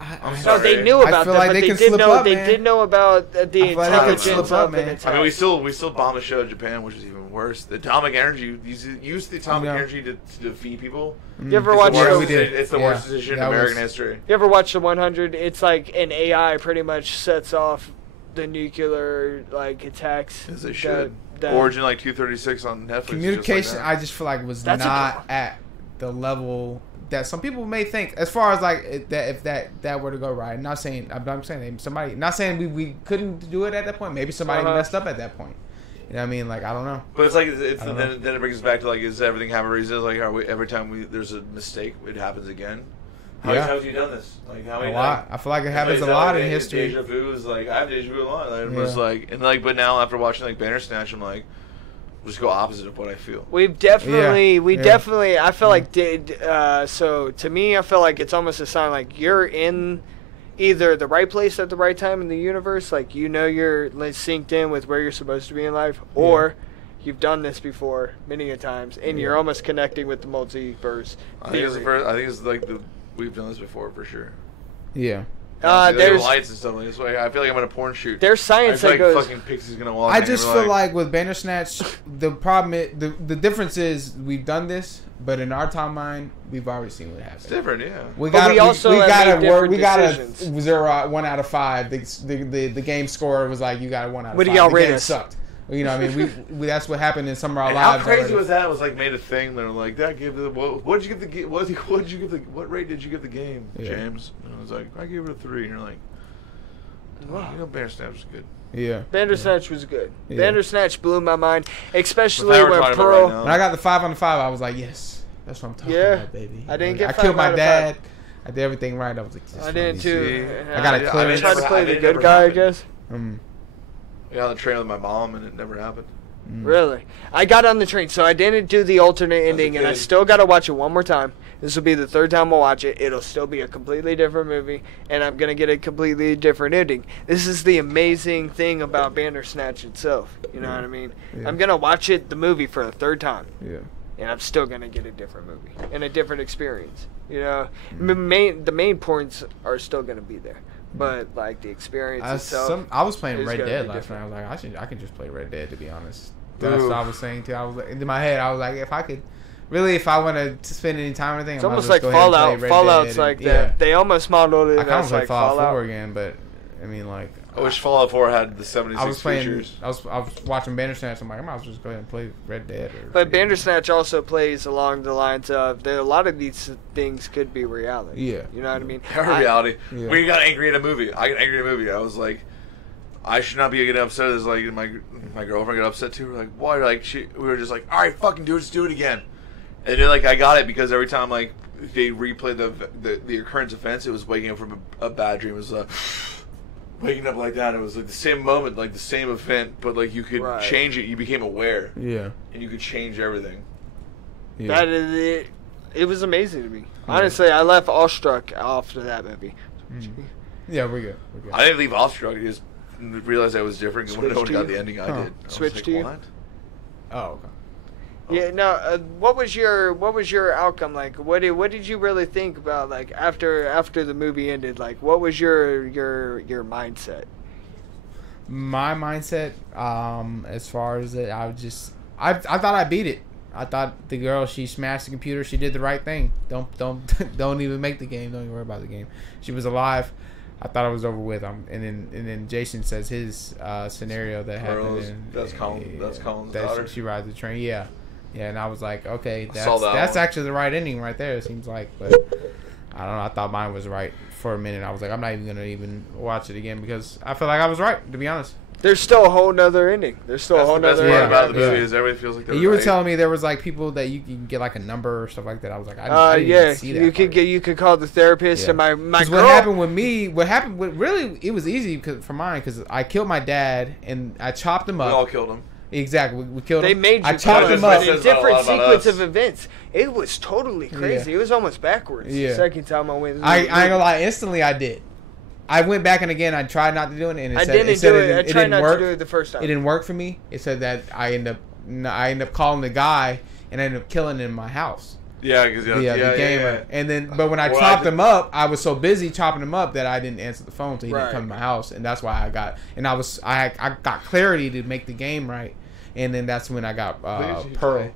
I'm No, sorry. they knew about that, like but they they can did slip know. up, They man. did know about the like they can intelligence slip of up, the man. attack. I mean, we still bombed the shit out of Japan, which is even worse. The atomic energy, use the atomic energy to defeat people. You ever watch? It's the worst decision in American history. You ever watch the 100? It's like an AI pretty much sets off the nuclear like attacks. As they should. Origin like 236 on Netflix. Communication, like I just feel like was That's not at the level that some people may think. As far as like that, if that were to go right, I'm saying somebody. Not saying we couldn't do it at that point. Maybe somebody messed up at that point. You know what I mean? Like, I don't know. But it's like then it brings us back to like, is everything have a reason? Like, every time there's a mistake, it happens again. How many times have you done this? Like, how many? A lot. I feel like it happens a lot in history. Deja vu is like, I have deja vu a lot. Like, it was like, and like, but now after watching like Bandersnatch, I'm like, just go opposite of what I feel. We've definitely, I feel like so to me, I feel like it's almost a sign like you're in either the right place at the right time in the universe, like you know you're like synced in with where you're supposed to be in life, or you've done this before many a times and you're almost connecting with the multiverse. I think it's like we've done this before for sure. Yeah. There's lights and stuff like this. I feel like I'm in a porn shoot. There's science I feel that like goes. fucking Pixie's gonna walk. I just feel like with Bandersnatch, the problem is, the difference is we've done this, but in our timeline, we've already seen what happened. It's different, yeah. We gotta 0 1 out of 5. The game score was like you got a 1 out of 5. What do y'all the rate game us? sucked. You know, what I mean, we that's what happened in some of our And lives. how crazy already. was that? It was like made a thing. They're like, that gave the what did you give the game? What rate did you give the game, James? And I was like, I gave it a 3. And you're like, wow, you know, Bandersnatch was good. Yeah, Bandersnatch was good. Yeah. Bandersnatch blew my mind, especially when Right Pearl. now. when I got the 5 on the 5, I was like, yes, that's what I'm talking about, baby. I didn't get I 5 killed my out of dad. 5. I did everything right. I was like, I did too. I got a I clear. tried to play the It good never guy, I happened. guess. I got on the train with my mom, and it never happened. Really? I got on the train, so I didn't do the alternate ending, and I kid. still got to watch it one more time. This will be the 3rd time I'll watch it. It'll still be a completely different movie, and I'm going to get a completely different ending. This is the amazing thing about Bandersnatch itself. You know what I mean? Yeah. I'm going to watch the movie for the 3rd time. Yeah. And I'm still going to get a different movie and a different experience. You know, the main points are still going to be there. But, like, the experience itself. I was playing is Red gonna Dead be last different. night. I was like, I can just play Red Dead, to be honest. That's what I was saying too. I was like, in my head, I was like, if I could, really, if I want to spend any time or anything, It's I might almost as like well go ahead and Fallout. play Red Fallout's Dead like and, that. They almost modeled it I kind of as like like Fallout 4 again, but I mean, like, I wish Fallout 4 had the 76 I was playing. features. I was watching Bandersnatch. I'm like, I might as well just go ahead and play Red Dead. But Bandersnatch also plays along the lines of a lot of these things could be reality. Yeah. You know what I mean? Reality. Yeah. When you got angry at a movie, I got angry at a movie. I was like, I should not be getting upset. As like my girlfriend got upset too. We're like, why? Like we were just like, all right, fucking do it, just do it again. And then like I got it because every time like they replayed the occurrence offense, it was waking up from a bad dream. It was waking up like that. It was like the same moment, like the same event, but like you could change it. You became aware. Yeah. And you could change everything. Yeah. That is it. It was amazing to me. Honestly, I left awestruck after that movie. Yeah, we're good. I didn't leave off-struck. I just realized I was different. When no one got the ending, I did. I Switch was to you? what? Oh, okay. Yeah. No. What was your outcome like? What did you really think about like after the movie ended? Like, what was your mindset? My mindset, as far as it, I thought I beat it. I thought the girl, she smashed the computer. She did the right thing. Don't even make the game. Don't even worry about the game. She was alive. I thought it was over with. And then Jason says his scenario that happened. That's Colin's daughter. She rides the train. Yeah, and I was like, okay, that's actually the right ending right there. It seems like, but I don't know. I thought mine was right for a minute. I was like, I'm not even gonna watch it again because I feel like I was right, to be honest. There's still a whole nother ending. There's still a whole nother ending. The best part about the movie is everybody feels like they're You were telling me there was like people that you can get like a number or stuff like that. I was like, I didn't even see that. You could call the therapist and my girl. What happened with me? Really, it was easy for mine because I killed my dad and I chopped him up. We all killed him. Exactly, we killed him. They made you I chopped him up in different sequence of events. It was totally crazy. It was almost backwards. The second time I went. I ain't gonna lie. Instantly, I did. I went back and again. I tried not to do it, and it tried not work. to do it the first time. It didn't work for me. It said that I end up calling the guy and I ended up killing him in my house. Yeah, because the gamer. Yeah. And then, but when I chopped him up, I was so busy chopping him up that I didn't answer the phone, so he didn't come to my house, and that's why I got clarity to make the game right, and then that's when I got Pearl.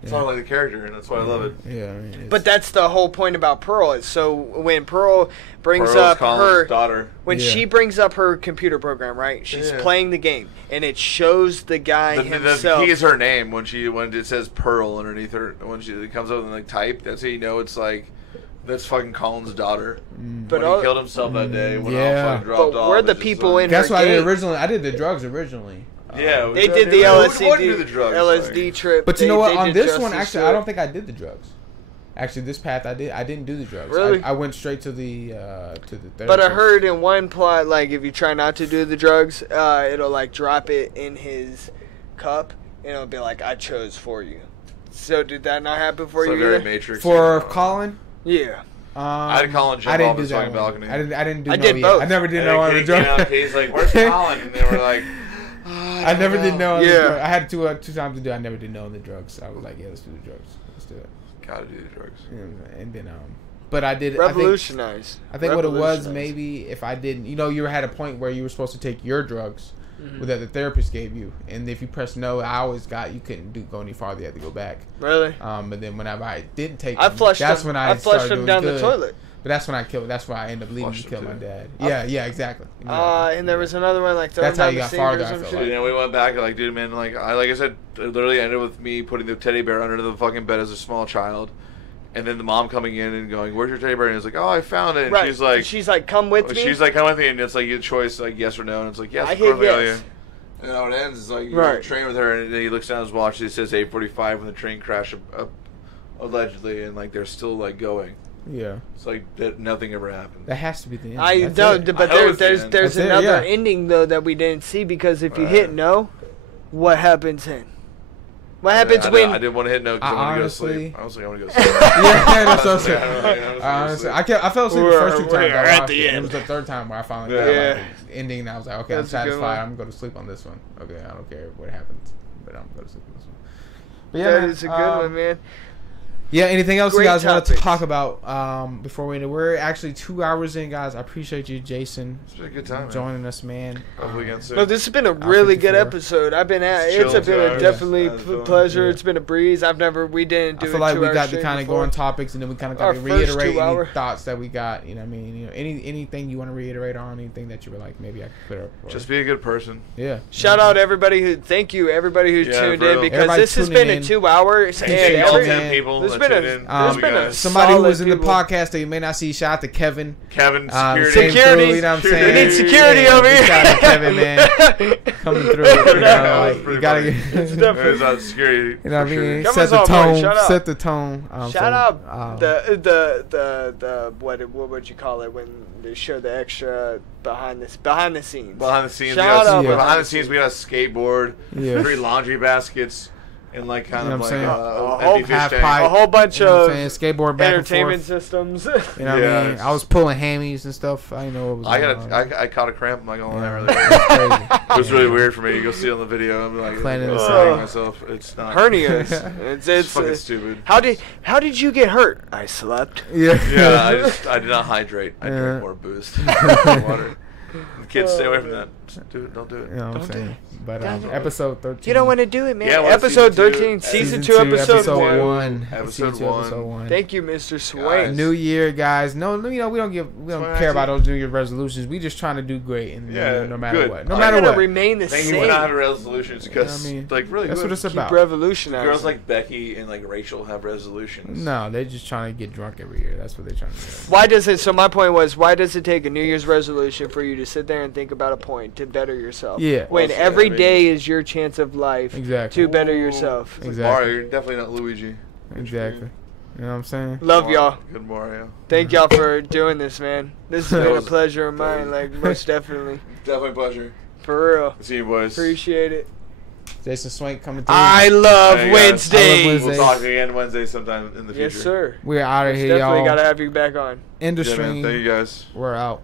It's not like the character, and that's why I love it. Yeah, but that's the whole point about Pearl. Is so when Pearl brings up her daughter, she brings up her computer program, right? She's playing the game, and it shows the guy himself. The key is her name when it says Pearl underneath her. When it comes up and like type, that's how you know it's like that's fucking Colin's daughter. But when he killed himself that day, when all fucking dropped off. We're the people in. That's what I did originally. I did the drugs originally. Yeah, they did the LSD trip. But you know what? On this one, actually, I don't think I did the drugs. Actually, this path I didn't do the drugs. Really? I went straight to the therapist. But I heard in one plot, like if you try not to do the drugs, it'll like drop it in his cup, and it'll be like, "I chose for you." So did that not happen for you? Very Matrix. For Colin? Yeah. I had Colin jump off his fucking balcony. I didn't do. I did both. I never did no other drugs. He's like, "Where's Colin?" And they were like. I never did know. Yeah, I had two times to do. I never did know the drugs. I was like, yeah, let's do the drugs. Let's do it. Gotta do the drugs. Yeah, and then but I did revolutionize. I think what it was maybe if I didn't, you had a point where you were supposed to take your drugs that the therapist gave you, and if you press no, I always got you couldn't go any farther. You had to go back. Really? But then whenever I didn't take, I flushed that's them. when I flushed them down the toilet. But that's when I killed. That's why I ended up leaving to kill my dad. Yeah, exactly. And there was another one like that's how you got farther. I felt like. Yeah, we went back and like, dude, man, like I said, it literally ended with me putting the teddy bear under the fucking bed as a small child, and then the mom coming in and going, "Where's your teddy bear?" And it's like, "Oh, I found it." And she's like, "Come with me." She's like, "Come with me," and it's like your choice, like yes or no, and it's like yes. I hit yes. And how it ends is like you're on a train with her, and then he looks down at his watch. It says 8:45 when the train crashed, allegedly, and like they're still like going. Yeah, it's like that nothing ever happened. That has to be the end. I know, but there's another ending though that we didn't see because if you hit no, what happens then? What happens when? I didn't want to hit no because I wanted to go to sleep. Honestly, I want to go to sleep. Yeah, that's so sad. Honestly, I fell asleep the first 2 times I watched it. It was the third time where I finally got the ending, and I was like, okay, I'm satisfied. I'm going to sleep on this one. Okay, I don't care what happens, but I'm going to sleep on this one. But yeah, that is a good one, man. Yeah, anything else you guys want to talk about before we end it? We're actually 2 hours in, guys. I appreciate you, Jason. It's been a good time, joining us, man. Hopefully again soon. No, this has been a really good episode. It's been a definitely pleasure. Yeah. It's been a breeze. We didn't do it. I feel like we got to kind of go on topics, and then we kind of got to reiterate any thoughts that we got. You know what I mean? Anything you want to reiterate on, anything that you were like, maybe I could clear up. Just be a good person. Yeah. Shout out everybody thank you everybody who tuned in because this has been a 2 hours. And all 10 people that tuned in. Somebody who was in the podcast that you may not see. Shout out to Kevin. Security. You know what I'm saying? We need security over here. Shout out to Kevin, man. Coming through. You gotta get. Security. You know what I mean? Set the tone. Set the tone. Shout out the what would you call it when they show the extra behind the scenes? Behind the scenes. Shout out behind the scenes. We got a skateboard. 3 laundry baskets. And like kind of like a whole bunch of skateboard back entertainment systems. You know what I mean? I was pulling hammies and stuff. I know what was I caught a cramp. I'm not gonna lie, really. It was really weird for me. You go see it on the video. I'm like myself. It's not hernias. It's fucking stupid. How did you get hurt? I slept. Yeah. I did not hydrate. I drank more booze, water. Kids, stay away from that. Just do it. Don't do it. You know what I'm Don't do saying? it. But episode 13. You don't want to do it, man. Yeah, well, episode season 13, two. season Season 2, episode 1. Episode Season two, one. episode 1. Thank you, Mr. Swank. New Year, guys. No, you know we don't care about those New Year resolutions. We just trying to do great, and no matter good. what. No I'm matter gonna what. remain the Thank same. you for not having resolutions because, You know what I mean? like, really That's good. what it's Keep about. revolutionizing. Girls like Becky and like Rachel have resolutions. No, they're just trying to get drunk every year. That's what they're trying to do. Why does it? So my point was, why does it take a New Year's resolution for you to sit there and think about a point to better yourself? Yeah. When Well, every I mean- day is your chance of life Exactly. to better yourself. It's like Exactly. Mario, you're definitely not Luigi. Exactly. You know what I'm saying? Love y'all. Good Mario. Thank y'all for doing this, man. This has been a was- pleasure of that mine, was- like most definitely. Definitely a pleasure. For real. See you, boys. Appreciate it. Jason Swank coming through. I love Hey, guys. Wednesdays. I love We'll talk again Wednesday sometime in the future. Yes, sir. We're out of here, Definitely y'all. gotta have you back on. End the Yeah, man. stream. Thank you, guys. We're out.